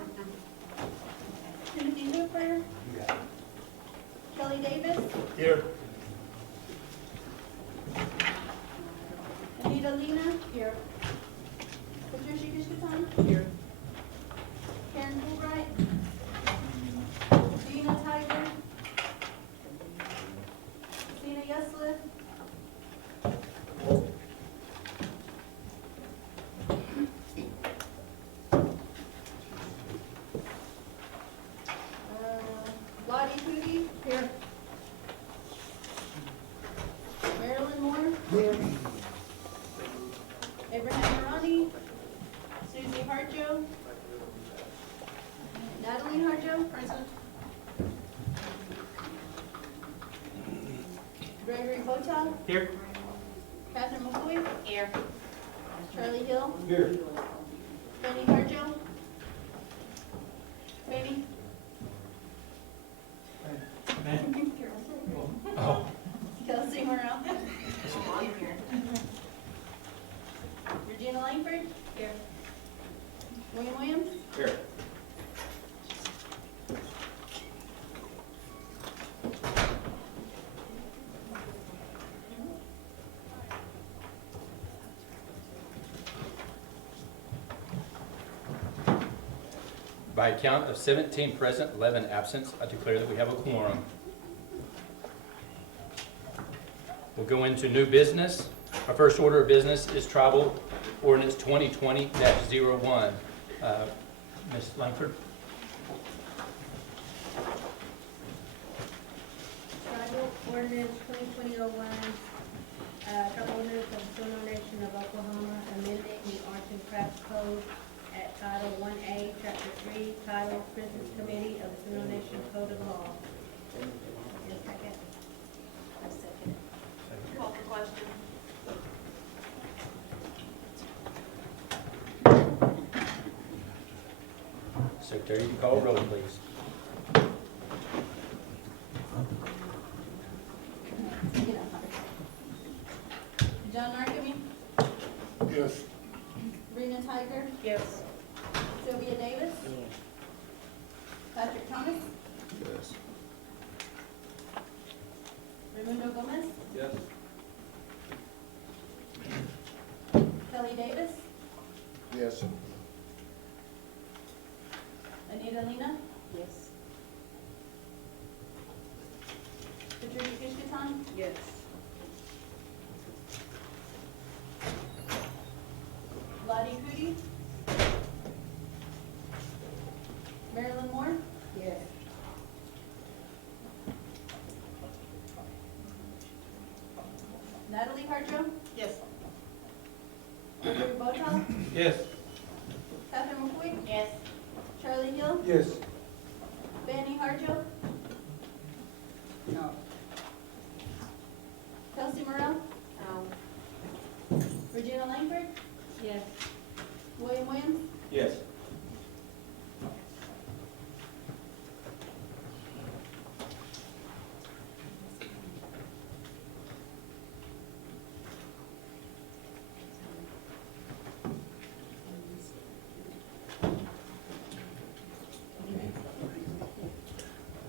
Timothy Hooper. Kelly Davis. Here. Anita Lena. Here. Patricia Kishkatan. Here. Karen Fulbright. Gina Tiger. Christina Yesler. Lottie Cootie. Here. Marilyn Moore. Here. Abraham Marani. Susie Harjo. Natalie Harjo. Present. Gregory Botow. Here. Catherine McCoy. Here. Charlie Hill. Here. Benny Harjo. Benny. Oh. Kelsey Morrell. Regina Langford. Here. William Williams. Here. By a count of 17 present, 11 absent, I declare that we have a quorum. We'll go into new business. Our first order of business is Tribal Ordinance 2020-01. Ms. Langford? Tribal Ordinance 2020-01, Tribal Ordinance of the Seminole Nation of Oklahoma, amending the Arts and Crafts Code at Title 1A, Chapter 3, Title Prisons Committee of the Seminole Nation Code of Law. Is there a second? I second. Call for question. Secretary, you can call roll, please. John Narcome. Yes. Rena Tiger. Yes. Sylvia Davis. Patrick Thomas. Yes. Raimundo Gomez. Yes. Kelly Davis. Yes. Anita Lena. Yes. Patricia Kishkatan. Yes. Lottie Cootie. Marilyn Moore. Yes. Natalie Harjo. Yes. Gregory Botow. Yes. Catherine McCoy. Yes. Charlie Hill. Yes. Benny Harjo. No. Kelsey Morrell. No. Regina Langford. Yes. William Williams. Yes.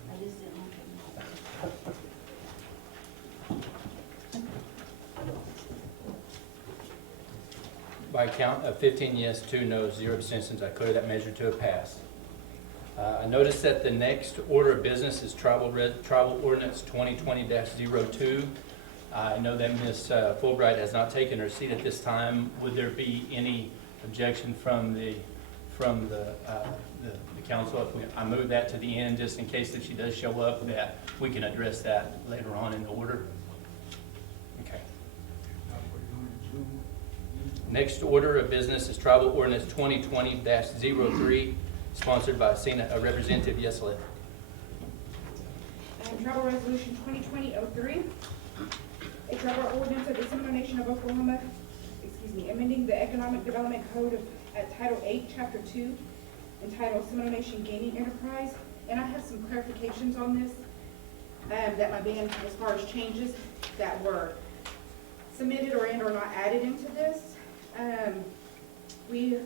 I just didn't want to. By a count of 15 yes, 2 no's, 0 abstentions, I declare that measure to have passed. I notice that the next order of business is Tribal Ordinance 2020-02. I know that Ms. Fulbright has not taken her seat at this time. Would there be any objection from the council if I move that to the end, just in case if she does show up, that we can address that later on in the order? Okay. Next order of business is Tribal Ordinance 2020-03, sponsored by Representative Yeslet. Tribal Resolution 2020-03, a tribal ordinance of the Seminole Nation of Oklahoma, amending the Economic Development Code at Title 8, Chapter 2, entitled Seminole Nation Gaming Enterprise. And I have some clarifications on this that might be in as far as changes that were submitted or not added into this. We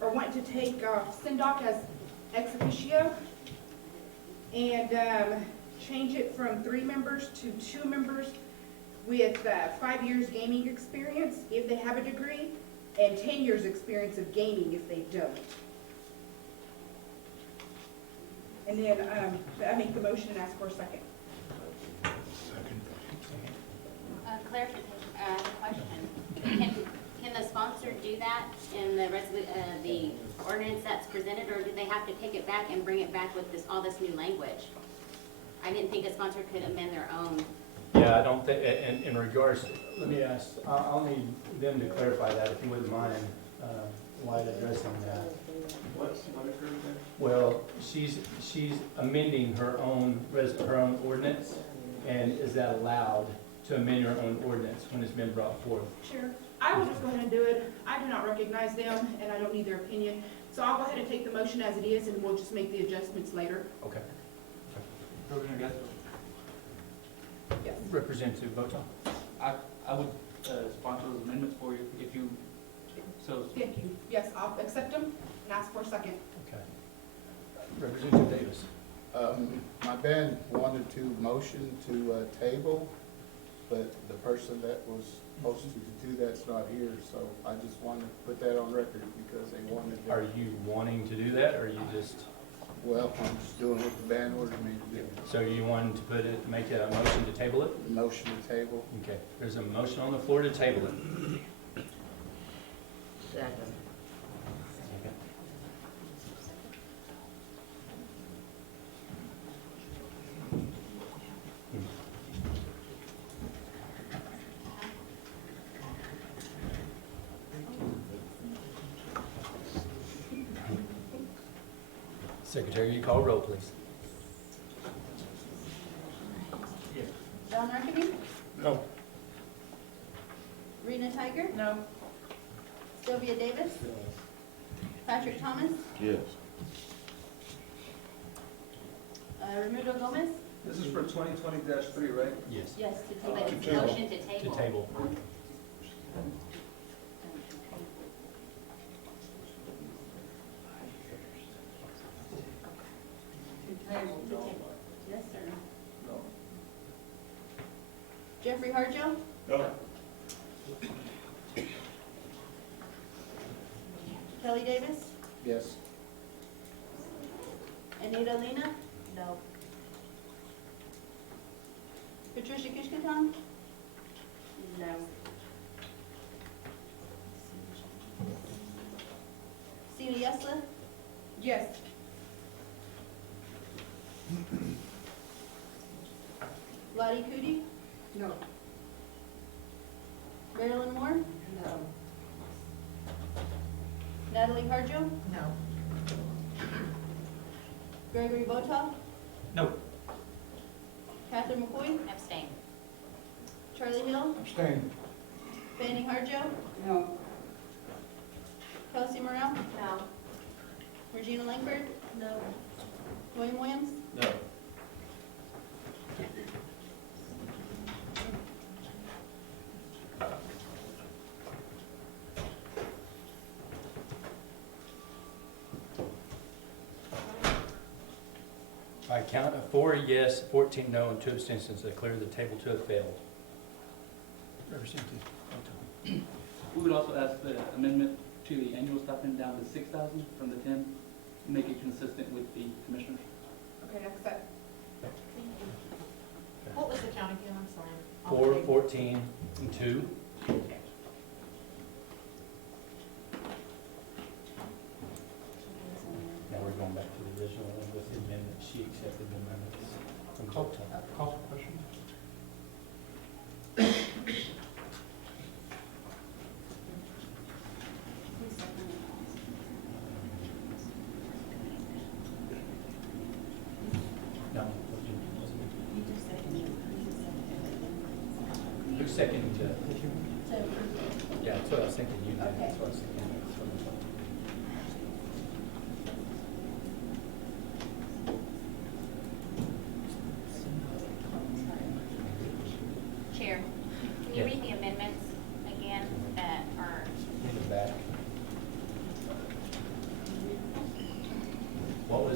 or want to take Sindoc as ex officio and change it from 3 members to 2 members with 5 years gaming experience if they have a degree, and 10 years experience of gaming if they don't. And then I make the motion and ask for a second. Clarification, question. Can the sponsor do that in the ordinance that's presented, or do they have to take it back and bring it back with all this new language? I didn't think a sponsor could amend their own. Yeah, I don't think, in regards, let me ask, I'll need them to clarify that, if you wouldn't mind, while addressing that. What occurred there? Well, she's amending her own ordinance, and is that allowed to amend your own ordinance when it's been brought forth? Sure. I will just go ahead and do it. I do not recognize them, and I don't need their opinion. So I'll go ahead and take the motion as it is, and we'll just make the adjustments later. Okay. Representative Yes. Representative Boton? I would sponsor those amendments for you if you, so. Thank you. Yes, I'll accept them and ask for a second. Okay. Representative Davis? My band wanted to motion to table, but the person that was supposed to do that's not here, so I just wanted to put that on record because they wanted to. Are you wanting to do that, or are you just? Well, I'm just doing what the band ordered me to do. So you wanted to make a motion to table it? Motion to table. Okay, there's a motion on the floor to table it. Second. Secretary, you call roll, please. Don Arcady? No. Rena Tiger? No. Sylvia Davis? Patrick Thomas? Yes. Remudo Gomez? This is for 2020-3, right? Yes. Yes, to But table. it's a motion to table. To table. Yes, sir. No. Jeffrey Harjo? No. Kelly Davis? Yes. Anita Lena? No. Patricia Kishkaton? No. Sina Yesla? Yes. Lottie Cootie? No. Marilyn Moore? No. Natalie Harjo? No. Gregory Botoff? No. Catherine McCoy? Abstain. Charlie Hill? Abstain. Fanning Harjo? No. Kelsey Morrell? No. Regina Langford? No. William Williams? No. By count of 4 yes, 14 no, and 2 abstentions, I declare the table to have failed. Representative Boton? We would also ask the amendment to the annual stipend down to 6,000 from the 10, make it consistent with the commissioners. Okay, accept. What was the count again? I'm sorry. 4, 14, and 2. Now we're going back to the original one with the amendment. She accepted the amendments from Boton. Call for question. No. Who seconded the? Yeah, that's what I was thinking you did. That's what I was thinking. Chair, can you Yes. read the amendments again that are, In the back.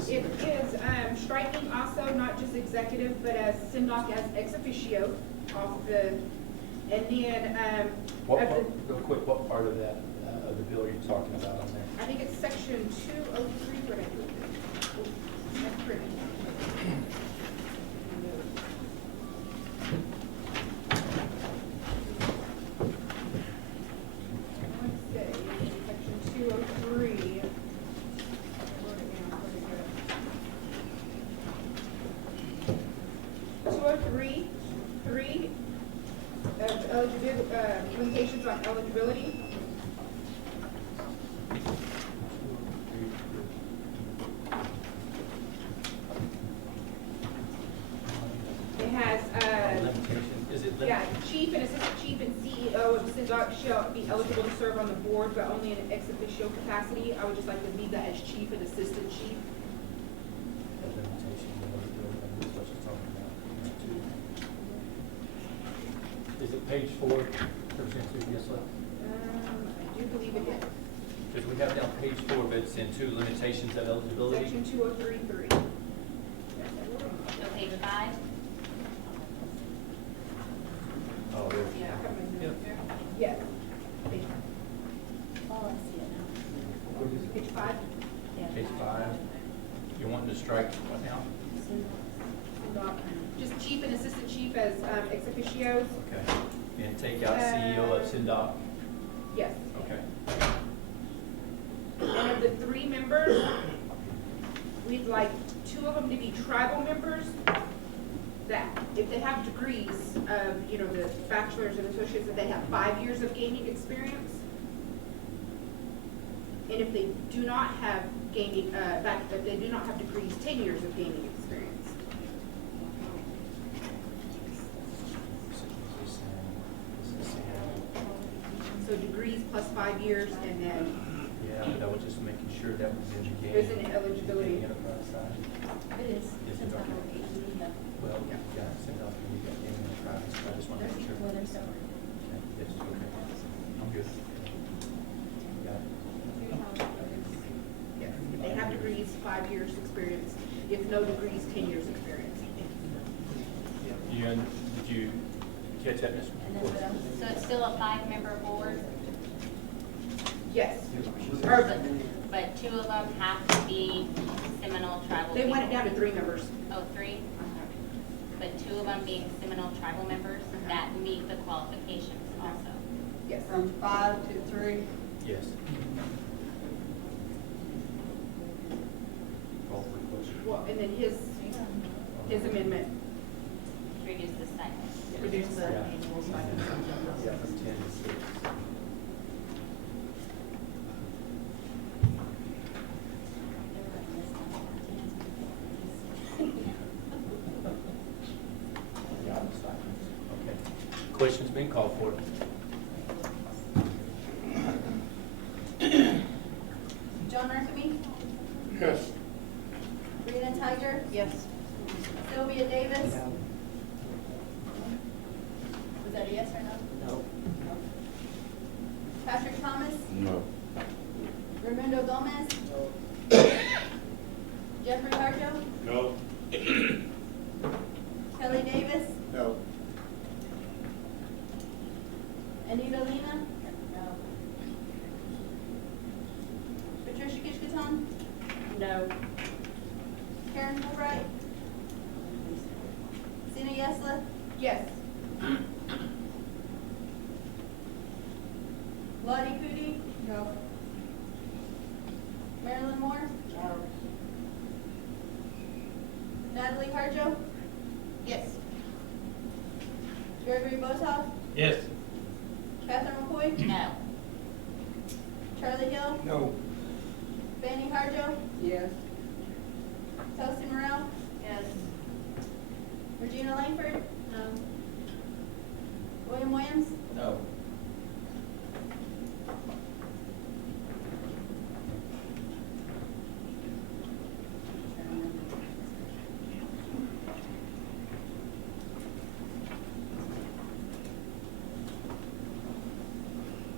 It is, striking also, not just executive, but as Sindoc as ex officio off the, and then, What of part, the, real quick, what part of that, of the bill are you talking about on there? I think it's section 203, what I put there. Oh, that's pretty. Let's say, section 203. Wrote it down, where'd it go? 203, 3, limitations on eligibility. It has, Limitation, is it yeah, chief and assistant chief and CEO of Sindoc shall be eligible to serve on the board, but only in an ex officio capacity. I would just like to leave that as chief and assistant chief. Is it page 4, Representative Yesler? I do believe it is. Because we have down page 4, but it's in 2, limitations of eligibility. Section 203.3. So page 5? Oh, there. Yeah. Yep. Yes. Page Oh, I see it now. What is it? Page 5. Page 5. You wanting to strike what now? Sindoc. Just chief and assistant chief as ex officios. Okay. And take out CEO of Sindoc? Yes. Okay. And of the 3 members, we'd like 2 of them to be tribal members. That if they have degrees of, you know, the bachelor's and associates, that they have 5 years of gaming experience. And if they do not have gaming, if they do not have degrees, 10 years of gaming experience. So degrees plus 5 years, and then Yeah, but I was just making sure that was in the game. there's an eligibility. The enterprise side. It is. Is it Since I'm okay? Well, yeah, send out the game enterprise, so I just want to make sure. Well, they're separate. Okay, yes, okay. I'm good. Got it. Yes, if they have degrees, 5 years experience. If no degrees, 10 years experience. Did you catch that, Ms. McCoy? So it's still a 5-member board, Yes. but 2 of them have to be Seminole tribal They people. went it down to 3 members. Oh, 3? But 2 of them being Seminole tribal members, that meet the qualifications also. Yes. From 5 to 3. Yes. Call for the question. Well, and then his amendment. Reduce the stipend. Reduce the Yeah. annual stipend. Yeah, from 10 to 6. Yeah, the stipends. Okay. Question's been called for. John Rickaby, Yes. Rena Tiger. Yes. Sylvia Davis. Was that a yes or no? No. Patrick Thomas, No. Raimundo Gomez, Jeffrey Harjo, No. Kelly Davis, No. Anita Lena. No. Patricia Kishkaton, No. Karen Fulbright, Sina Yesla, Yes. Lottie Pudi. No. Marilyn Moore. No. Natalie Harjo, Yes. Gregory Botoff, Yes. Catherine McCoy, No. Charlie Hill, No. Fanny Harjo, Yes. Kelsey Morrell, Yes. Regina Langford. No. William Williams, No.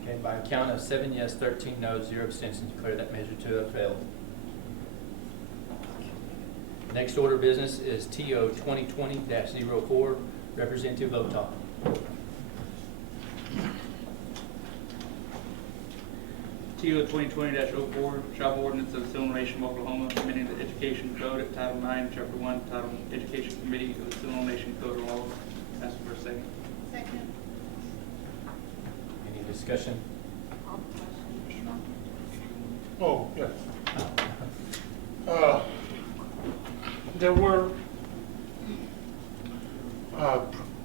Okay, by a count of 7 yes, 13 no, 0 abstentions, declare that measure to have failed. Next order of business is TO 2020-04, Representative Votaw. TO 2020-04, Travel Ordinance of the Seminole Nation of Oklahoma, amending the Education Code at Title 9, Chapter 1, titled Education Committee of the Seminole Nation Code of Law. Ask for a second. Second. Any discussion? Oh, yes. There were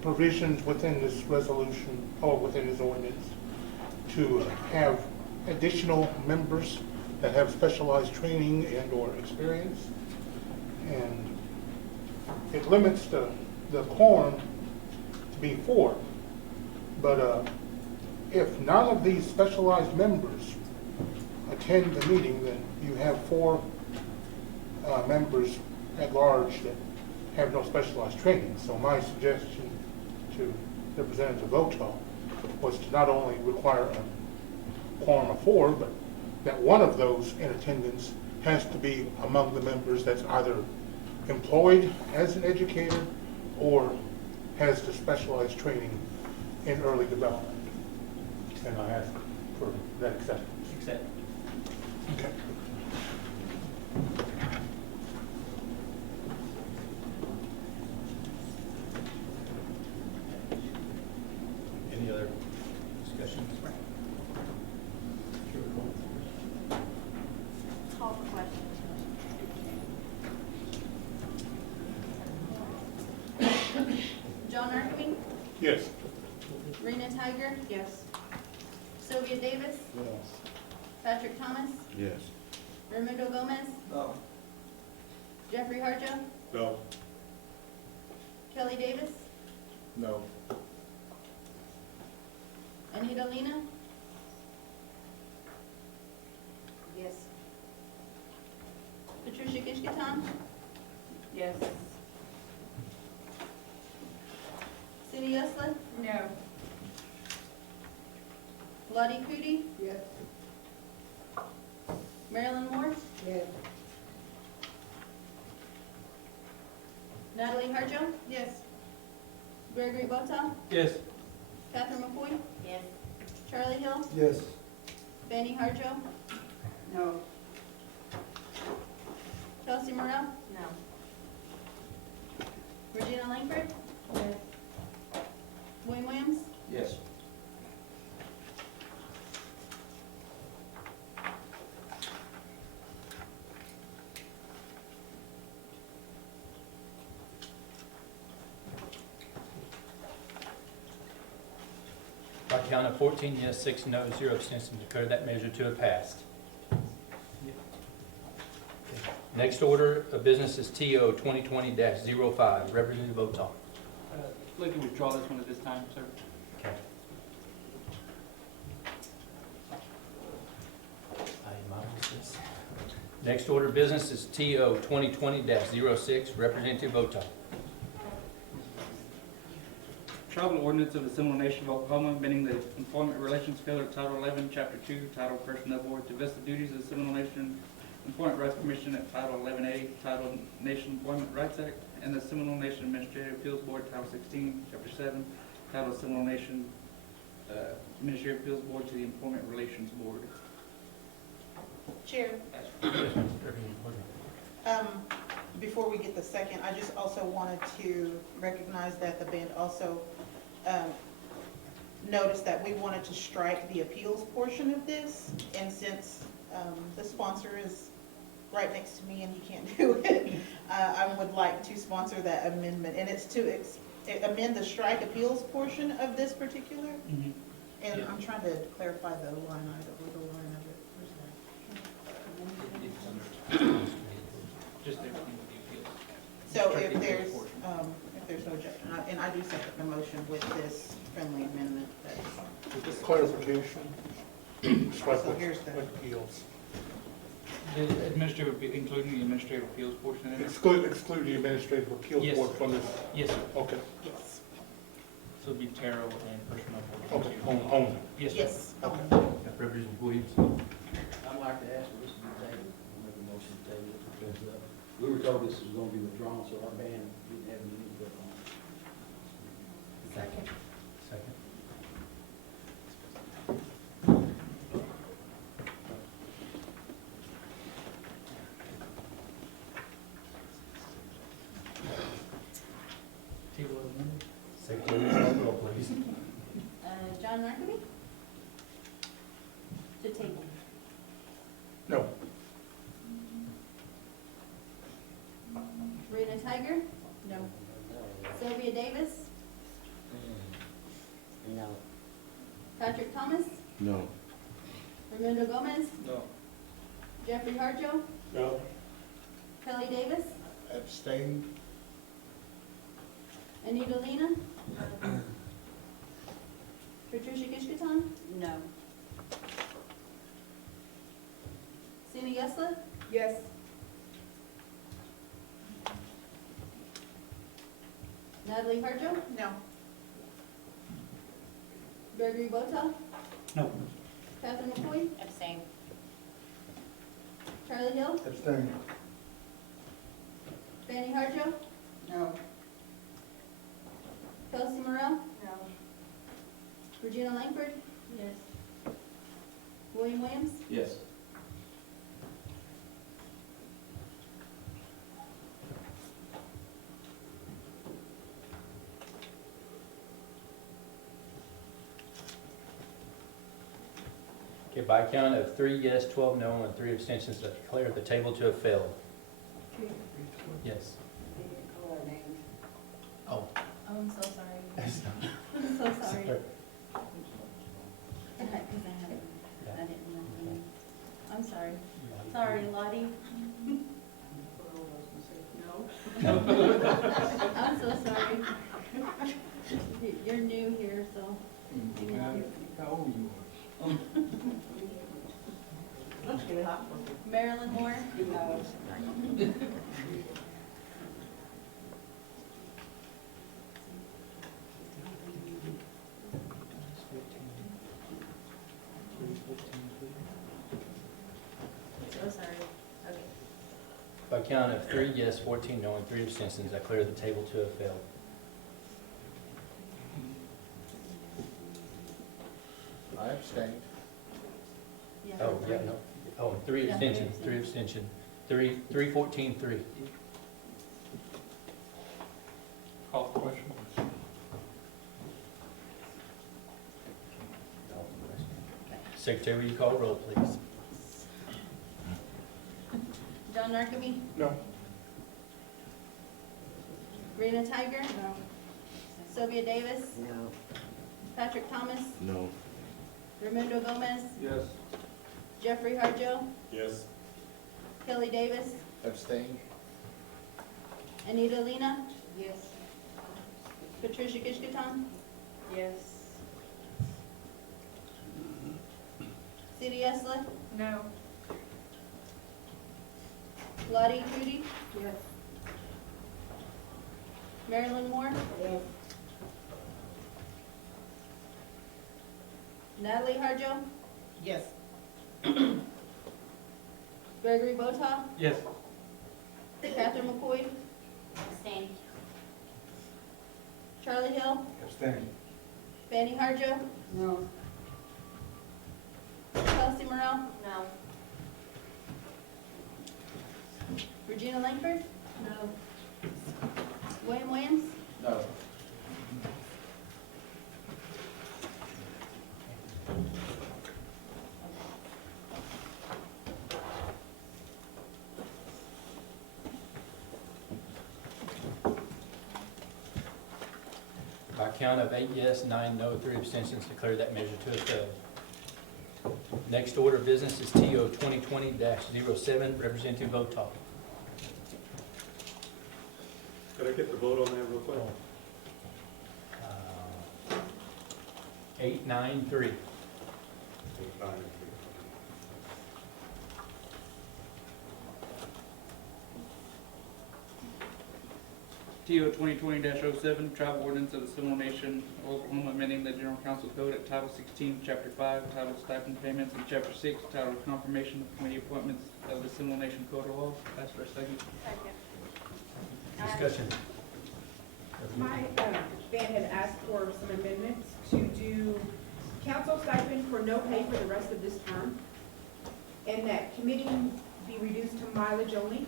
provisions within this resolution, or within this ordinance, to have additional members that have specialized training and or experience. And it limits the quorum to be 4. But if none of these specialized members attend the meeting, then you have 4 members at large that have no specialized training. So my suggestion to Representative Votaw was to not only require a quorum of 4, but that one of those in attendance has to be among the members that's either employed as an educator or has the specialized training in early development. And I ask for that acceptance. Accept. Okay. Any other discussions? Call for question. John Archie, Yes. Rena Tiger, Yes. Sylvia Davis, Yes. Patrick Thomas, Yes. Raimundo Gomez, No. Jeffrey Harjo, No. Kelly Davis, No. Anita Lena, Yes. Patricia Kishkaton, Yes. Cindy Usla, No. Lottie Cootie, Yes. Marilyn Moore, Yes. Natalie Harjo, Yes. Gregory Botow, Yes. Catherine McCoy, Yes. Charlie Hill, Yes. Benny Harjo, No. Kelsey Morrell, No. Regina Langford, Yes. William Williams, Yes. By count of 14 yes, 6 no, 0 abstentions, declare that measure to have passed. Next order of business is TO 2020-05, Representative Votaw. I'd like to withdraw this one at this time, sir. Okay. Next order of business is TO 2020-06, Representative Votaw. Travel Ordinance of the Seminole Nation of Oklahoma, amending the Employment Relations Code of Title 11, Chapter 2, titled Personnel Board, to vest the duties of the Seminole Nation Employment Rights Commission at Title 11A, titled Nation Employment Rights Act, and the Seminole Nation Administrative Appeals Board, Title 16, Chapter 7, titled Seminole Nation Administrative Appeals Board to the Employment Relations Board. Chair, before we get the second, I just also wanted to recognize that the band also noticed that we wanted to strike the appeals portion of this, and since the sponsor is right next to me and he can't do it, I would like to sponsor that amendment, and it's to amend the strike appeals portion of this particular, Mm-hmm. and Yeah. I'm trying to clarify the line item, or the line of it. Just everything with the appeals. So Strike the if there's, appeals portion. if there's no objection, and I do second the motion with this friendly amendment, Just clarification. Strike So here's the- appeals. The administrative, including the administrative appeals portion in it? Exclude the administrative appeals Yes. board from this. Yes, sir. Okay. yes. So it'd be Taro and personnel board. Okay. Only. Yes, sir. Yes. Okay. Representative Williams. I'd like to ask for this to be tabled, make a motion to table it, because we were told this was gonna be withdrawn, so our band didn't have any input on it. Second. Second. Secretary, call the roll, please. John Markby? To table. No. Rena Tiger? No. Sylvia Davis? No. Patrick Thomas? No. Raimundo Gomez? No. Jeffrey Harjo? No. Kelly Davis? Abstain? Anita Lena? Patricia Kishkaton? No. Sina Yesla? Yes. Natalie Harjo? No. Gregory Botel? No. Catherine McCoy? Abstain. Charlie Hill? Abstain. Fanny Harjo? No. Kelsey Morrell? No. Regina Langford? Yes. William Williams? Yes. Okay, by a count of 3 yes, 12 no, and 3 abstentions, I declare the table to have failed. Yes. Oh. Oh, I'm so sorry. I'm so sorry. Because I didn't know. I'm sorry. Sorry, Lottie. No. I'm so sorry. You're new here, so. you know. How old are you? Let's get it off. Marilyn Moore? No. So sorry. Okay. By a count of 3 yes, 14 no, and 3 abstentions, I declare the table to have failed. I abstained. Oh, yeah, no. Oh, 3 Yeah, abstentions, 3 3 abstention. 3, 14, 3. Call the question. Secretary, will you call roll, please? John Narcome? No. Rena Tiger? No. Sylvia Davis? No. Patrick Thomas? No. Raimundo Gomez? Yes. Jeffrey Harjo? Yes. Kelly Davis? Abstain? Anita Lena? Yes. Patricia Kishkaton? Yes. Sina Yesla? No. Lottie Moody? Yes. Marilyn Moore? Yes. Natalie Harjo? Yes. Gregory Botaw? Yes. Catherine McCoy? Abstain. Charlie Hill? Abstain. Fanny Harjo? No. Kelsey Morrell? No. Regina Langford? No. William Williams? No. By a count of 8 yes, 9 no, 3 abstentions, declare that measure to have failed. Next order of business is TO 2020-07, Representative Votaw. Could I get the vote on that real quick? 893. TO 2020-07, Tribal Ordinance of the Seminole Nation of Oklahoma, amending the General Council Code at Title 16, Chapter 5, titled Stipend Payments, and Chapter 6, titled Confirmation of Committee Appointments of the Seminole Nation Code of Law. Ask for a second. Second. Discussion. My band had asked for some amendments to do council stipend for no pay for the rest of this term, and that committee be reduced to mileage only.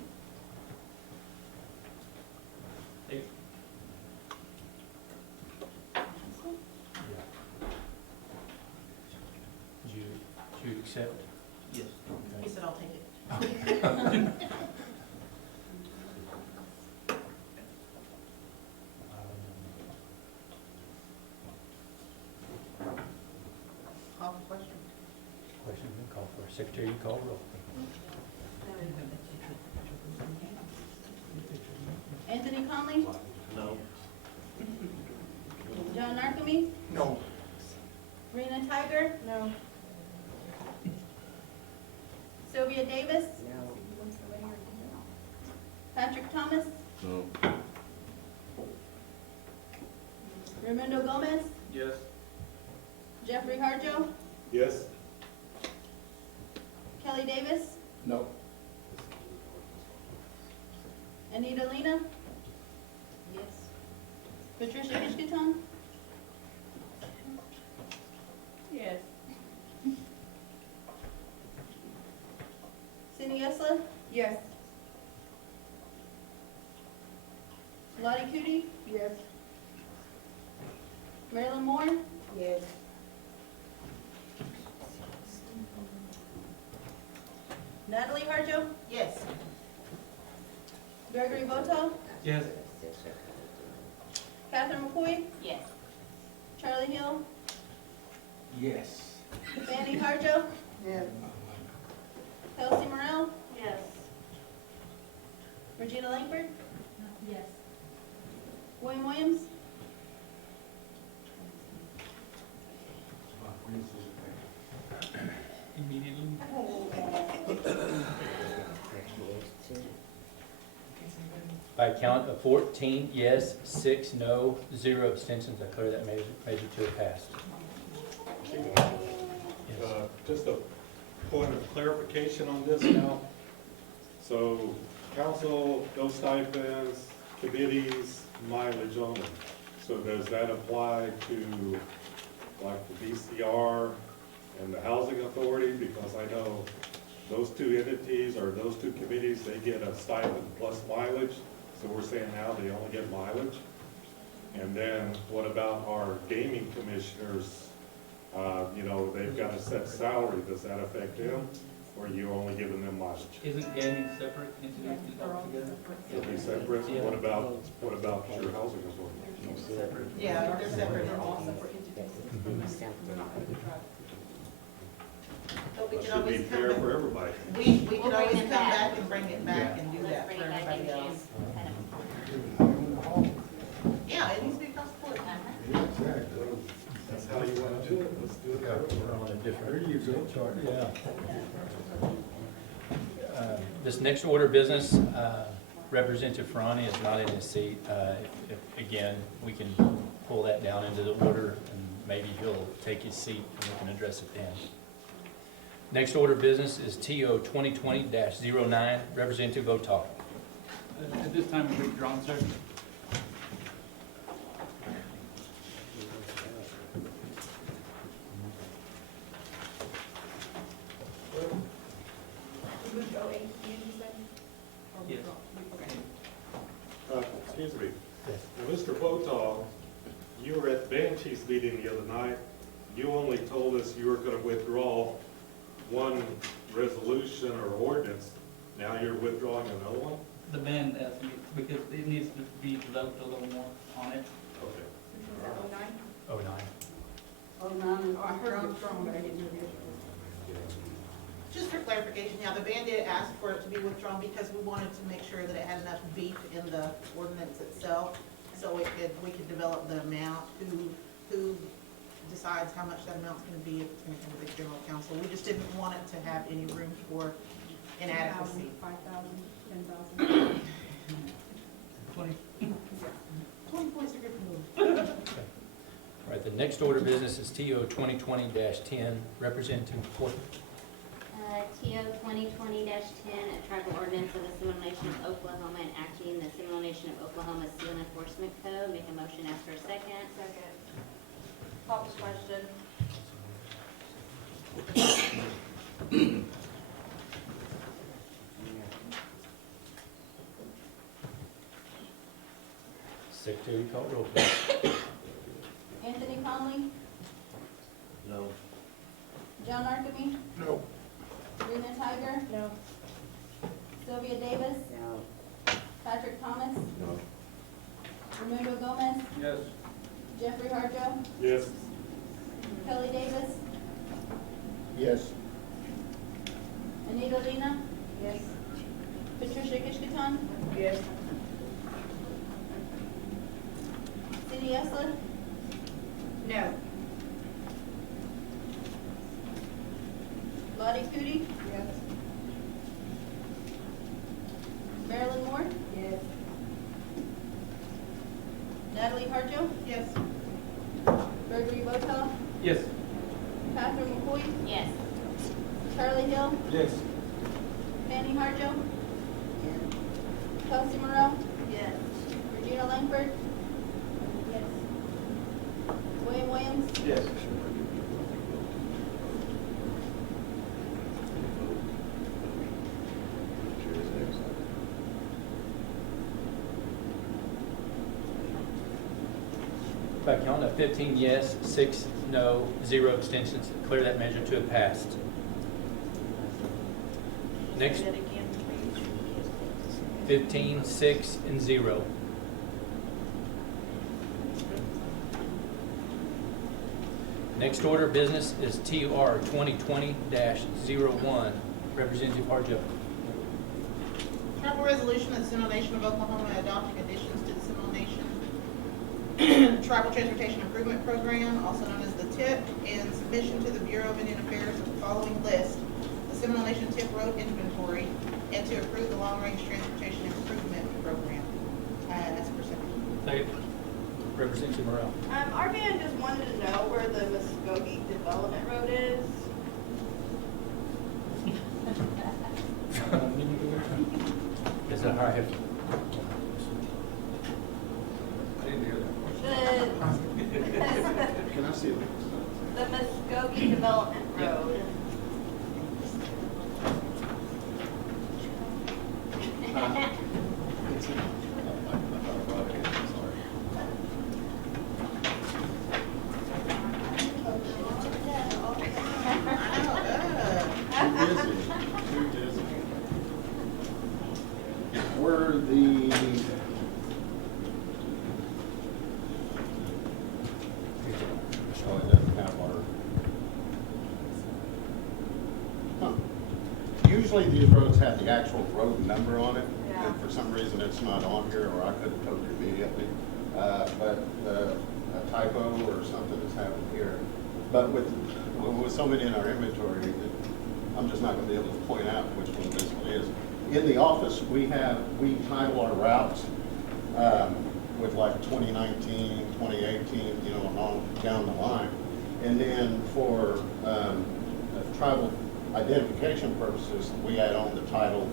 Do you accept? Yes. He said, I'll take it. Call for question. Question been called for. Secretary, you call roll. Anthony Conley? No. John Narcome? No. Rena Tiger? No. Sylvia Davis? Patrick Thomas? No. Raimundo Gomez? Yes. Jeffrey Harjo? Yes. Kelly Davis? No. Anita Lena? Yes. Patricia Hishkaton? Yes. Cindy Esla? Yes. Lottie Cootie? Yes. Marilyn Moore? Yes. Natalie Harjo? Yes. Gregory Boto? Yes. Catherine McCoy? Yes. Charlie Hill? Yes. Fanny Harjo? Yes. Kelsey Morrell? Yes. Regina Langford? Yes. William Williams? Immediately. By a count of 14 yes, 6 no, 0 abstentions, I declare that measure to have passed. Just a point of clarification on this now. So council, those stipends, committees, mileage only. So does that apply to like the BCR and the housing authority? Because I know those two entities or those two committees, they get a stipend plus mileage. So we're saying now they only get mileage. And then what about our gaming commissioners? You know, they've got a set salary. Does that affect them? Or are you only giving them mileage? Isn't gaming separate entities altogether? It'll be separate. What about your housing authority? Separate. Yeah, they're separate. They're all separate entities. But we That can should be always come fair back. for everybody. We We'll can bring always it come back. back and bring it back and do Let's that bring for it back everybody into else. kind of. Yeah, it needs to be across the board. That's how you want to do it. Let's do it. We're on a different. Yeah. This next order of business, Representative Ferrani is not in his seat. Again, we can pull that down into the order, and maybe he'll take his seat and we can address it then. Next order of business is TO 2020-09, Representative Votak. At this time, we're withdrawn, sir. Moved 08, you said? Or Yes. Okay. Excuse me. Mr. Votaw, you were at the band chiefs meeting the other night. You only told us you were going to withdraw one resolution or ordinance. Now you're withdrawing another one? The band asked me, because it needs to be developed a little more on it. Okay. Is that 09? 09. Oh, I heard withdrawn, but I didn't hear the issue. Just for clarification, yeah, the band did ask for it to be withdrawn because we wanted to make sure that it had enough beef in the ordinance itself, so we could develop the amount, who decides how much that amount's gonna be, if it's gonna come to the general council. We just didn't want it to have any room for inadequacy. 5,000, 10,000. 20. 20 points are good for me. All right, the next order of business is TO 2020-10, Representative Porter. TO 2020-10, a tribal ordinance of the Seminole Nation of Oklahoma enacting the Seminole Nation of Oklahoma Seal Enforcement Code. Make a motion, ask for a second. Second. Call this question. Secretary, call roll, please. Anthony Conley, No. John Archibald, No. Sabrina Tiger, No. Sylvia Davis, No. Patrick Thomas, No. Raimundo Gomez, Yes. Jeffrey Harjo, Yes. Kelly Davis, Yes. Anita Lina, Yes. Patricia Kishkaton, Yes. Cindy Esler, No. Lottie Cootie, Yes. Marilyn Moore, Yes. Natalie Harjo, Yes. Gregory Botoff, Yes. Catherine McCoy, Yes. Charlie Hill, Yes. Fanny Harjo, Kelsey Morrell, Yes. Regina Langford, Yes. William Williams, Yes. By count of 15 yes, 6 no, 0 abstentions, declare that measure to have passed. Next, Say that again, please. 15, 6, and 0. Next order of business is TR 2020-01. Representative Harjo. Tribal resolution of the Seminole Nation of Oklahoma adopting additions to the Seminole Nation Tribal Transportation Improvement Program, also known as the TIP, and submission to the Bureau of Indian Affairs of the following list: the Seminole Nation TIP Road Inventory, and to approve the Long Range Transportation Improvement Program. As presented. Second. Representative Morrell. Our band just wanted to know where the Muskogee Development Road is. Is that how I have? I didn't hear that. Can I see it? The Muskogee Development Road. Were the, oh, it doesn't have our, huh. Usually these roads have the actual road number on it, Yeah. and for some reason it's not on here, or I could have told you immediately. But a typo or something has happened here. But with so many in our inventory, I'm just not gonna be able to point out which one this one is. In the office, we title our routes with like 2019, 2018, you know, on down the line. And then for tribal identification purposes, we add on the title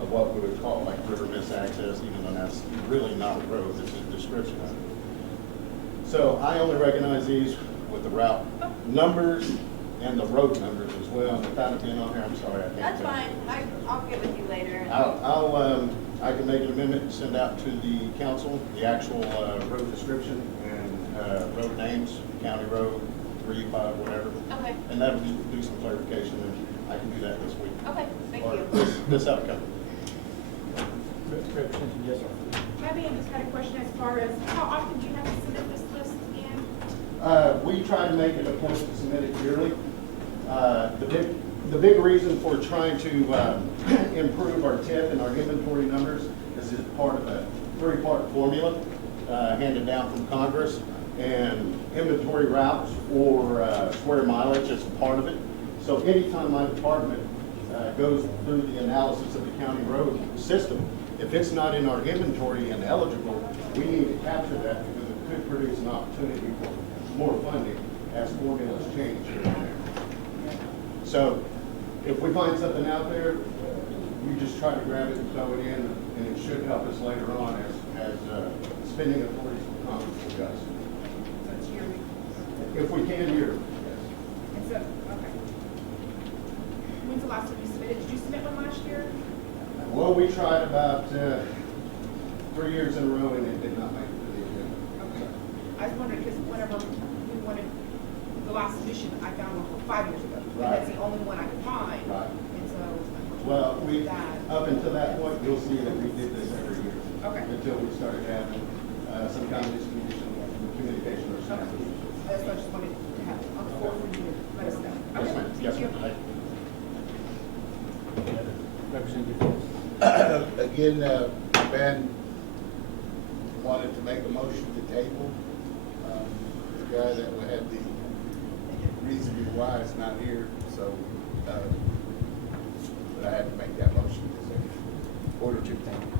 of what we would call like river misaccess, even though that's really not a road, it's a description of it. So I only recognize these with the route numbers and the road numbers as well. And without it being on here, I'm sorry, I can't. That's fine. I'll get with you later. I can make an amendment and send out to the council the actual road description and road names, county road, 3, 5, whatever. Okay. And that'll do some clarification, and I can do that this week. Okay, thank Or you. this upcoming. Representative, yes, sir. My band just had a question as far as how often do you have to submit this list again? We try to make it a point to submit it yearly. The big reason for trying to improve our TIP and our inventory numbers is it's part of a 3-part formula handed down from Congress, and inventory routes or square mileage is a part of it. So anytime my department goes through the analysis of the county road system, if it's not in our inventory and eligible, we need to capture that because it could produce an opportunity for more funding as formulas change here and there. So if we find something out there, we just try to grab it and throw it in, and it should help us later on as spending authorities will come with us. So it's yearly. If we can, here. And so, okay. When's the last time you submitted? Did you submit one last year? Well, we tried about 3 years in a row, and it did not make it to the agenda. Okay. I was wondering, because whenever we wanted the last submission, I found one from 5 years ago. And Right. that's the only one I could find. Right. And so. Well, up until that point, you'll see that we did this every year. Okay. Until we started having some kind of communication or something. That's what I just wanted to have on the floor for you to let us know. Yes, Okay, ma'am. Yes, thank you. ma'am. Representative. Again, Ben wanted to make a motion to table. The guy that had the reason why is not here, so, but I had to make that motion. Order to thank you.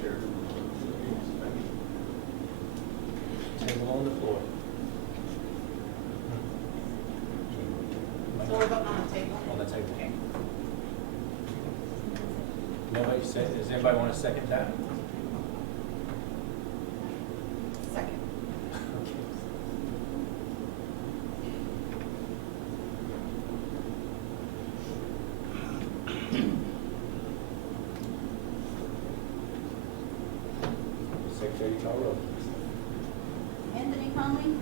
Sure. Table on the floor. So we're voting on the table? On the table. Nobody said, does anybody want to second that? Second. Secretary, call roll. Anthony Conley?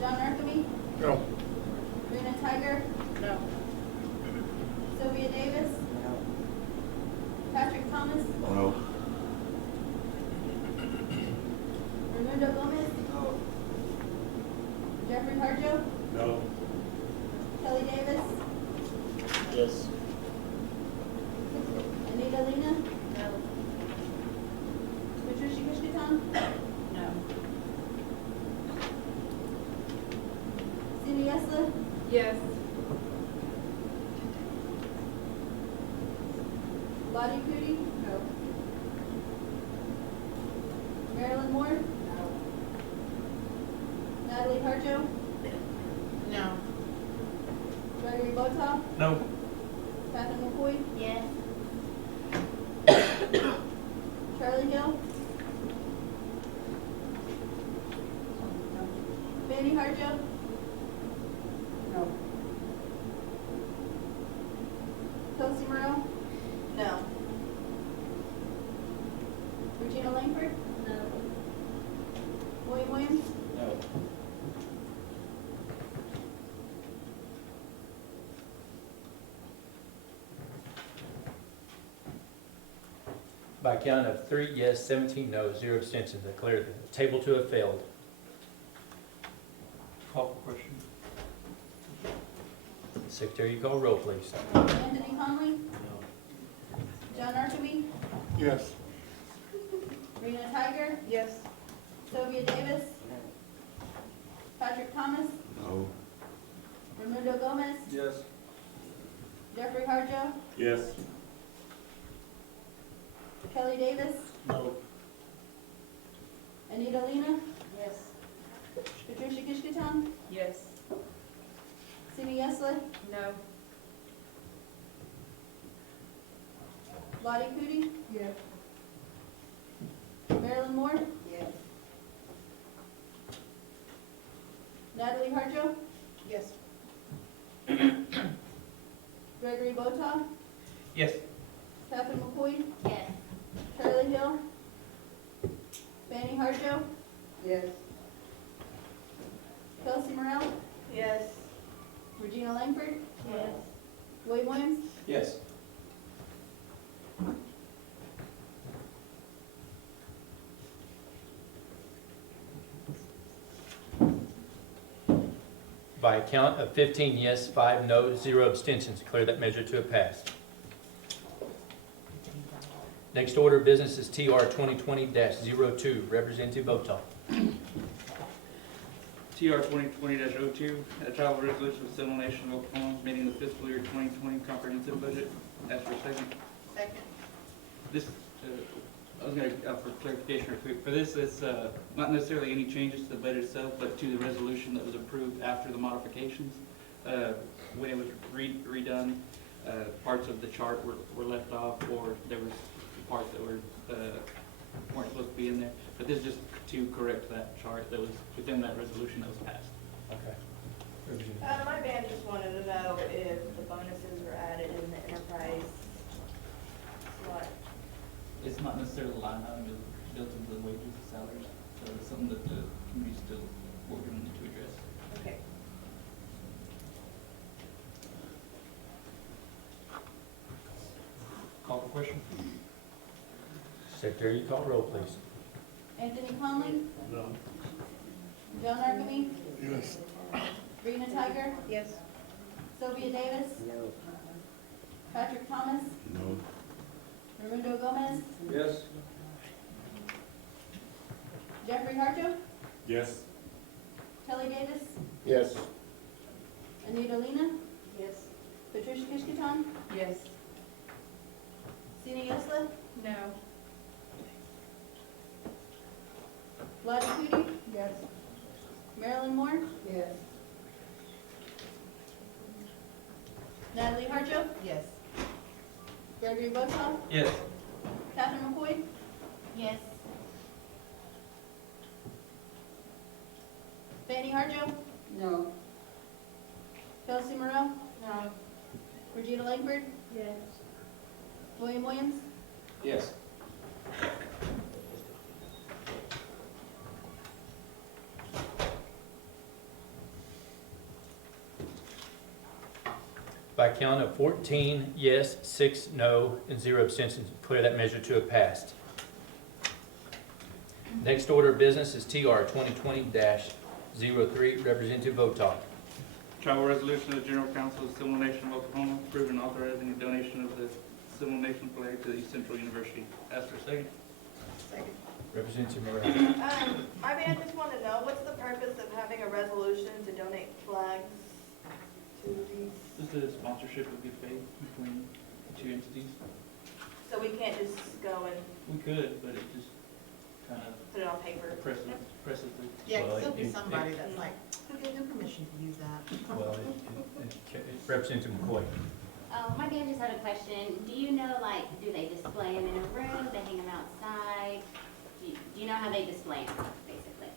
John Arthamy? No. Rena Tiger? No. Sylvia Davis? Patrick Thomas? No. Raimundo Gomez? No. Jeffrey Harjo? No. Kelly Davis? Yes. Anita Lena? No. Patricia Kishkaton? No. Cindy Esla? Yes. Lottie Cootie? No. Marilyn Moore? No. Natalie Harjo? No. Gregory Botoff? No. Catherine McCoy? Yes. Charlie Hill? Fanny Harjo? No. Kelsey Morrell? No. Regina Langford? No. William Williams? No. By a count of 3 yes, 17 no, 0 abstentions, declare the table to have failed. Call for question. Secretary, you call roll, please. Anthony Conley? John Archibald? Yes. Rena Tiger? Yes. Sylvia Davis? Patrick Thomas? No. Raimundo Gomez? Yes. Jeffrey Harjo? Yes. Kelly Davis? No. Anita Lena? Yes. Patricia Kishkaton? Yes. Cindy Esla? No. Lottie Cootie? Yes. Marilyn Moore? Yes. Natalie Harjo? Yes. Gregory Botoff? Yes. Catherine McCoy? Yes. Charlie Hill? Fanny Harjo? Yes. Kelsey Morrell? Yes. Regina Langford? Yes. William Williams? Yes. By a count of 15 yes, 5 no, 0 abstentions, declare that measure to have passed. Next order of business is TR 2020-02, Representative Botoff. TR 2020-02, a travel resolution of Seminole Nation of Oklahoma, meeting the fiscal year 2020 comprehensive budget. Ask for a second. Second. This, I was gonna, for clarification real quick, for this, it's, not necessarily any changes to the budget itself, but to the resolution that was approved after the modifications. When it was redone, parts of the chart were left off, or there was parts that were, weren't supposed to be in there. But this is just to correct that chart that was within that resolution that was passed. Okay. My band just wanted to know if the bonuses were added in the enterprise slot. It's not necessarily a line item, it's built into the wages and salaries, so it's something that the committee's still working on to address. Okay. Call for question? Secretary, you call roll, please. Anthony Conley? No. John Arcamy? Yes. Rena Tiger? Yes. Sylvia Davis? No. Patrick Thomas? No. Raimundo Gomez? Yes. Jeffrey Harjo? Yes. Kelly Davis? Yes. Anita Lena? Yes. Patricia Kishkaton? Yes. Sina Yesla? No. Lottie Cootie? Yes. Marilyn Moore? Yes. Natalie Harjo? Yes. Gregory Botoff? Yes. Catherine McCoy? Yes. Fanny Harjo? No. Kelsey Morrell? No. Regina Langford? Yes. William Williams? Yes. By a count of 14 yes, 6 no, and 0 abstentions, declare that measure to have passed. Next order of business is TR 2020-03, Representative Votak. Travel resolution of the General Council of the Seminole Nation of Oklahoma, approving and authorizing a donation of the Seminole Nation flag to the East Central University. Ask for a second. Second. Representative Morrell. My band just wanted to know, what's the purpose of having a resolution to donate flags to these? This is a sponsorship of good faith between the two entities. So we can't just go and We could, but it just kind of put it on paper? presses the. Yeah, Well, 'cause there'll be it- somebody that's like, who gave them permission to use that? Well, Representative McCoy. My dad just had a question. Do you know, like, do they display them in a room? They hang them outside? Do you know how they display them, basically?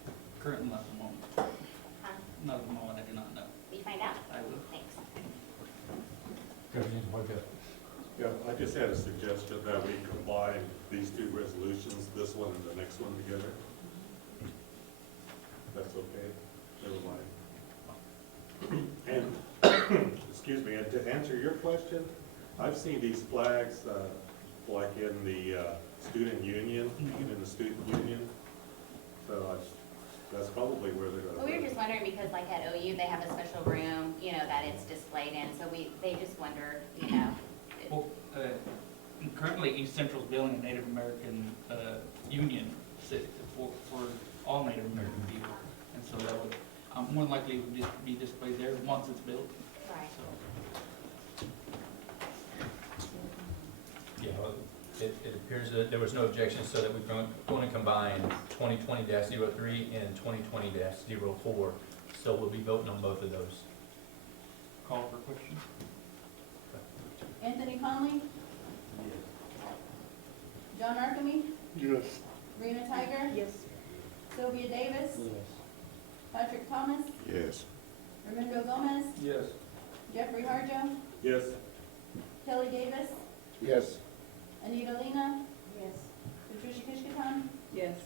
Currently, not at the moment. Huh? Not at the moment, I do not know. Will you find out? I will. Thanks. Representative Harjo. Yeah, I just had a suggestion that we combine these two resolutions, this one and the next one together. That's okay, never mind. And, excuse me, and to answer your question, I've seen these flags, like in the student union, even in the student union. So that's probably where they're Well, gonna we were put it. just wondering because like at OU, they have a special room, you know, that it's displayed in. So they just wondered, you know. Well, currently East Central's building a Native American union for all Native American people. And so that would, more than likely would just be displayed there once it's built, Right. so. Yeah, well, it appears that there was no objection, so that we're going to combine 2020-03 and 2020-04. So we'll be voting on both of those. Call for question? Anthony Conley? John Arcamy? Yes. Rena Tiger? Yes. Sylvia Davis? Yes. Patrick Thomas? Yes. Raimundo Gomez? Yes. Jeffrey Harjo? Yes, Kelly Davis? Yes. Anita Lena? Yes. Patricia Kishkaton? Yes.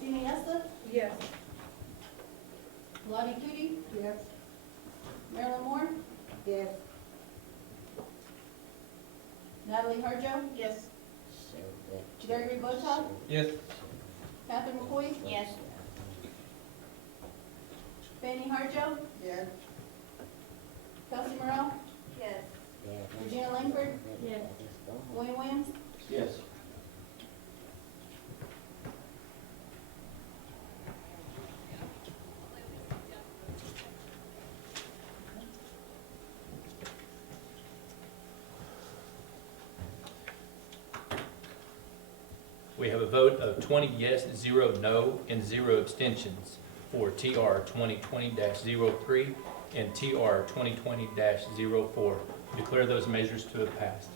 Sina Yesla? Yes. Lottie Cootie? Yes. Marilyn Moore? Yes. Natalie Harjo? Yes. Gregory Botoff? Yes. Catherine McCoy? Yes. Fanny Harjo? Yes. Kelsey Morrell? Yes. Regina Langford? Yes. William Williams? Yes. We have a vote of 20 yes, 0 no, and 0 abstentions for TR 2020-03 and TR 2020-04. Declare those measures to have passed.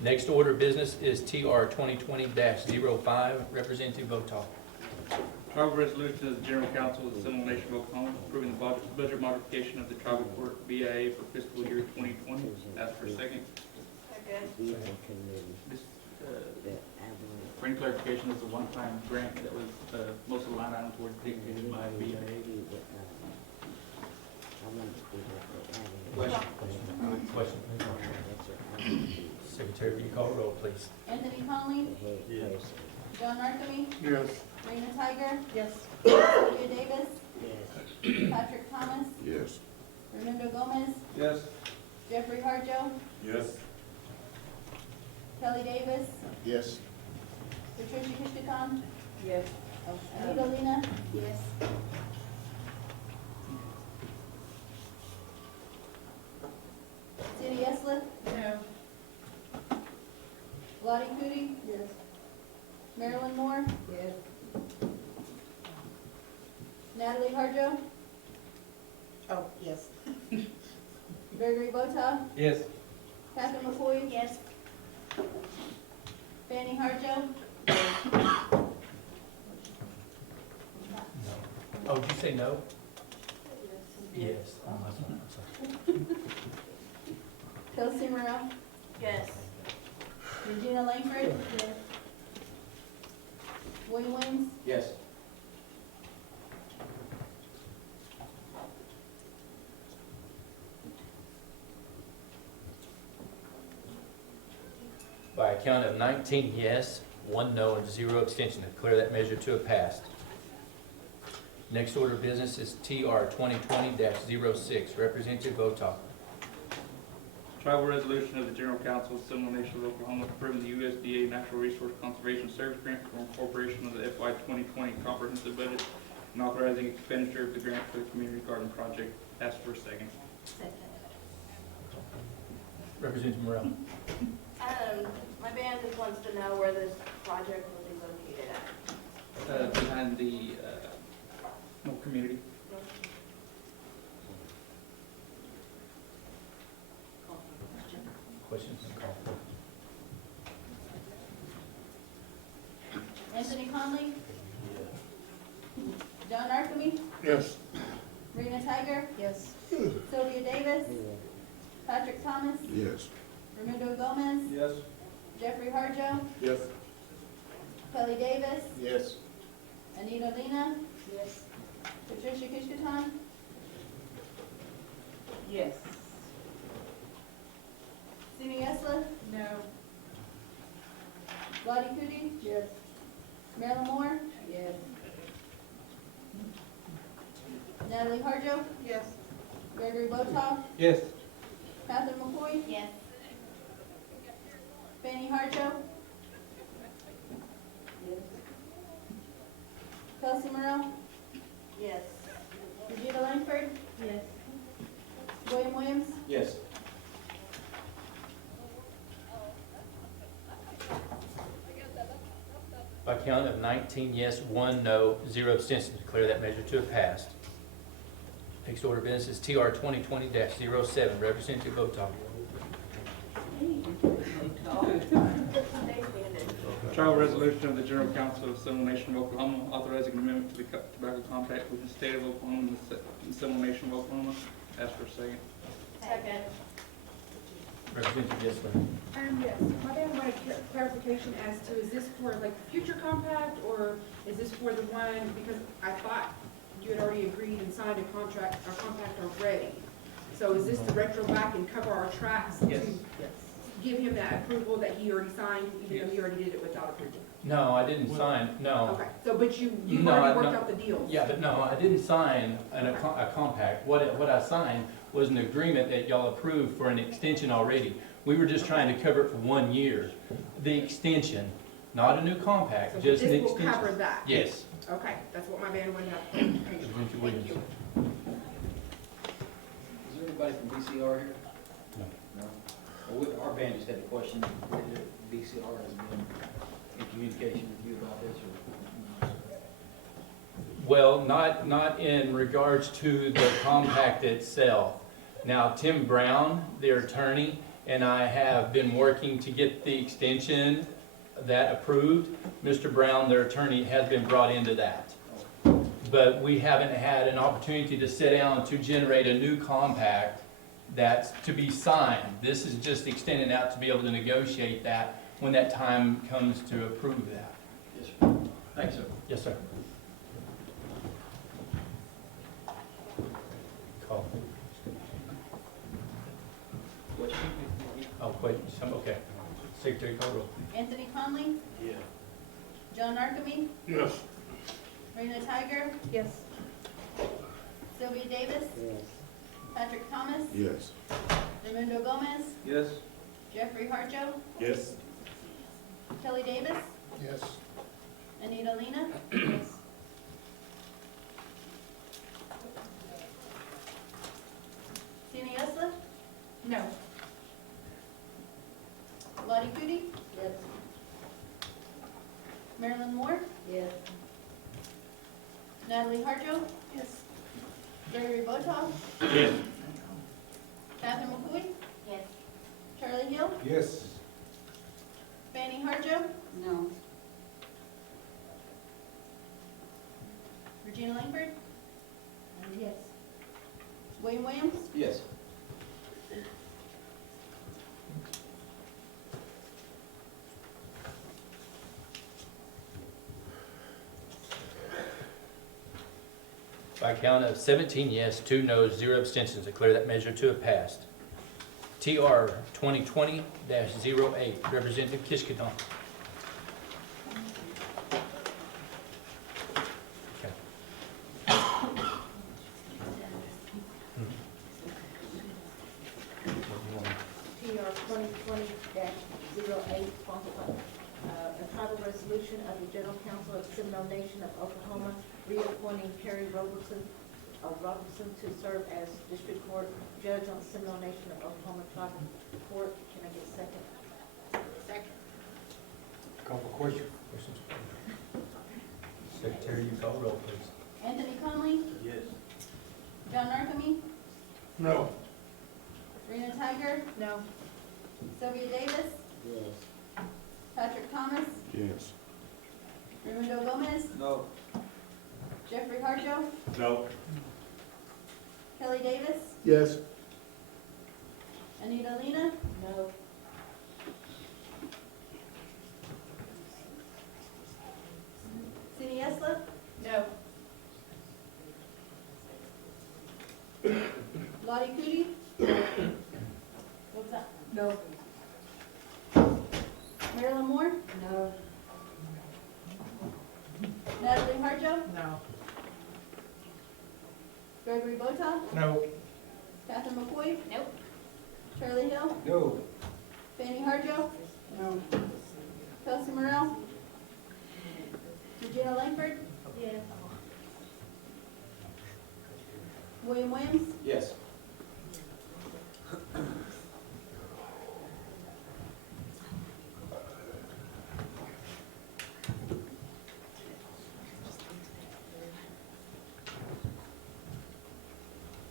Next order of business is TR 2020-05. Representative Votaw. Tribal resolution of the General Council of the Seminole Nation of Oklahoma approving the budget modification of the tribal court BIA for fiscal year 2020. Ask for a second. Second. This, for any clarification, this is a one-time grant that was, most of the line items were dictated by BIA. Question. Secretary, will you call the roll, please? Anthony Conley? Yes. John Markamy? Yes. Rena Tiger? Yes. Sylvia Davis? Yes. Patrick Thomas? Yes. Raimundo Gomez? Yes. Jeffrey Harjo? Yes. Kelly Davis? Yes. Patricia Kishkaton? Yes. Anita Lena? Yes. Cindy Eslith? No. Lottie Cootie? Yes. Marilyn Moore? Yes. Natalie Harjo? Oh, yes. Gregory Botow? Yes. Catherine McCoy? Yes. Fanny Harjo? Oh, did you say no? Yes. Oh, I'm sorry. Kelsey Morrell? Yes. Regina Langford? Yes. William Williams? Yes. By a count of 19 yes, 1 no, and 0 abstention, declare that measure to have passed. Next order of business is TR 2020-06. Representative Votaw. Tribal resolution of the General Council of the Seminole Nation of Oklahoma approving the USDA Natural Resource Conservation Service Grant for incorporation of the FY 2020 comprehensive budget and authorizing expenditure of the grant for the community garden project. Ask for a second. Second. Representative Morrell. My band just wants to know where this project will be located at. Behind the, community. Questions? Anthony Conley? John Archamy? Yes. Rena Tiger? Yes. Sylvia Davis? Patrick Thomas? Yes. Raimundo Gomez? Yes. Jeffrey Harjo? Yes. Kelly Davis? Yes. Anita Lena? Yes. Patricia Kishkaton? Yes. Cindy Eslith? No. Lottie Cootie? Yes. Marilyn Moore? Yes. Natalie Harjo? Yes. Gregory Botow? Yes. Catherine McCoy? Yes. Fanny Harjo? Yes. Kelsey Morrell? Yes. Regina Langford? Yes. William Williams? Yes. By count of 19 yes, 1 no, 0 abstention, declare that measure to have passed. Next order of business is TR 2020-07. Representative Votaw. Trial resolution of the General Council of the Seminole Nation of Oklahoma authorizing an amendment to the tobacco compact with the state of Oklahoma and the Seminole Nation of Oklahoma. Ask for a second. Second. Representative Yesler. Yes, my band wanted clarification as to, is this for like the future compact, or is this for the one, because I thought you had already agreed and signed a contract, or compact already. So is this to retro back and cover our tracks? Yes. To give him that approval that he already signed, even though he already did it without approval? No, I didn't sign, no. Okay, so, but you've No, already I- worked no. out the deals? Yeah, but no, I didn't sign a compact. What I signed was an agreement that y'all approved for an extension already. We were just trying to cover it for 1 year. The extension, not a new compact, So just an this will extension. cover that? Yes. Okay, that's what my band wanted to have clarification. Representative Thank Williams. you. Is there anybody from BCR here? No. No? Our band just had a question, whether BCR has been in communication with you about this, or? Well, not in regards to the compact itself. Now, Tim Brown, their attorney, and I have been working to get the extension that approved. Mr. Brown, their attorney, has been brought into that. But we haven't had an opportunity to sit down to generate a new compact that's to be signed. This is just extending out to be able to negotiate that when that time comes to approve that. Yes, sir. Thanks, sir. Yes, sir. Call. Oh, wait, okay. Secretary call roll. Anthony Conley, Yeah. John Archibald, Yes. Rena Tiger, Yes. Sylvia Davis, Patrick Thomas, Yes. Raimundo Gomez, Yes. Jeffrey Harjo, Yes. Kelly Davis, Yes. Anita Lena. Yes. Tina Yesla, No. Lottie Cootie, Yes. Marilyn Moore, Yes. Natalie Harjo, Yes. Gregory Botoff, Yes. Catherine McCoy, Yes. Charlie Hill, Yes. Fanny Harjo, No. Regina Langford, Yes. Wayne Williams, Yes. By a count of 17 yes, 2 no's, 0 abstentions, declare that measure to have passed. TR 2020-08, Representative Kishkadon. Okay. TR 2020-08, sponsored by, a tribal resolution of the General Council of the Seminole Nation of Oklahoma, reappointing Perry Robertson to serve as District Court Judge on the Seminole Nation of Oklahoma Tribal Court. Can I get a second? second. Call for question. Secretary, you call roll, please. Anthony Conley, Yes. John Archibald, No. Rena Tiger, No. Sylvia Davis, Yes. Patrick Thomas, Yes. Raimundo Gomez, No. Jeffrey Harjo, No. Kelly Davis, Yes. Anita Lena, No. Tina Yesla, No. Lottie Cootie. What's that? No. Marilyn Moore, No. Natalie Harjo, No. Gregory Botoff, No. Catherine McCoy, Nope. Charlie Hill, No. Fanny Harjo, No. Kelsey Morrell, Regina Langford, Yes. William Williams, Yes.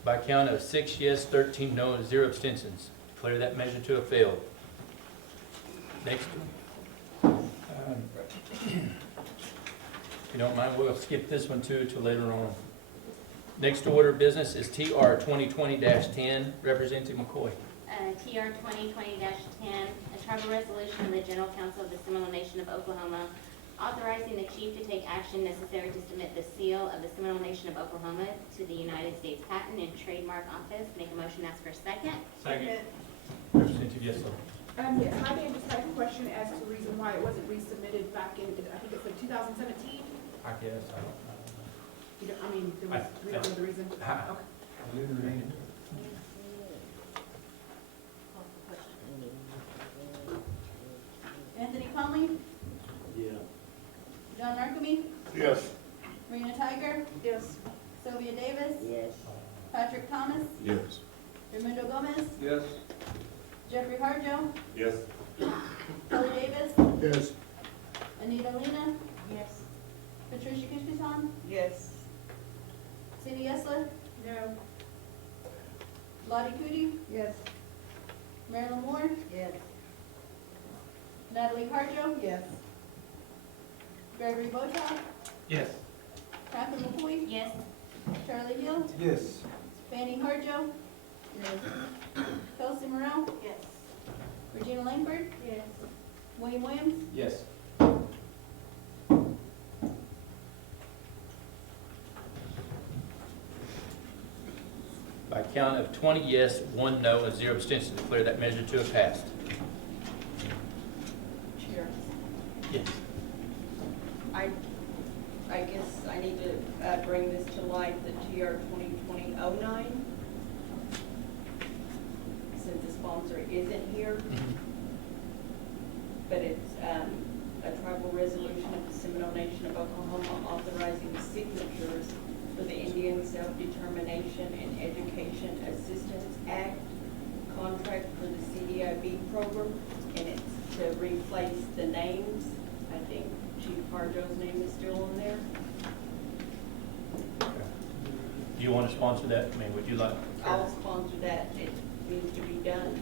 By a count of 6 yes, 13 no, and 0 abstentions, declare that measure to have failed. Next. If you don't mind, we'll skip this one too till later on. Next order of business is TR 2020-10, Representative McCoy. TR 2020-10, a tribal resolution of the General Council of the Seminole Nation of Oklahoma, authorizing the chief to take action necessary to submit the seal of the Seminole Nation of Oklahoma to the United States Patent and Trademark Office. Make a motion, ask for a second. Second. Representative Yesel. Yes, my name just had a question as to the reason why it wasn't resubmitted back in, I think it's like 2017? I guess, I don't know. You don't, I mean, there was, we don't know the reason? Ha. Okay. Anthony Conley, Yeah. John Archibald, Yes. Rena Tiger, Yes. Sylvia Davis, Yes. Patrick Thomas, Yes. Raimundo Gomez, Yes. Jeffrey Harjo, Yes. Kelly Davis, Yes. Anita Lena, Yes. Patricia Kushkison, Yes. Cindy Esler, No. Lottie Cootie, Yes. Marilyn Moore, Yes. Natalie Harjo, Yes. Gregory Botoff, Yes. Catherine McCoy, Yes. Charlie Hill, Yes. Fanning Harjo, Kelsey Morrell, Yes. Regina Langford, Yes. William Williams, Yes. By count of 20 yes, 1 no, and 0 abstentions, declare that measure to have passed. Chair, Yes. I guess I need to bring this to light, the TR 2020-09, since the sponsor isn't here, but it's a tribal resolution of the Seminole Nation of Oklahoma authorizing signatures for the Indian Self-Determination and Education Assistance Act contract for the CDIB program, and it's to replace the names. I think Chief Harjo's name is still on there. Do you want to sponsor that? I mean, would you like? I'll sponsor that. It needs to be done.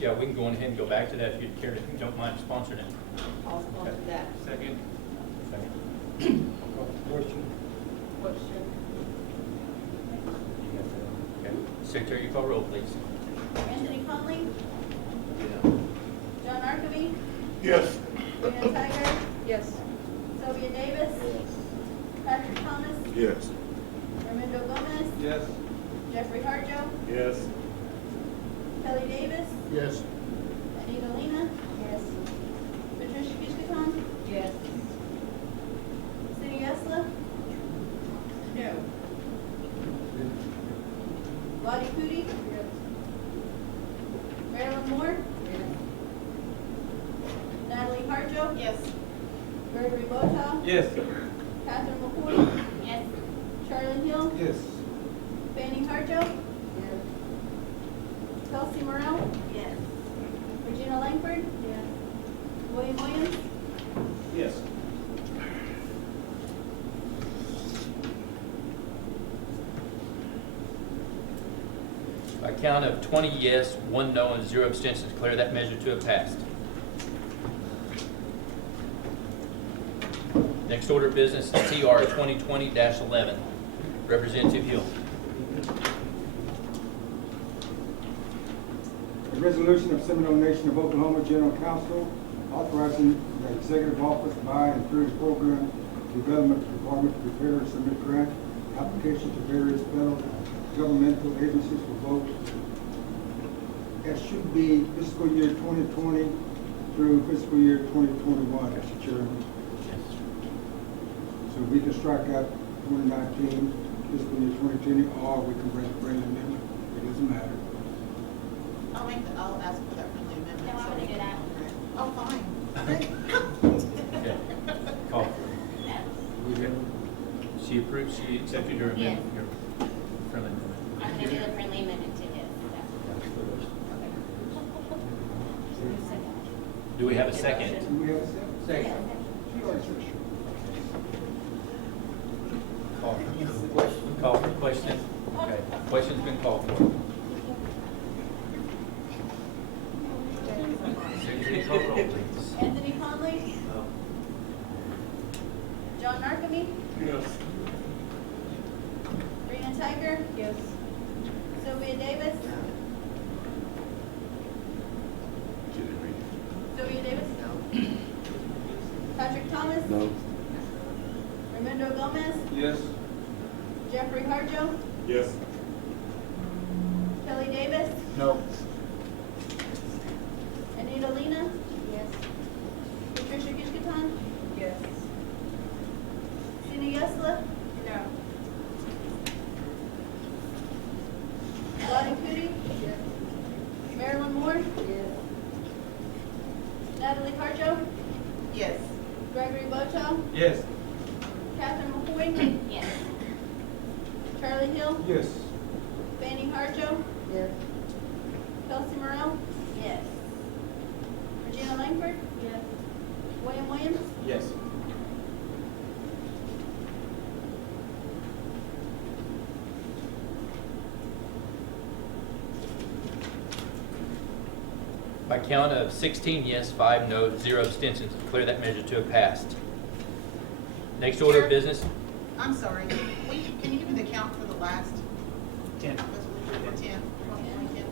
Yeah, we can go ahead and go back to that if you care, if you don't mind sponsoring it. I'll sponsor that. Second. Second. Question? Question? Okay. Secretary, you call roll, please. Anthony Conley, John Archibald, Yes. Rena Tiger. Yes. Sylvia Davis. Patrick Thomas. Yes. Raimundo Gomez. Yes. Jeffrey Harjo. Yes. Kelly Davis. Yes. Anita Lena. Yes. Patricia Kushkison. Yes. Cindy Esla. No. Lottie Cootie. Yes. Marilyn Moore. Natalie Harjo. Yes. Gregory Botoff. Yes. Catherine McCoy. Yes. Charlie Hill. Yes. Fanning Harjo. Kelsey Morrell. Yes. Regina Langford. Yes. William Williams. Yes. By count of 20 yes, 1 no, and 0 abstentions, declare that measure to have passed. Next order of business is TR 2020-11. Representative Hill. A resolution of Seminole Nation of Oklahoma General Council authorizing the executive office by and through the program development department to prepare and submit grant applications to various federal governmental agencies for vote. It should be fiscal year 2020 through fiscal year 2021, Mr. Chairman. So we can strike out 2019, fiscal year 2020, or we can bring a friendly amendment. It doesn't matter. I'll ask for that friendly amendment. No, I want to do that. Oh, fine. Okay. Call for it. She approved, she accepted your Yes. amendment, your friendly amendment. I'm gonna do the friendly amendment to this. Do we have a second? Do we have a second? Second. Call for the question. Okay, question's been called for. Secretary, call roll, please. Anthony Conley. John Archibald. Yes. Rena Tiger. Yes. Sylvia Davis. Sylvia Davis. No. Patrick Thomas. No. Raimundo Gomez. Yes. Jeffrey Harjo. Yes. Kelly Davis. No. Anita Lena. Yes. Patricia Kushkison. Yes. Cindy Esla. No. Lottie Cootie. Yes. Marilyn Moore. Yes. Natalie Harjo. Yes. Gregory Botoff. Yes. Catherine McCoy. Yes. Charlie Hill. Yes. Fanning Harjo. Yes. Kelsey Morrell, Yes. Regina Langford, Yes. William Williams, Yes. By count of 16 yes, 5 no, 0 abstentions, declare that measure to have passed. Next order of business, I'm sorry, can you give me the count for the last 10. resolution for 10, 2010?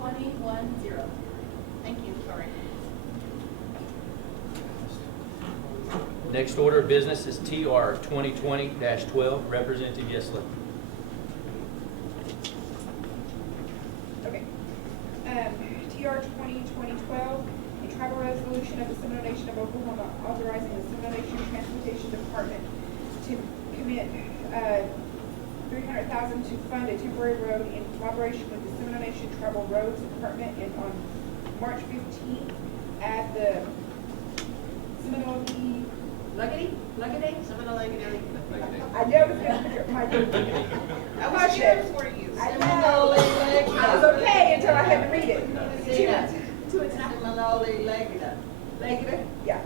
21-0. Thank you, sorry. next order of business is TR 2020-12, Representative Yesler. Okay. TR 2020-12, a tribal resolution of the Seminole Nation of Oklahoma authorizing the Seminole Nation Transportation Department to commit $300,000 to fund a temporary road in collaboration with the Seminole Nation Tribal Roads Department, and on March 15th at the Seminole Seminole Legacy. I know it's gonna be my I was here for you. I know. I was okay until I had to read it. To its Seminole Legacy. Legacy, yeah.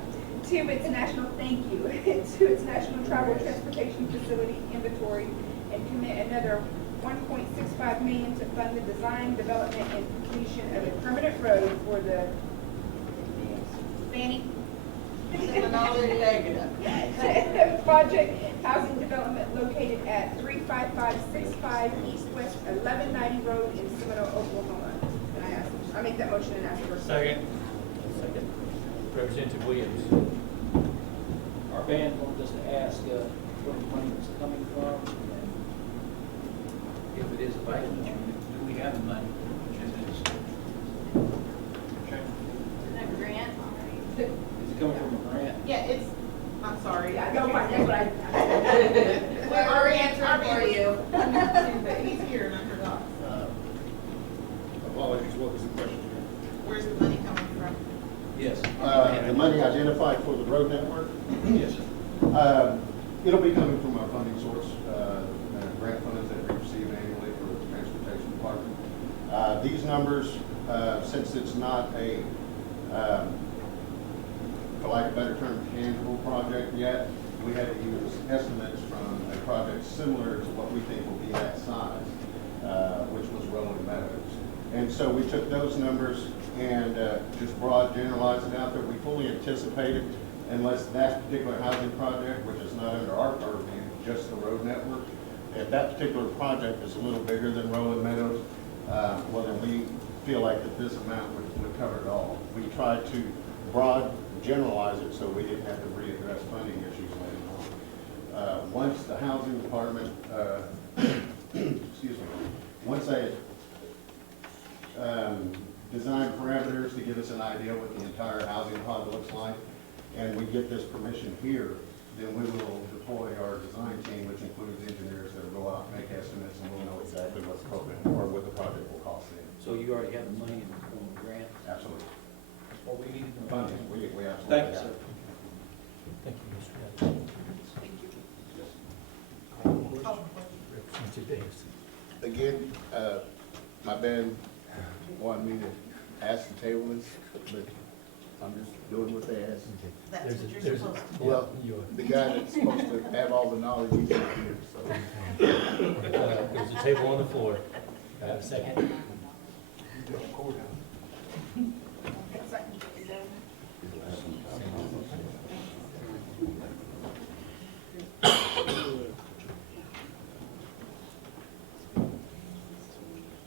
To its national, thank you, to its National Tribal Transportation Facility inventory, and commit another $1.65 million to fund the design, development, and completion of a permanent road for the Fanny Seminole Legacy. project housing development located at 35565 East West 1190 Road in Seminole, Oklahoma. And I make that motion and ask for a Second. Second. Representative Williams. Our band wanted us to ask where the money was coming from, and if it is available, do we have the money? Is that grant already? Is it coming from a grant? Yeah, it's, I'm sorry. Yeah, no, fine, that's what I. We're already answering for you. He's here and I forgot. Apologies, what was the question? Where's the money coming from? Yes. The money identified for the road network? Yes. It'll be coming from our funding source, grant funds that we receive annually for the transportation department. These numbers, since it's not a, for lack of a better term, tangible project yet, we had to use estimates from a project similar to what we think will be that size, which was Rolling Meadows. And so we took those numbers and just broad generalized it out there. We fully anticipated, unless that particular housing project, which is not under our purview, just the road network, if that particular project is a little bigger than Rolling Meadows, well then we feel like that this amount would cover it all. We tried to broad generalize it so we didn't have to readdress funding issues later on. Once the housing department, excuse me, once they design parameters to give us an idea what the entire housing pod looks like, and we get this permission here, then we will deploy our design team, which includes engineers that will go out and make estimates, and we'll know exactly what the program or what the project will cost them. So you already have the money in the form of grant? Absolutely. That's what we need to know. Funding, we absolutely Thank you, have. sir. Thank you, Mr. Evans. Representative Davis. Again, my band wanted me to ask the table this, but I'm just doing what they asked. That's There's what a- you're there's a- supposed to do. Well, You the guy that's supposed to have all the knowledge, he's not here, so. There's a table on the floor. I have a second.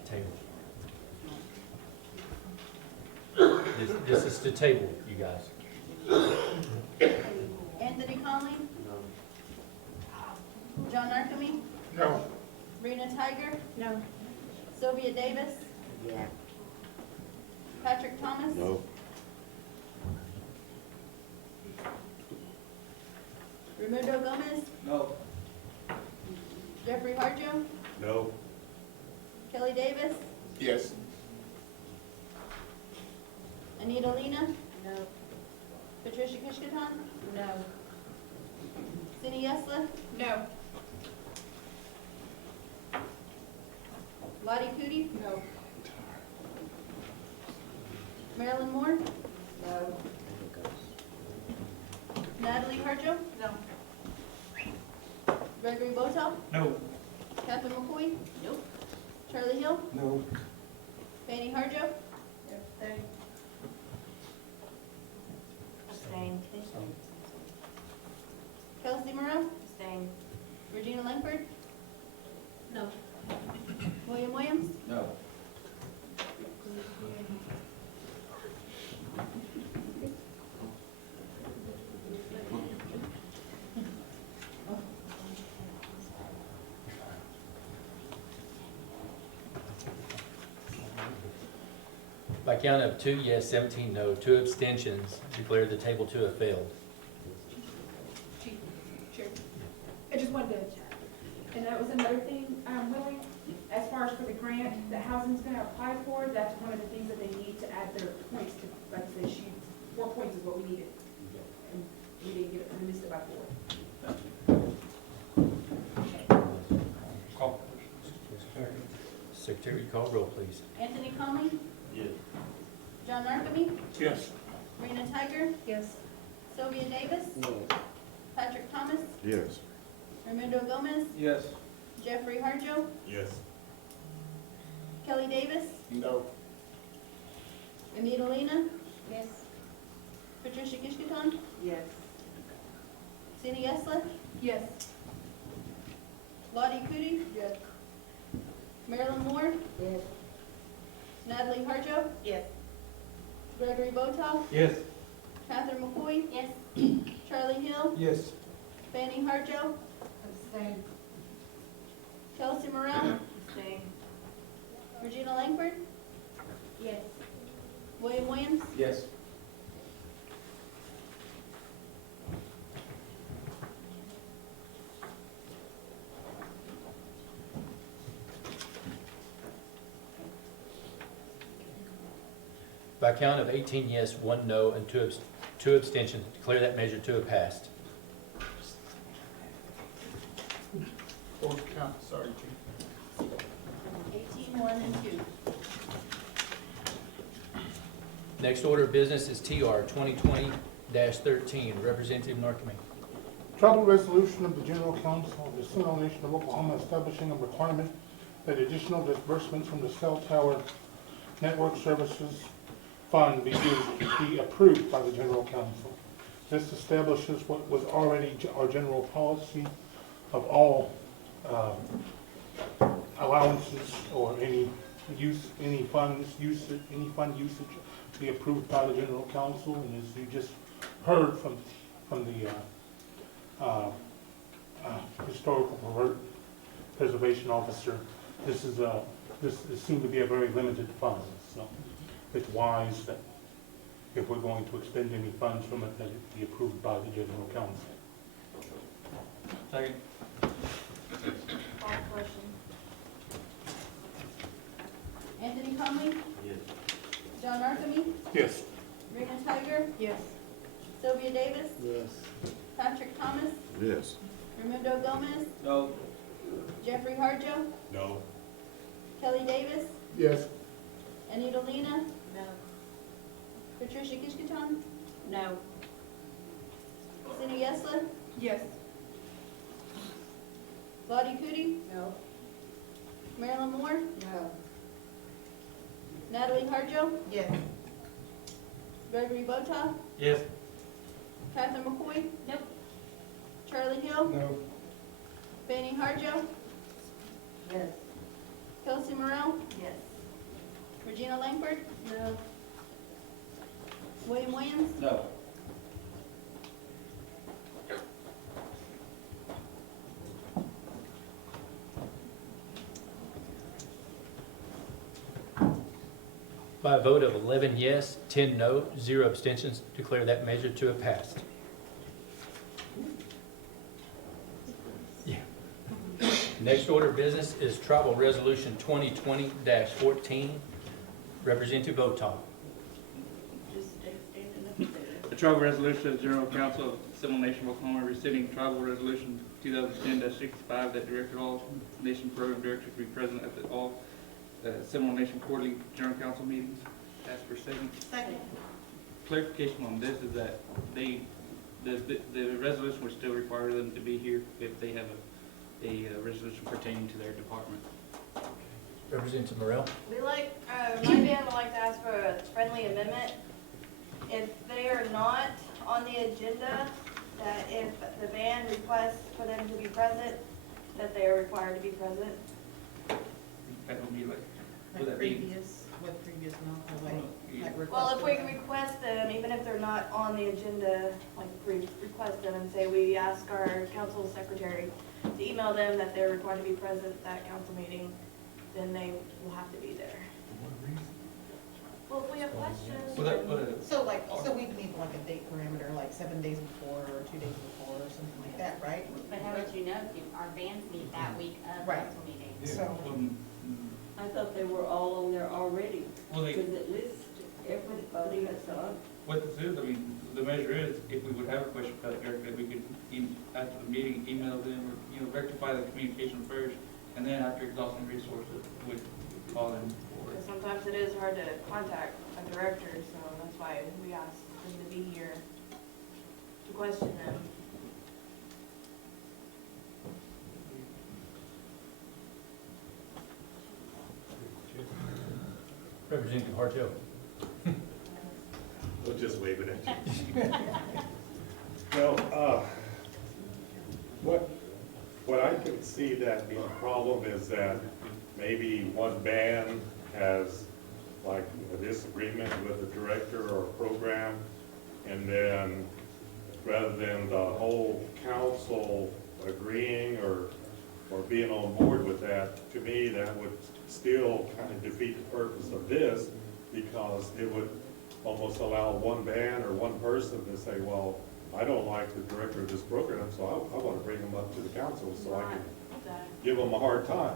Table. This is the table, you guys. Anthony Conley? John Archamy? No. Rena Tiger? No. Sylvia Davis? Yeah. Patrick Thomas? No. Raimundo Gomez? No. Jeffrey Harjo? No. Kelly Davis? Yes. Anita Lena? No. Patricia Kishkaton? No. Cindy Yesler? No. Lottie Cootie? No. Marilyn Moore? No. Natalie Harjo? No. Gregory Boto? No. Catherine McCoy? Nope. Charlie Hill? No. Fanny Harjo? Abstain. Kelsey Morrell? Abstain. Regina Langford? No. William Williams? No. By count of 2 yes, 17 no, 2 abstentions, declare the table to have failed. Sure. I just wanted to, and that was another thing, Willie, as far as for the grant that housing's gonna apply for, that's one of the things that they need to add their points to, like I said, 4 points is what we needed. And we didn't get it, we missed it by 4. Call. Secretary, you call roll, please. Anthony Conley? Yes. John Arcamy? Yes. Rena Tiger? Yes. Sylvia Davis? No. Patrick Thomas? Yes. Raimundo Gomez? Yes. Jeffrey Harjo? Yes. Kelly Davis? No. Anita Lena? Yes. Patricia Kishkaton? Yes. Cindy Esler? Yes. Lottie Cootie? Yes. Marilyn Moore? Yes. Natalie Harjo? Yes. Gregory Boto? Yes. Catherine McCoy? Yes. Charlie Hill? Yes. Fanny Harjo? Abstain. Kelsey Morrell? Abstain. Regina Langford? Yes. William Williams? Yes. By count of 18 yes, 1 no, and 2 abstentions, declare that measure to have passed. What was the count? Sorry, Chief. 18, 1, and 2. Next order of business is TR 2020-13, Representative Narcome. Tribal resolution of the General Council of the Seminole Nation of Oklahoma establishing a requirement that additional disbursements from the cell tower network services fund be approved by the General Council. This establishes what was already our general policy of all allowances or any fund usage be approved by the General Council. And as you just heard from the historical preservation officer, this seemed to be a very limited fund. So it's wise that if we're going to expend any funds from it, that it be approved by the General Council. Second. Call question. Anthony Conley? Yes. John Arcamy? Yes. Rena Tiger? Yes. Sylvia Davis? Yes. Patrick Thomas? Yes. Raimundo Gomez? No. Jeffrey Harjo? No. Kelly Davis? Yes. Anita Lena? No. Patricia Kishkaton? No. Cindy Esler? Yes. Lottie Cootie? No. Marilyn Moore? No. Natalie Harjo? Yes. Gregory Boto? Yes. Catherine McCoy? Nope. Charlie Hill? No. Fanny Harjo? Yes. Kelsey Morrell? Yes. Regina Langford? No. William Williams? No. By a vote of 11 yes, 10 no, 0 abstentions, declare that measure to have passed. Yeah. Next order of business is Tribal Resolution 2020-14, Representative Votaw. The tribal resolution of the General Council of the Seminole Nation of Oklahoma rescinding tribal resolution 2010-65 that directed all nation program directors to be present at all Seminole Nation Quarterly General Council meetings. Ask for second. Second. Clarification on this is that the resolution would still require them to be here if they have a resolution pertaining to their department. Representative Morel? We like, my band would like to ask for a friendly amendment. If they are not on the agenda, that if the band requests for them to be present, that they are required to be present. That would be like, would Like that be? previous month, or like Well, if we requested. request them, even if they're not on the agenda, like we request them and say we ask our council secretary to email them that they're required to be present at that council meeting, then they will have to be there. Well, if we have questions. Well, So we need like a date parameter, like 7 days before or 2 days before or something like that, right? But how would you know if our bands meet that week of Right. council meeting? So, I thought they were all on there already, Well, because it lists everybody that's on. what this is, I mean, the measure is, if we would have a question for Eric, that we could, after the meeting, email them, or, rectify the communication first, and then after exhausting resources, we'd call them for it. Because sometimes it is hard to contact a director, so that's why we ask them to be here to question them. Representative Hartel? We'll just wave it at you. No, what I can see that being a problem is that maybe one band has like a disagreement with the director or a program, and then rather than the whole council agreeing or being on board with that, to me, that would still kind of defeat the purpose of this, because it would almost allow one band or one person to say, well, I don't like the director of this program, so I want to bring them up to the council so I can give them a hard time.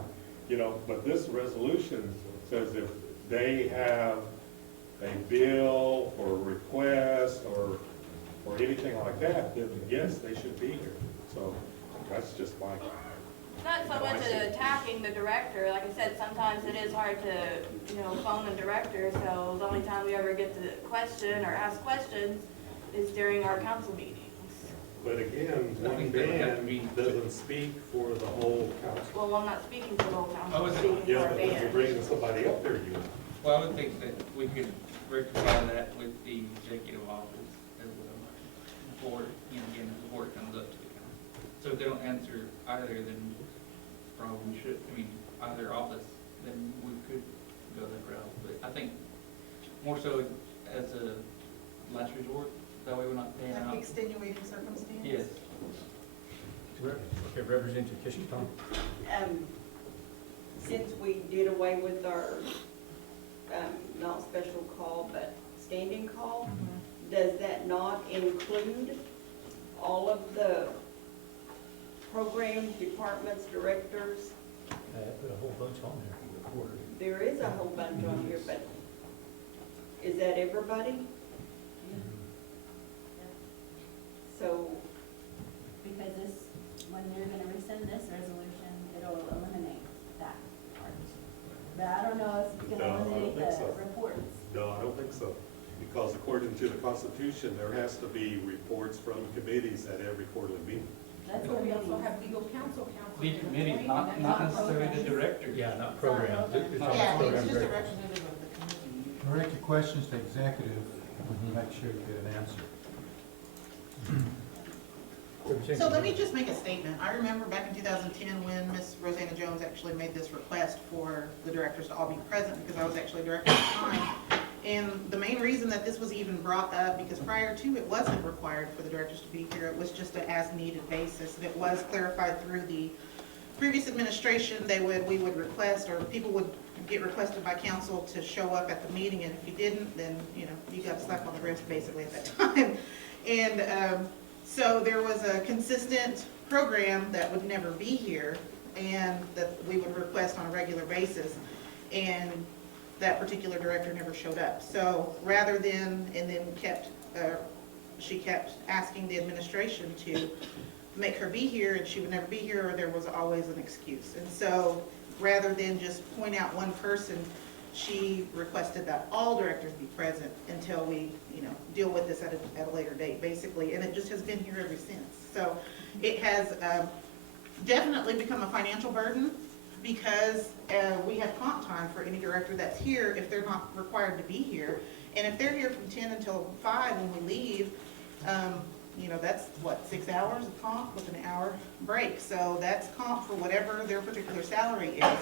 But this resolution says if they have a bill or a request or anything like that, then yes, they should be here. So that's just my. Not so much attacking the director, like I said, sometimes it is hard to, phone the director, so the only time we ever get to question or ask questions is during our council meetings. But again, one band doesn't speak for the whole council. Well, I'm not speaking for the whole council, I'm Yeah, speaking for our but if you're band. bringing somebody up there, you. Well, I would think that we could rectify that with the executive office as well, before, again, before it comes up to the council. So if they don't answer either, then probably should, either office, then we could go that route. But I think more so as a last resort, that way we're not paying out. like extenuating circumstance? Yes. Okay, Representative Kishington? Since we did away with our, not special call, but standing call, does that not include all of the programs, departments, directors? I put a whole bunch on there for the quarter. There is a whole bunch on here, but is that everybody? So, Because when you're gonna rescind this resolution, it'll eliminate that part. But I don't know if you can No, I don't eliminate think the so. reports. No, I don't think so. Because according to the Constitution, there has to be reports from committees at every quarterly meeting. That's But what we we also need. have legal counsel. The committee, not necessarily the director. Yeah, not program. It's not all Yeah, program it's just a director. representative of the committee. Direct your questions to executive, make sure you get an answer. So let me just make a statement. I remember back in 2010 when Ms. Rosanna Jones actually made this request for the directors to all be present, because I was actually director at the time. And the main reason that this was even brought up, because prior to it wasn't required for the directors to be here, it was just an as-needed basis. And it was clarified through the previous administration. We would request, or people would get requested by council to show up at the meeting, and if you didn't, then, you got a slap on the wrist basically at that time. And so there was a consistent program that would never be here, and that we would request on a regular basis. And that particular director never showed up. So rather than, and then she kept asking the administration to make her be here, and she would never be here, or there was always an excuse. And so rather than just point out one person, she requested that all directors be present until we, deal with this at a later date, basically, and it just has been here ever since. So it has definitely become a financial burden, because we have comp time for any director that's here if they're not required to be here. And if they're here from 10 until 5 when we leave, that's what, 6 hours of comp with an hour break. So that's comp for whatever their particular salary is.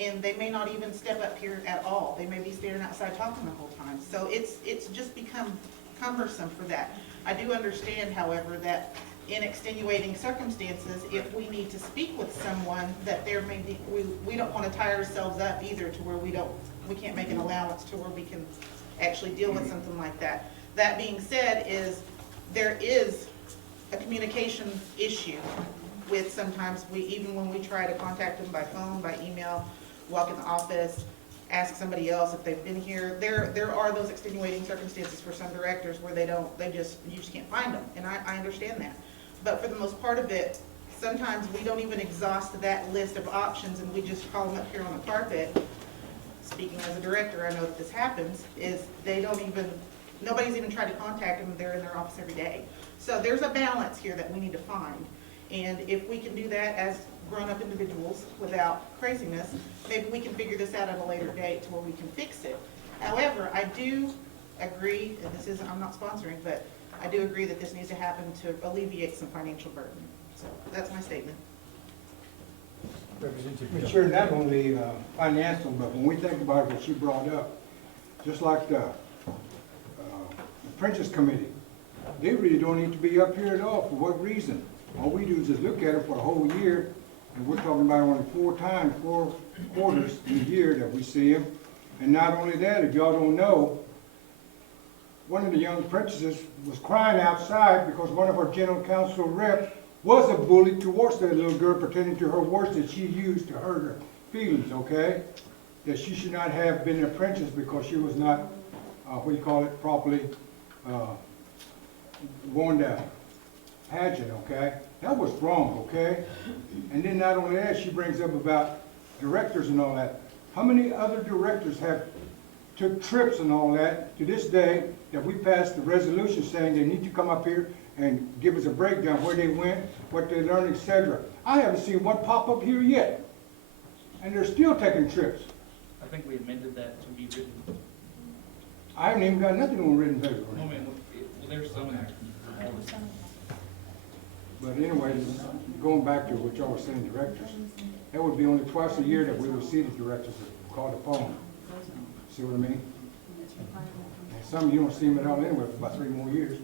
And they may not even step up here at all. They may be standing outside talking the whole time. So it's just become cumbersome for that. I do understand, however, that in extenuating circumstances, if we need to speak with someone, that there may be, we don't want to tie ourselves up either to where we can't make an allowance to where we can actually deal with something like that. That being said, there is a communication issue with sometimes even when we try to contact them by phone, by email, walk in the office, ask somebody else if they've been here. There are those extenuating circumstances for some directors where you just can't find them, and I understand that. But for the most part of it, sometimes we don't even exhaust that list of options and we just call them up here on the carpet. Speaking as a director, I know that this happens, is nobody's even tried to contact them, they're in their office every day. So there's a balance here that we need to find. And if we can do that as grown-up individuals without craziness, maybe we can figure this out at a later date to where we can fix it. However, I do agree, and I'm not sponsoring, but I do agree that this needs to happen to alleviate some financial burden. So that's my statement. Mr. Chair, not only financial, but when we think about what you brought up, just like the Apprentice Committee, they really don't need to be up here at all. For what reason? All we do is just look at it for a whole year, and we're talking about only 4 quarters in a year that we see them. And not only that, if y'all don't know, one of the young apprentices was crying outside because one of our general counsel reps was a bully towards that little girl pertaining to her words that she used to hurt her feelings, okay? That she should not have been an apprentice because she was not, properly going to pageant, okay? That was wrong, okay? And then not only that, she brings up about directors and all that. How many other directors have took trips and all that to this day that we passed the resolution saying they need to come up here and give us a breakdown where they went, what they learned, etc. I haven't seen one pop up here yet. And they're still taking trips. I think we amended that to be written. I haven't even got nothing on written paper. No, man, well, there's some in there. But anyway, going back to what y'all were saying, directors, that would be only twice a year that we would see the directors called upon. See what I mean? And some you don't see them at all anyway for about 3 more years.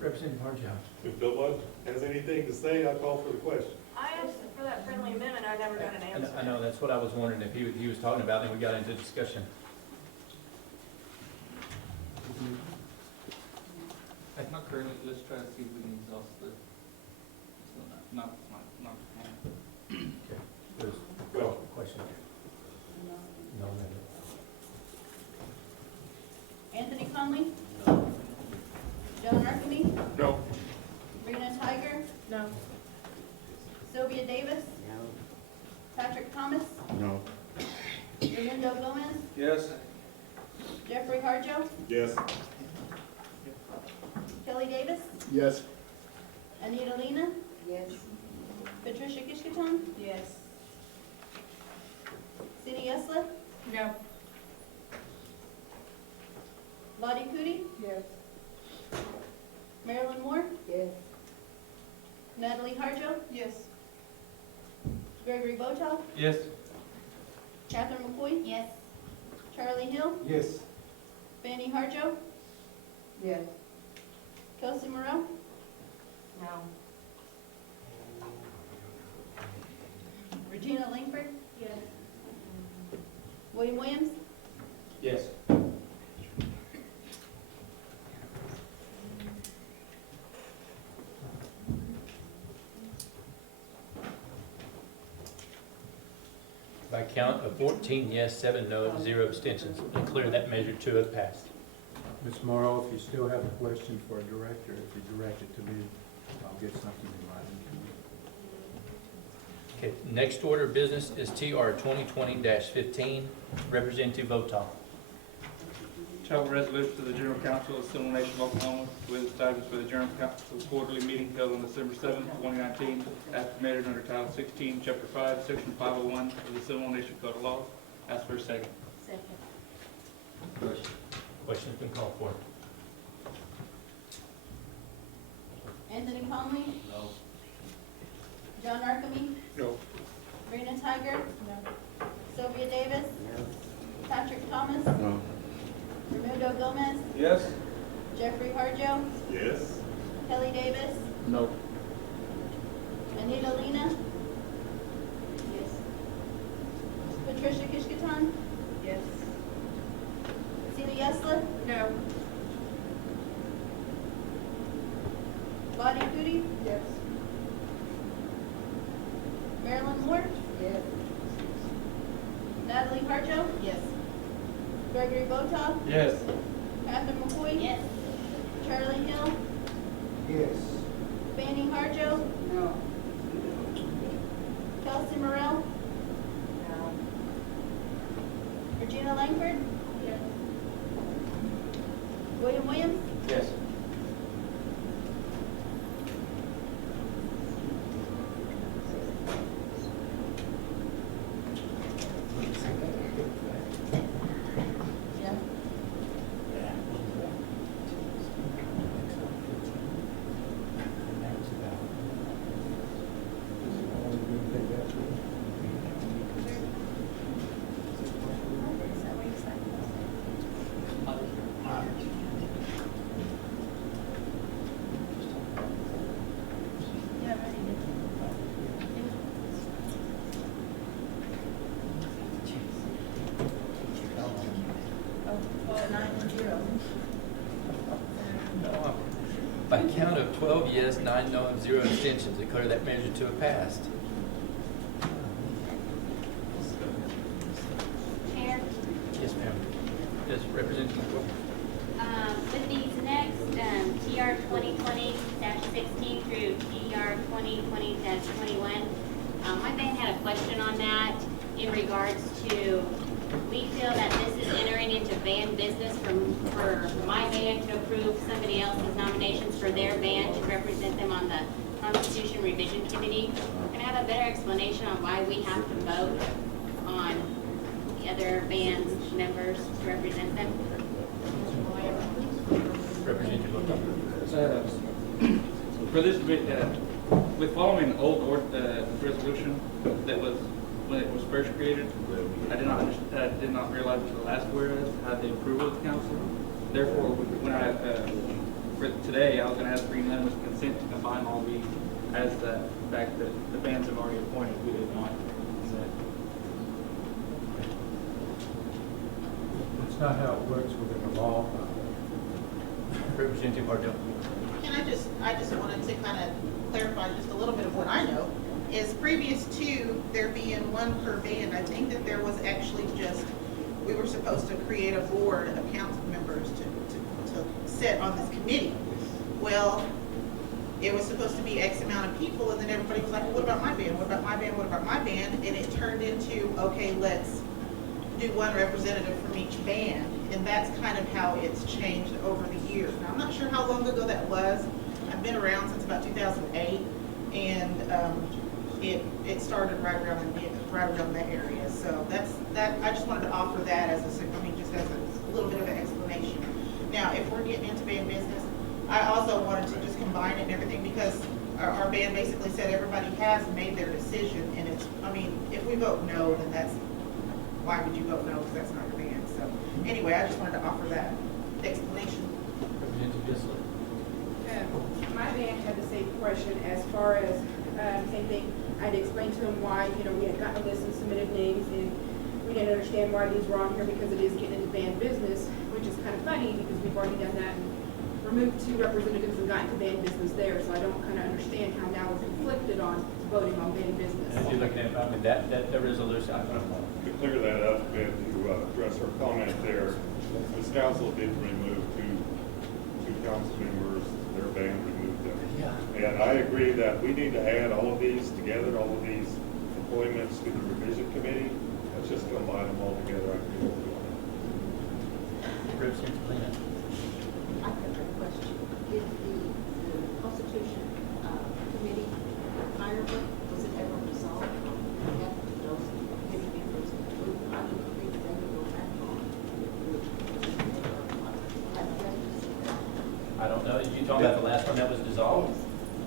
Representative Harjo. If no one has anything to say, I call for the question. I asked for that friendly amendment, I never got an answer. I know, that's what I was wondering if he was talking about, and we got into discussion. Not currently, let's try to see if we can exhaust the, not. Okay. There's Well, a question. No. Anthony Conley? John Arcany? No. Rena Tiger? No. Sylvia Davis? No. Patrick Thomas? No. Raymundo Gomez? Yes. Jeffrey Harjo? Yes. Kelly Davis? Yes. Anita Lena? Yes. Patricia Kishkaton? Yes. Cindy Esla? No. Lottie Cootie? Yes. Marilyn Moore? Yes. Natalie Harjo? Yes. Gregory Botow? Yes. Catherine McCoy? Yes. Charlie Hill? Yes. Fanny Harjo? Yes. Kelsey Morrell, No. Regina Langford, Yes. William Williams, Yes. By count of 14 yes, 7 no, 0 abstentions, declare that measure to have passed. Ms. Morrow, if you still have a question for a director, if you direct it to me, I'll get something in writing to you. Okay, next order of business is TR 2020-15, Representative Votaw. Travel resolution to the General Council of the Seminole Nation of Oklahoma with established for the General Council's quarterly meeting held on December 7th, 2019, as permitted under Title 16, Chapter 5, Section 501 of the Seminole Nation Code of Laws. Ask for a second. second. Question's been called for. Anthony Conley, No. John Archamy, No. Rena Tiger, Sylvia Davis, Patrick Thomas, No. Raimundo Gomez, Yes. Jeffrey Harjo, Yes. Kelly Davis, No. Anita Lena, Yes. Patricia Kishkatan, Yes. Celia Yesla, No. Bonnie Cootie, Yes. Marilyn Moore, Yes. Natalie Harjo, Yes. Gregory Botoff, Yes. Catherine McCoy, Yes. Charlie Hill, Yes. Fanning Harjo, No. Kelsey Morrell, No. Regina Langford, Yes. William Williams, Yes. yeah. By count of 12 yes, 9 no, and 0 abstentions, declare that measure to have passed. Mayor, Yes, ma'am. Yes, Representative McCoy. with these next, TR 2020-16 through TR 2020-21, my band had a question on that in regards to, we feel that this is entering into band business for my band to approve somebody else's nominations for their band to represent them on the Constitution Revision Committee. Can I have a better explanation on why we have to vote on the other band's members to represent them? Representative Votaw. For this, with following an old resolution that was, when it was first created, I did not realize that the last whereas had the approval of the council. Therefore, when for today, I was gonna ask for unanimous consent to combine all these as the fact that the bands have already appointed, we did not consent. That's not how it works within the law. Representative Harjo. And I just wanted to kind of clarify just a little bit of what I know, is previous to there being one per band, I think that there was actually just, we were supposed to create a board of council members to sit on this committee. Well, it was supposed to be X amount of people, and then everybody was like, well, what about my band? What about my band? What about my band? And it turned into, okay, let's do one representative from each band. And that's kind of how it's changed over the years. Now, I'm not sure how long ago that was. I've been around since about 2008, and it started right around that area. So that. I just wanted to offer that as just as a little bit of an explanation. Now, if we're getting into band business, I also wanted to just combine it and everything, because our band basically said everybody has made their decision, and if we vote no, then that's, why would you vote no, because that's not your band. So anyway, I just wanted to offer that explanation. Representative Bissell. My band had the same question as far as, same thing. I had to explain to them why, we had gotten a list and submitted names, and we didn't understand why these were on here because it is getting into band business, which is kind of funny because we've already done that and removed 2 representatives and gotten to band business there. So I don't kind of understand how now we're conflicted on voting on band business. And if you're looking at, I mean, that resolution, I don't know. To clear that up a bit, to address our comment there, this council did remove two council members, their band removed them. Yeah. And I agree that we need to add all of these together, all of these appointments to the revision committee. Let's just combine them all together. I agree with you on that. Representative Lena. I have a question. Did the Constitution Committee retirement, was it ever resolved? After those committee members, I don't think they would go back on. I don't know, you talking about the last one that was dissolved?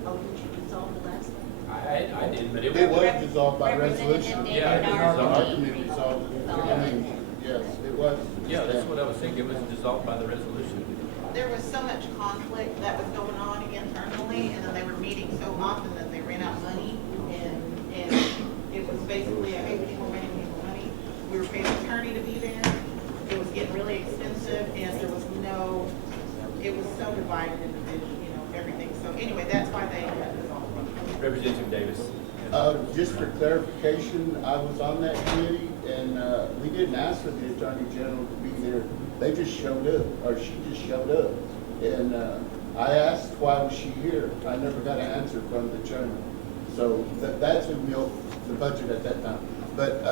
Oh, did you resolve the last one? I did, but it It was. was dissolved by resolution. Yeah, it was Our dissolved. committee dissolved. I mean, yes, it was. Yeah, that's what I was thinking, it was dissolved by the resolution. There was so much conflict that was going on internally, and then they were meeting so often that they ran out of money, and it was basically, hey, we need more money. We were paying an attorney to be there. It was getting really expensive, and there was no, it was so divided into, everything. So anyway, that's why they got dissolved. Representative Davis. Just for clarification, I was on that committee, and we didn't ask for the Attorney General to be there. They just showed up, or she just showed up. And I asked, why was she here? I never got an answer from the chairman. So that's who milked the budget at that time. But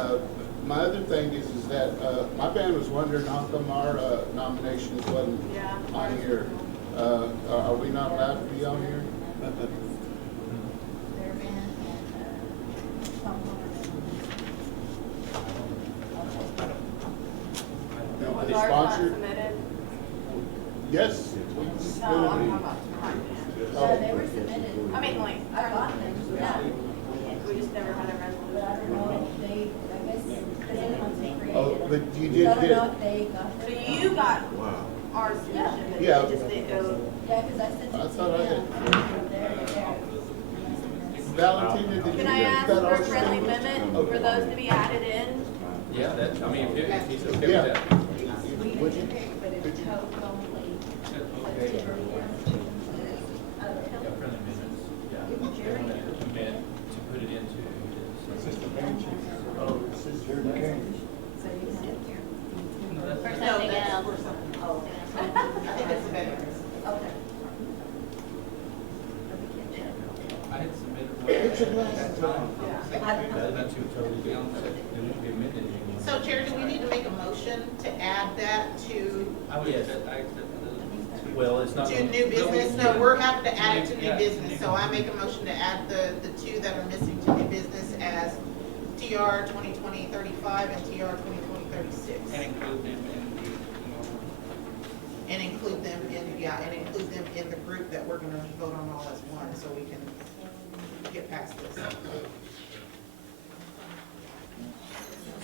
my other thing is that my band was wondering how come our nominations wasn't on here. Are we not allowed to be on here? Their band and, Are they sponsored? Yes. No, I'm talking about mine. Yeah, they were submitted. I mean, like, I bought them, yeah. we just never had a But I don't resolution. know if they, I guess, because they once they created Oh, them. but you So did I don't get, know if they got So them. you got our submission, but Yeah. it just didn't go. Yeah, because I sent it to I thought I them. had- From there to there. Valentina, did you Can I get ask that for a also? friendly amendment for those to be added in? Yeah, that, I mean, if he's okay with Yeah. that. Would you? But it's total only. But Jerry, Yeah, friendly amendments, yeah. Jerry. Amend to put it into his. Oh, this is your name. So you said here. For No, something that's else. for something. Oh. I think it's better. Okay. I had submitted It's a one blessing. at that time. That's who totally beyond that, it won't be amended anymore. So Chair, do we need to make a motion to add that to, I would accept, well, it's not. to new business? No, we're having to add it to new business, so I make a motion to add the 2 that are missing to new business as TR 2020-35 and TR 2020-36. And include them in the, And include them in the group that we're gonna vote on all as one, so we can get past this.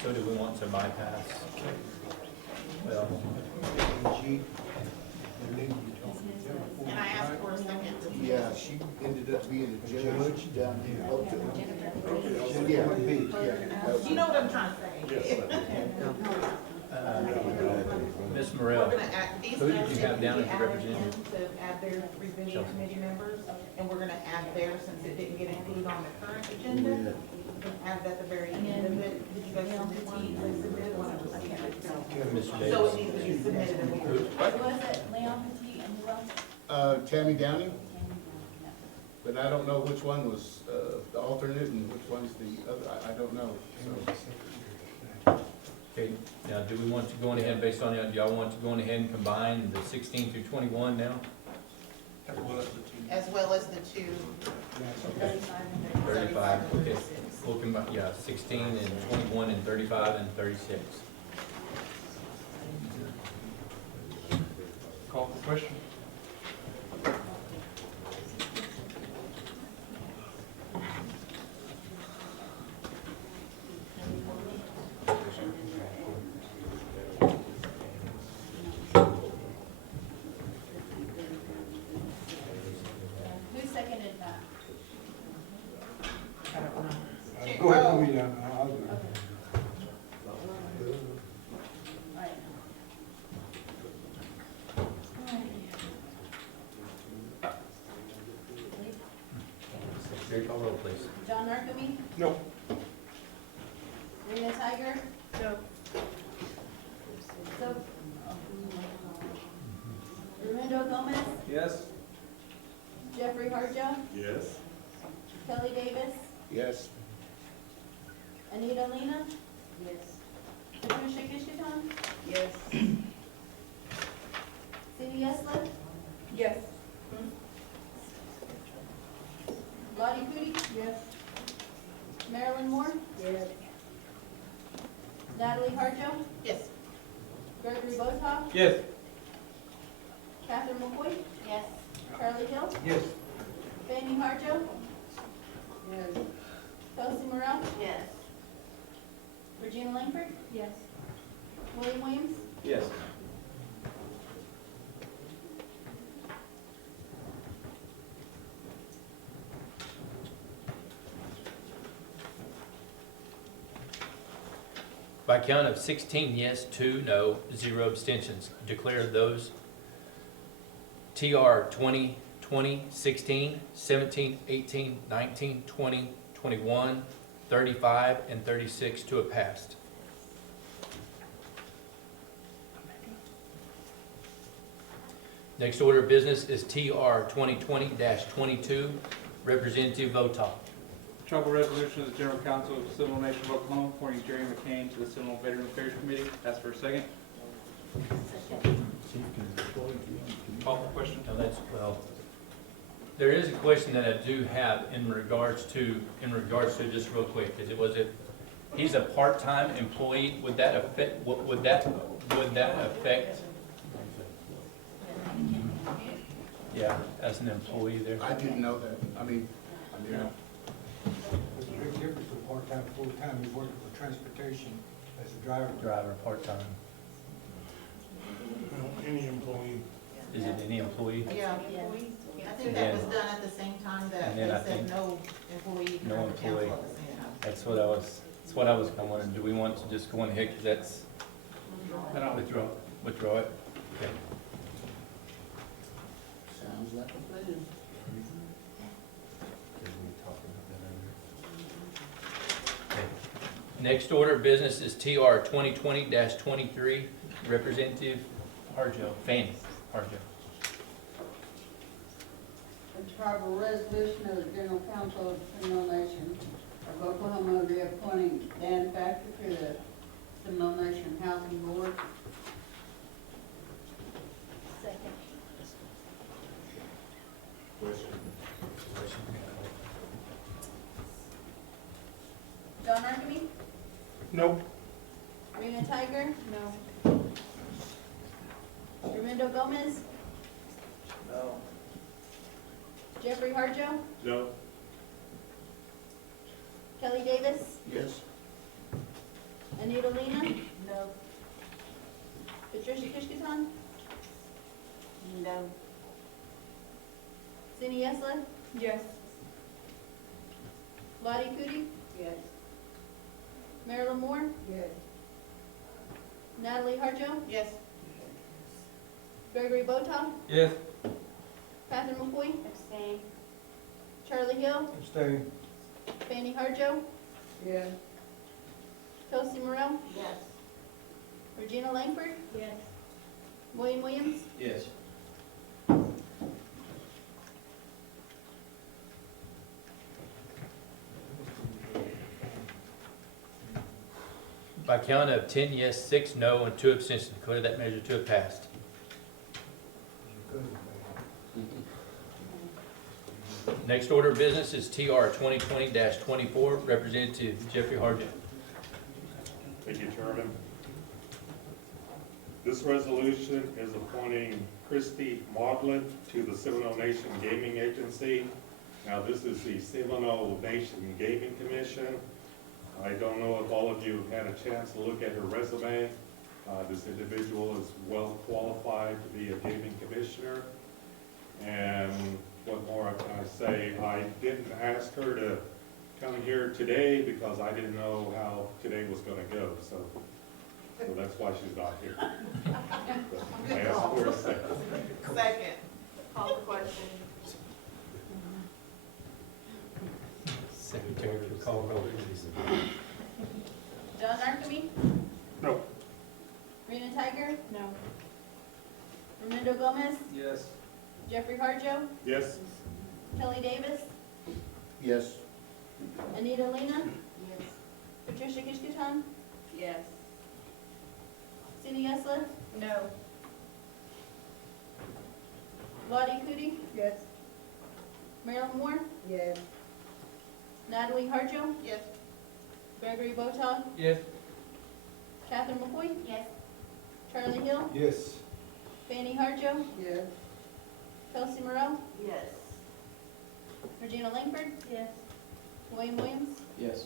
So do we want to bypass? Well, And I asked for a second. Yeah, she ended up being a judge down here. Yeah, Do you know what I'm trying to say? Ms. We're Morrell, gonna add, these who did guys you have need down to as be a added representative? in to add their revision committee members, and we're gonna add theirs since it didn't get included on the current agenda. We can add that at the very end of it. Did you guys submit one? They submitted one, I received it. Mr. So Davis. it needs to be submitted and we Who? Who was it? Leon Petit and who else? Tammy Downey, but I don't know which one was the alternate and which one's the other, I don't know, so. Okay, now, do we want to go on ahead, based on that, do y'all want to go on ahead and combine the 16 through 21 now? As well as the 2. Okay. 35, okay. We'll combine, yeah, 16 and 21 and 35 and 36. call for question. me, I'll do it. Alright. Secretary, call roll, please. John Narcome? No. Rena Tiger? No. So, Raimundo Gomez? Yes. Jeffrey Harjo? Yes. Kelly Davis? Yes. Anita Lena? Yes. Patricia Kishkaton? Yes. Cindy Esler? Yes. Lottie Cootie? Yes. Marilyn Moore? Yes. Natalie Harjo? Yes. Gregory Botoff? Yes. Catherine McCoy? Yes. Charlie Hill? Yes. Fanny Harjo? Yes. Kelsey Morrell? Yes. Regina Langford? Yes. William Williams? Yes. By count of 16 yes, 2 no, 0 abstentions, declare those TR 20, 20, 16, 17, 18, 19, 20, 21, 35, and 36 to have passed. Next order of business is TR 2020-22, Representative Votaw. Trouble resolution of the General Council of the Seminole Nation of Oklahoma appointing Jerry McCain to the Seminole Veteran Affairs Committee. Ask for a second. Call for question. Now that's, well, there is a question that I do have in regards to just real quick, because he's a part-time employee, would that affect, would that affect? Yeah, as an employee there. I didn't know that. I mean, There's a big difference from part-time, full-time. He's working for transportation as a driver. Driver, part-time. Any employee. Is it any employee? Yeah, I think that was done at the same time that And they then I said think no employee no on the council employee. at the same time. That's what I was kind of wondering, do we want to just go on ahead, because that's, withdraw it? Okay. sounds like a plan. Okay. Next order of business is TR 2020-23, Representative Harjo, Fanny Harjo. A tribal resolution of the General Council of the Seminole Nation of Oklahoma reappointing Dan Factor to the Seminole Nation Housing Board. Second. Question? John Narcome? No. Rena Tiger? No. Raimundo Gomez? No. Jeffrey Harjo? No. Kelly Davis? Yes. Anita Lena? No. Patricia Kishkaton? No. Cindy Esler? Yes. Lottie Cootie? Yes. Marilyn Moore? Yes. Natalie Harjo? Yes. Gregory Botoff? Yes. Catherine McCoy? Abstain. Charlie Hill? Abstain. Fanny Harjo? Yes. Kelsey Morrell? Yes. Regina Langford? Yes. William Williams? Yes. By count of 10 yes, 6 no, and 2 abstentions, declare that measure to have passed. Next order of business is TR 2020-24, Representative Jeffrey Harjo. Thank you, Chairman. This resolution is appointing Christy Maudlin to the Seminole Nation Gaming Agency. Now, this is the Seminole Nation Gaming Commission. I don't know if all of you had a chance to look at her resume. This individual is well qualified to be a gaming commissioner. And what more can I say? I didn't ask her to come here today because I didn't know how today was gonna go, so that's why she's not here. But I asked for a second. Second. Call the question. Secretary, will call roll, please. John Archibald? No. Rena Tiger? No. Raimundo Gomez? Yes. Jeffrey Harjo? Yes? Kelly Davis? Yes. Anita Lena? Yes. Patricia Kishkutan? Yes. Cindy Esla? No. Lottie Cootie? Yes. Marilyn Moore? Yes. Natalie Harjo? Yes. Gregory Botock? Yes. Catherine McCoy? Yes. Charlie Hill? Yes. Fanny Harjo? Yes. Kelsey Morrell? Yes. Regina Langford? Yes. Wayne Williams? Yes.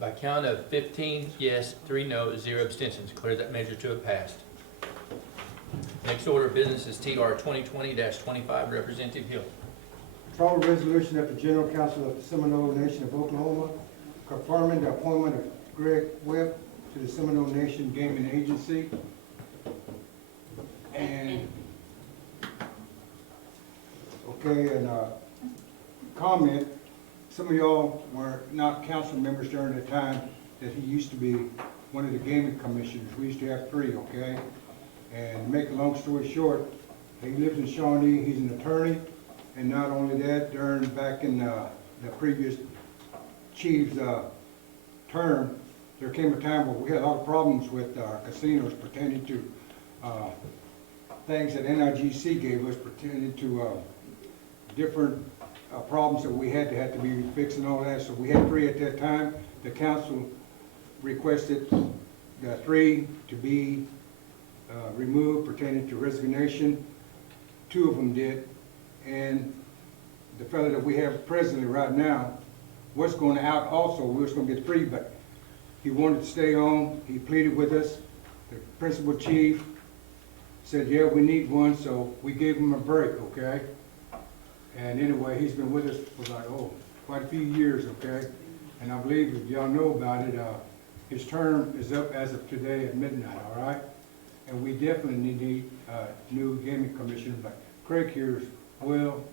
By count of 15 yes, 3 no, 0 abstentions, declare that measure to have passed. Next order of business is TR 2020-25, Representative Hill. Travel resolution of the General Council of the Seminole Nation of Oklahoma confirming the appointment of Greg Webb to the Seminole Nation Gaming Agency. And, okay, and comment, some of y'all were not council members during the time that he used to be one of the gaming commissioners. We used to have 3, okay? And to make a long story short, he lives in Shawnee, he's an attorney, and not only that, back in the previous chief's term, there came a time where we had a lot of problems with our casinos pertaining to things that NIGC gave us pertaining to different problems that we had to be fixed and all that. So we had 3 at that time. The council requested the 3 to be removed pertaining to resignation. 2 of them did. And the fellow that we have presently right now was going out also. We was going to get 3, but he wanted to stay on. He pleaded with us. The principal chief said, yeah, we need one, so we gave him a break, okay? And anyway, he's been with us for like, quite a few years, okay? And I believe, if y'all know about it, his term is up as of today at midnight, all right? And we definitely need a new gaming commissioner, but Craig here is well,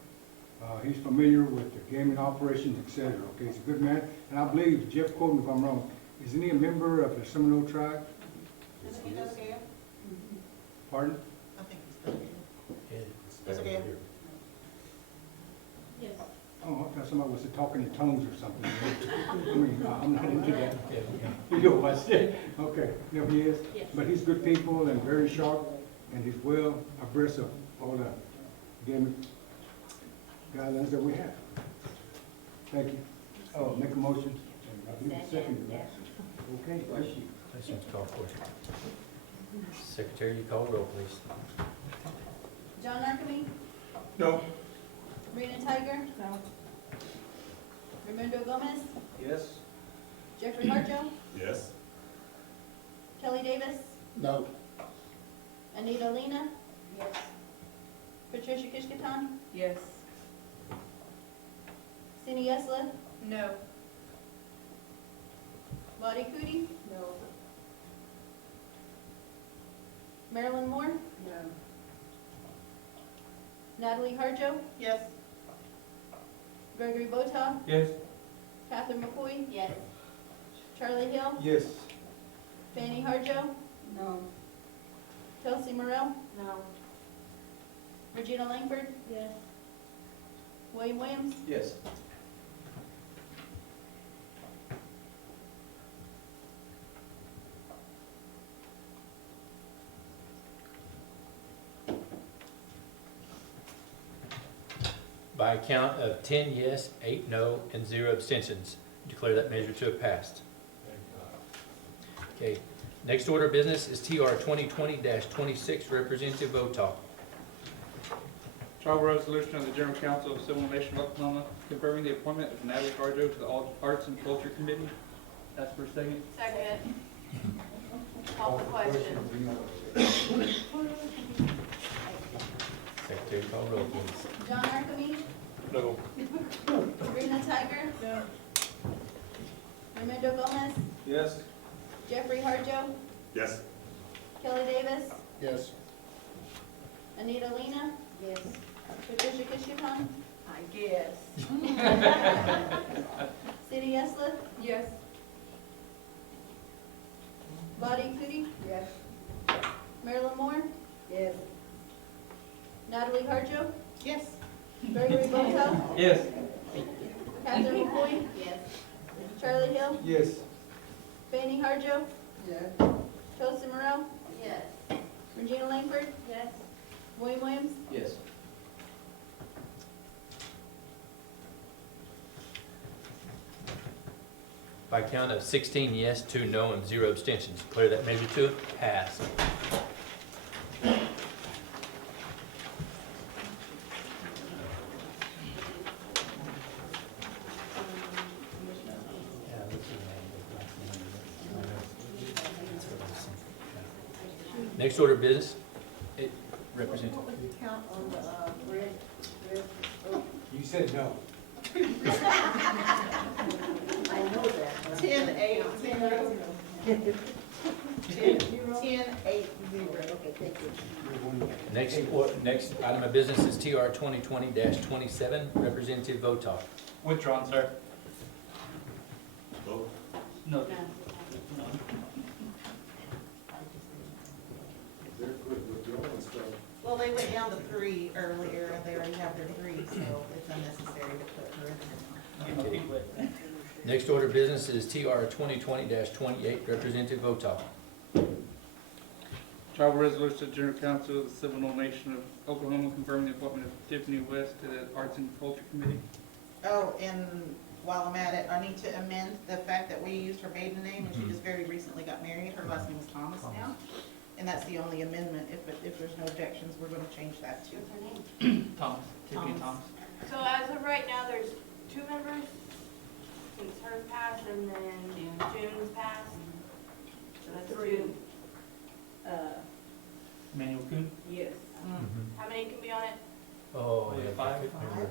he's familiar with the gaming operations, et cetera, okay? He's a good man. And I believe, Jeff, quote me if I'm wrong, isn't he a member of the Seminole tribe? Isn't he Doug? Pardon? I think he's Doug. Doug Gale. Yes. Oh, I thought somebody was talking in tongues or something. I mean, I'm not into that. You know what I said? Okay, no, he is. Yes. But he's good people and very sharp, and he's well abreast of all the gaming guidelines that we have. Thank you. Oh, make a motion. And I believe it's seconded, right? Okay, bless you. Questions called for. Secretary, you call roll, please. John Archibald? No. Rena Tiger? No. Raimundo Gomez? Yes. Jeffrey Harjo? Yes? Kelly Davis? No. Anita Lena? Yes. Patricia Kishkutan? Yes. Cindy Esla? No. Lottie Cootie? No. Marilyn Moore? No. Natalie Harjo? Yes. Gregory Botock? Yes. Catherine McCoy? Yes. Charlie Hill? Yes. Fanny Harjo? No. Kelsey Morrell? No. Regina Langford? Yes. Wayne Williams? Yes. By a count of 10 yes, 8 no, and 0 abstentions, declare that measure to have passed. Okay, next order of business is TR 2020-26, Representative Votaw. Travel resolution of the General Council of Seminole Nation of Oklahoma confirming the appointment of Natalie Harjo to the Arts and Culture Committee. Ask for a second. Second. Call the question. Secretary, call roll, please. John Archibald? No. Rena Tiger? No. Raimundo Gomez? Yes. Jeffrey Harjo? Yes. Kelly Davis? Yes. Anita Lena? Yes. Patricia Kishkaton? I guess. Cindy Eslick? Yes. Lottie Cootie? Yes. Marilyn Moore? Yes. Natalie Harjo? Yes. Gregory Boto? Yes. Catherine McCoy? Yes. Charlie Hill? Yes. Fanny Harjo? Yes. Chelsea Morrell? Yes. Regina Langford? Yes. William Williams? Yes. By a count of 16 yes, 2 no, and 0 abstentions, declare that measure to have passed. Next order of business, Representative. What was the count on the, red, You said no. I know that. but- 10-8-0. 10-8-0. Okay, thank you. Next item of business is TR 2020-27, Representative Votak. Withdrawn, sir. Vote. No. They're good with the old stuff. Well, they went down to 3 earlier, and they already have their 3, so it's unnecessary to put her in there. Next order of business is TR 2020-28, Representative Votak. Tribal resolution to General Council of the Seminole Nation of Oklahoma confirming the appointment of Tiffany West to the Arts and Culture Committee. Oh, and while I'm at it, I need to amend the fact that we used her maiden name, and she just very recently got married. Her last name is Thomas now, and that's the only amendment. If there's no objections, we're gonna change that too. What's her name? Thomas, Tiffany Thomas. So as of right now, there's 2 members, since hers passed and then June's passed. So that's 3. Emmanuel Kuhn. Yes. How many can be on it? Oh, Was it yeah, 5?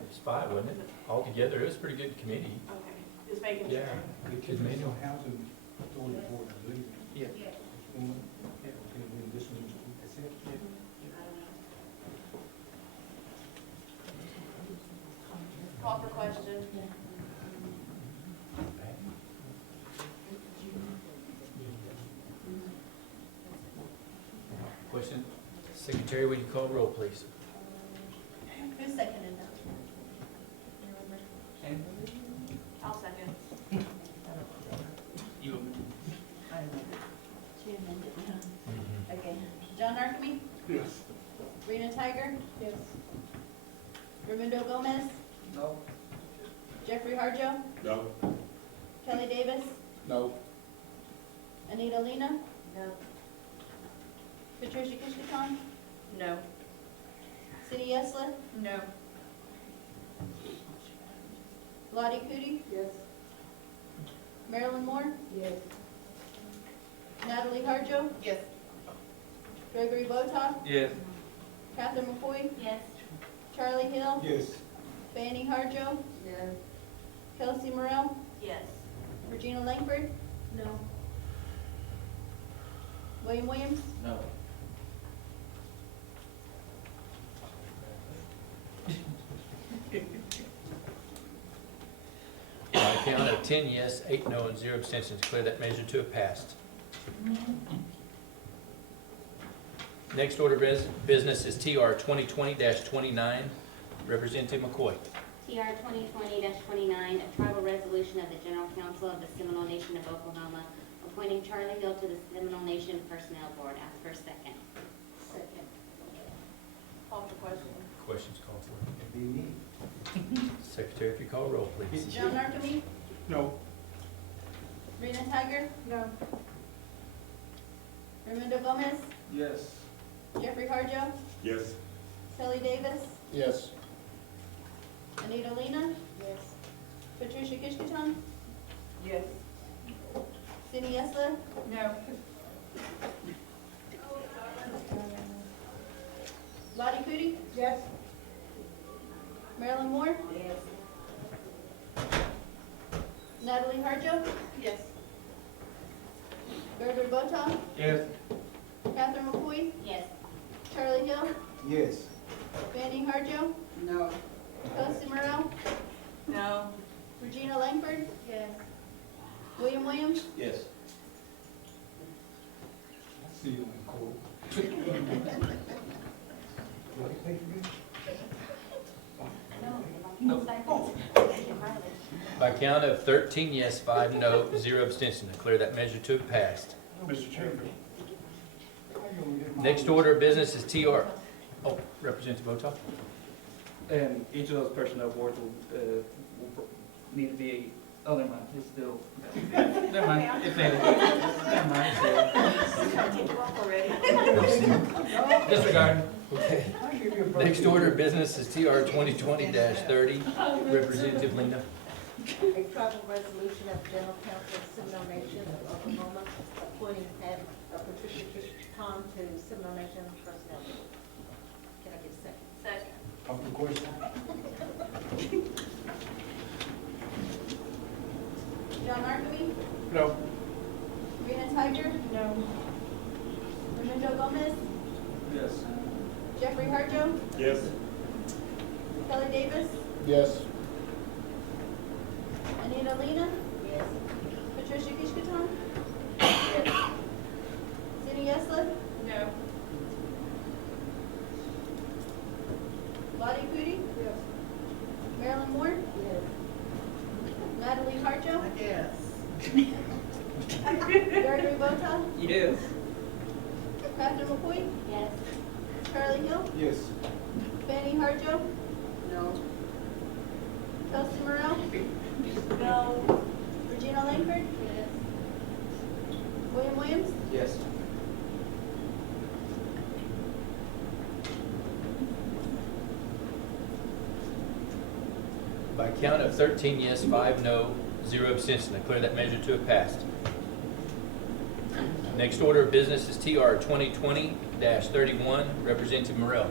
it's 5, wasn't it? Altogether, it was a pretty good committee. Okay, just making sure. Yeah. Because Manual Housing Authority Board, I believe. Yeah. Okay, when this one, that's it. Call for question. Question? Secretary, would you call roll, please? Who seconded that? I'll second. You. She amended it. Okay. John Archibald? Yes. Rena Tiger? Yes. Raimundo Gomez? No. Jeffrey Harjo? No. Kelly Davis? No. Anita Lena? No. Patricia Kishkaton? No. Cindy Eslick? No. Lottie Cootie? Yes. Marilyn Moore? Yes. Natalie Harjo? Yes. Gregory Botoff? Yes. Catherine McCoy? Yes. Charlie Hill? Yes. Fanny Harjo? Yes. Kelsey Morrell? Yes. Regina Langford? No. William Williams? No. By a count of 10 yes, 8 no, and 0 abstentions, declare that measure to have passed. Next order of business is TR 2020-29, Representative McCoy. TR 2020-29, a tribal resolution of the General Council of the Seminole Nation of Oklahoma, appointing Charlie Hill to the Seminole Nation Personnel Board. Ask for a second. Second. Call for question. Questions called for. It'd be me. Secretary, if you call roll, please. John Archibald? No. Rena Tiger? No. Raimundo Gomez? Yes. Jeffrey Harjo? Yes. Kelly Davis? Yes. Anita Lena? Yes. Patricia Kishkaton? Yes. Cindy Eslick? No. Lottie Cootie? Yes. Marilyn Moore? Yes. Natalie Harjo? Yes. Gregory Botoff? Yes. Catherine McCoy? Yes. Charlie Hill? Yes. Fanning Harjo? No. Kelsey Morrell? No. Regina Langford? Yes. William Williams? Yes. See you in court. By count of 13 yes, 5 no, 0 abstention, declare that measure to have passed. Mr. Chairman. Next order of business is TR. Oh, Representative Botoff? And each of those personnel boards will need to be, oh, never mind, it's still, never mind, it's never mind, it's still. I take you off already. Disregard. Okay. Next order of business is TR 2020-30. Representative Linda. A travel resolution of General Council of Seminole Nation of Oklahoma appointing Patricia Tom to Seminole Nation Personnel Board. Can I get a second? Second. Call for the question. John Archibald? No. Rena Tiger? No. Raimundo Gomez? Yes. Jeffrey Harjo? Yes. Kelly Davis? Yes. Anita Lena? Yes. Patricia Kishkaton? Yes. Cindy Yesler? No. Lottie Cootie? Yes. Marilyn Moore? Yes. Natalie Harjo? Yes. Gregory Botoff? Yes. Catherine McCoy? Yes. Charlie Hill? Yes. Fanning Harjo? No. Kelsey Morrell? No. Regina Langford? Yes. William Williams? Yes. By count of 13 yes, 5 no, 0 abstention, declare that measure to have passed. Next order of business is TR 2020-31. Representative Morrell.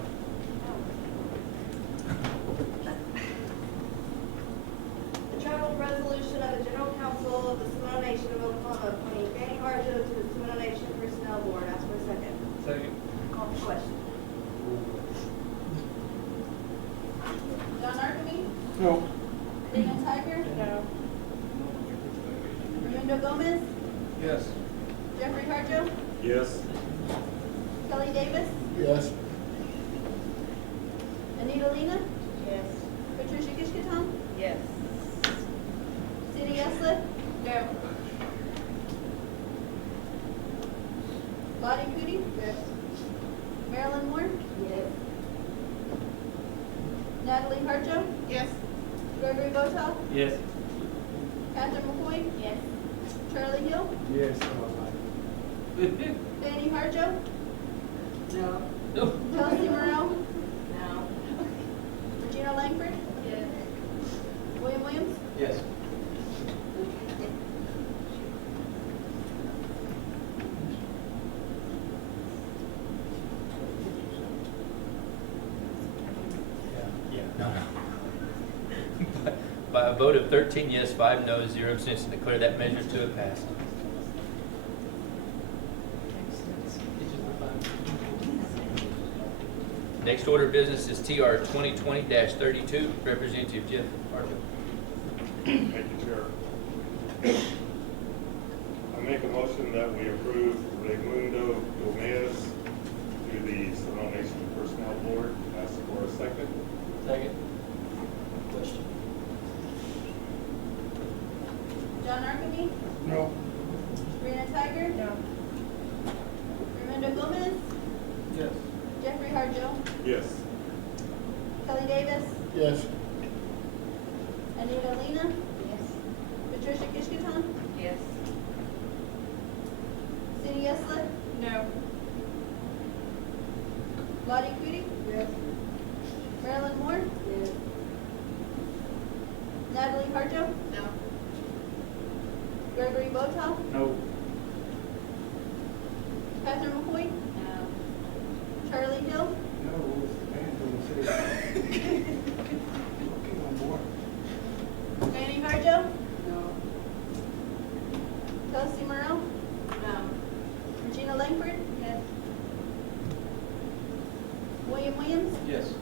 The travel resolution of the General Council of the Seminole Nation of Oklahoma appointing Fanning Harjo to the Seminole Nation Personnel Board. Ask for a second. Second. Call for question. John Archibald? No. Rena Tiger? No. Raimundo Gomez? Yes. Jeffrey Harjo? Yes. Kelly Davis? Yes. Anita Lena? Yes. Patricia Kishkaton? Yes. Cindy Yesler? No. Lottie Cootie? Yes. Marilyn Moore? Yes. Natalie Harjo? Yes. Gregory Botoff? Yes. Catherine McCoy? Yes. Charlie Hill? Yes. Fanning Harjo? No. Kelsey Morrell? No. Regina Langford? Yes. William Williams? Yes. By a vote of 13 yes, 5 no, 0 abstention, declare that measure to have passed. Next order of business is TR 2020-32. Representative Jeff Harjo. Thank you, Chair. I make a motion that we approve Raimundo Gomez to the Seminole Nation Personnel Board. Ask for a second. Second. Question. John Archibald? No. Rena Tiger? No. Raimundo Gomez? Yes. Jeffrey Harjo? Yes. Kelly Davis? Yes. Anita Lena? Yes. Patricia Kishkaton? Yes. Cindy Yesler? No. Lottie Cootie? Yes. Marilyn Moore? Yes. Natalie Harjo? No. Gregory Botoff? No. Catherine McCoy? No. Charlie Hill? No. Harjo, No. Kelsey Merrill, Regina Langford, Yes. William Williams, Yes.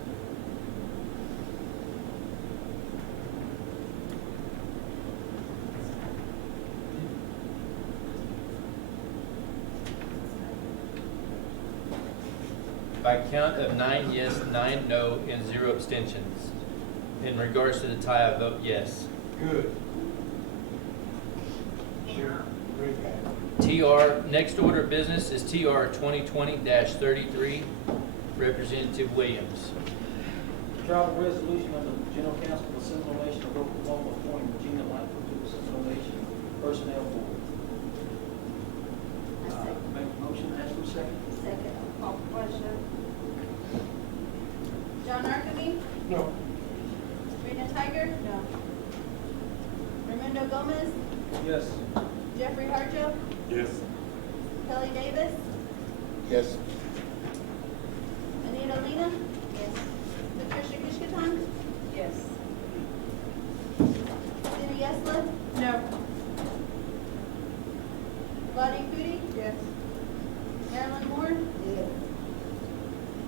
By count of 9 yes, 9 no, and 0 abstentions. In regards to the tie, I vote yes. Good. Sure. Great guy. TR, next order of business is TR 2020-33, Representative Williams. Travel resolution of the General Council of the Seminole Nation of Oklahoma appointing Regina Langford to the Seminole Nation Personnel Board. Make a motion, ask for a second. second, call for question. John Arcady, No. Rena Tiger, no. Raimundo Gomez, Yes. Jeffrey Harjo, Yes. Kelly Davis, Yes. Anita Lena, yes. Patricia Kishkaton, Yes. Cindy Yesla, No. Lottie Cootie, Yes. Marilyn Moore,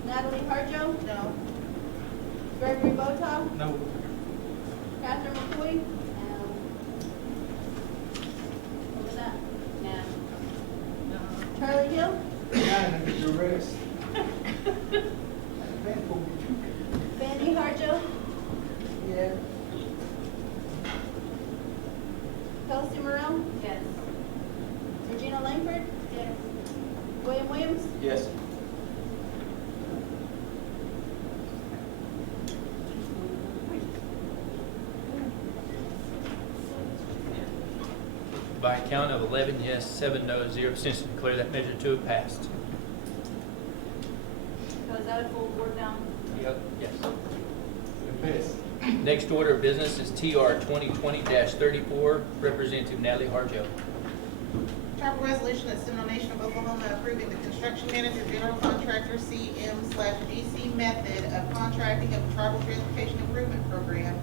Natalie Harjo, No. Gregory Botoff, No. Catherine McCoy, what was that? No. Charlie Hill, Yeah, under duress. Fanny Harjo, Yeah. Kelsey Morrell, Yes. Regina Langford, yes. William Williams, Yes. By a count of 11 yes, 7 no, 0 abstentions, declare that measure to have passed. so is that a full board now? Yep. Yes. The best. Next order of business is TR 2020-34, Representative Natalie Harjo. Travel resolution of Seminole Nation of Oklahoma approving the construction manager general contractor CM/GC method of contracting of the Tribal Transportation Improvement Program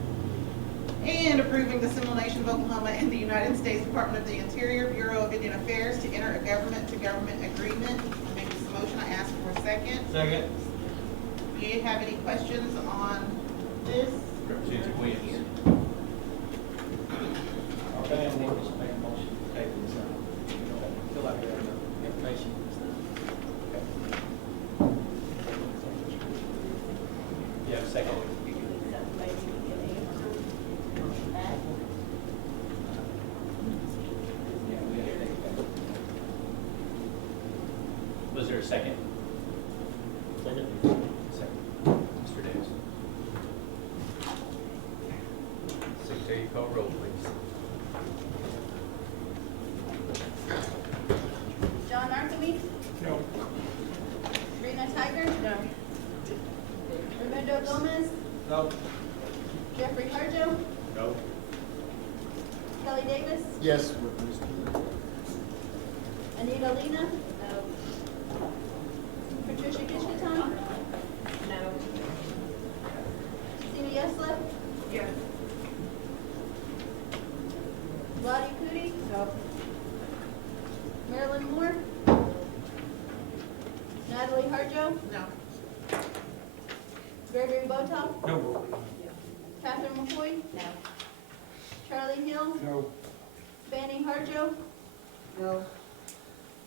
and approving the Seminole Nation of Oklahoma and the United States Department of the Interior Bureau of Indian Affairs to enter a government-to-government agreement. I make this motion, I ask for a second. Second. Do you have any questions on this? Representative Williams. Our band wants to make a motion to table this out. Feel like we have enough information. You have a second? Yeah, we have to take that. Was there a second? Second. Second. Mr. Davis. Secretary, call roll, please. John Arcady, No. Rena Tiger, no. Raimundo Gomez, No. Jeffrey Harjo, No. Kelly Davis, Yes. Anita Lena, no. Patricia Kishkaton, no. Cindy Yesla, Yes. Lottie Cootie, no. Marilyn Moore, Natalie Harjo, No. Gregory Botoff, No. Catherine McCoy, no. Charlie Hill, No. Fanny Harjo, No.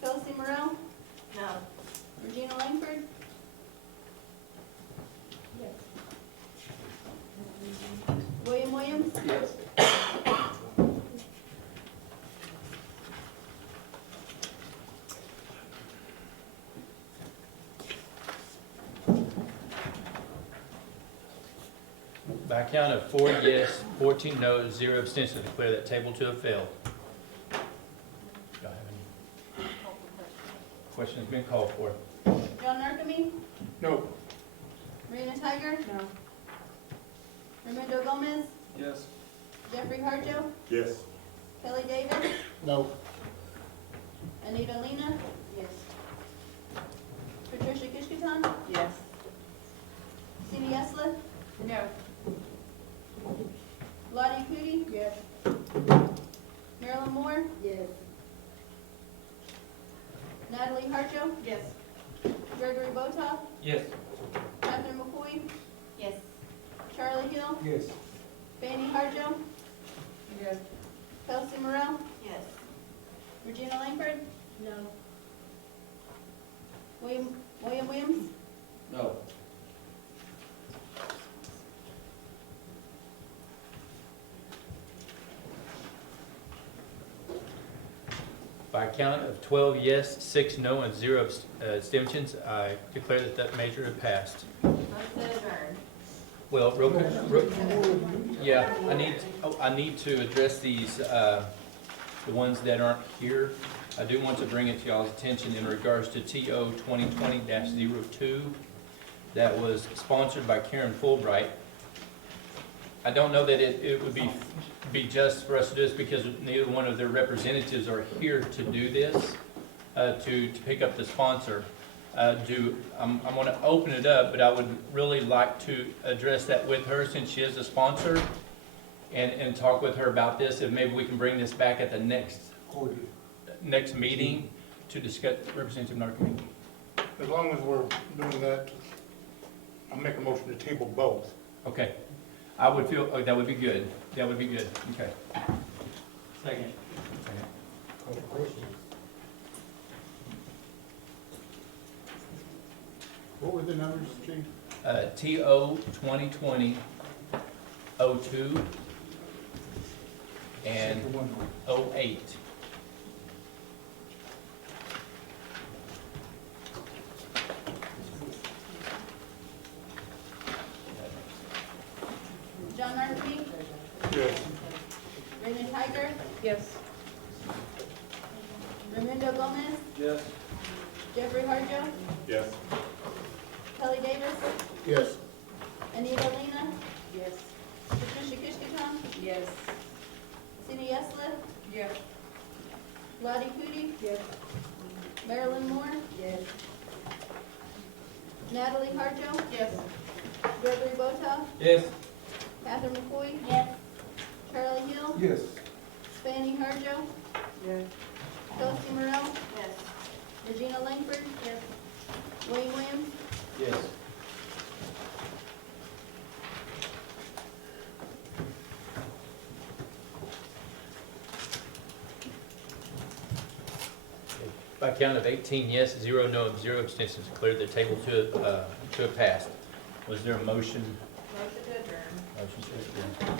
Kelsey Morrell, No. Regina Langford, William Williams, Yes. By a count of 4 yes, 14 no, 0 abstentions, declare that table to have failed. Y'all have any? Question has been called for. John Arcady, No. Rena Tiger, no. Raimundo Gomez, Yes. Jeffrey Harjo, Yes. Kelly Davis, No. Anita Lena, yes. Patricia Kishkaton, Yes. Cindy Yesla, No. Lottie Cootie, Yes. Harjo, Yes. Gregory Botoff, Yes. Catherine McCoy, Yes. Charlie Hill, Yes. Fanny Harjo, Yes. Kelsey Morrell, Yes. Regina Langford, No. William Williams, No. By a count of 12 yes, 6 no, and 0 abstentions, I declare that that measure has passed. Motion to adjourn. Well, real quick, yeah, I need to address these, the ones that aren't here. I do want to bring it to y'all's attention in regards to TO 2020-02 that was sponsored by Karen Fulbright. I don't know that it would be just for us to do this because neither one of their representatives are here to do this, to pick up the sponsor. I'm going to open it up, but I would really like to address that with her since she is a sponsor and talk with her about this, and maybe we can bring this back at the next meeting to discuss Representative Narcomin. As long as we're doing that, I'll make a motion to table both. Okay. I would feel, oh, that would be good. That would be good. Okay. Second. What were the numbers, Chief? TO 2020-02 and 08. John Murphy, Yes. Raymond Tiger, Yes. Raimundo Gomez, Yes. Jeffrey Harjo, Yes. Kelly Davis, Yes. Anita Lena, Yes. Patricia Kishkaton, Yes. Sina Yesla, Yes. Lottie Cootie, Yes. Marilyn Moore, Yes. Natalie Harjo, Yes. Gregory Botoff, Yes. Catherine McCoy, Yes. Charlie Hill, Yes. Fanny Harjo, Yes. Kelsey Morrell, Yes. Regina Langford, Yes. William Williams, Yes. By a count of 18 yes, 0 no, and 0 abstentions, declare the table to have passed. Was there a motion? motion to adjourn. Motion to adjourn.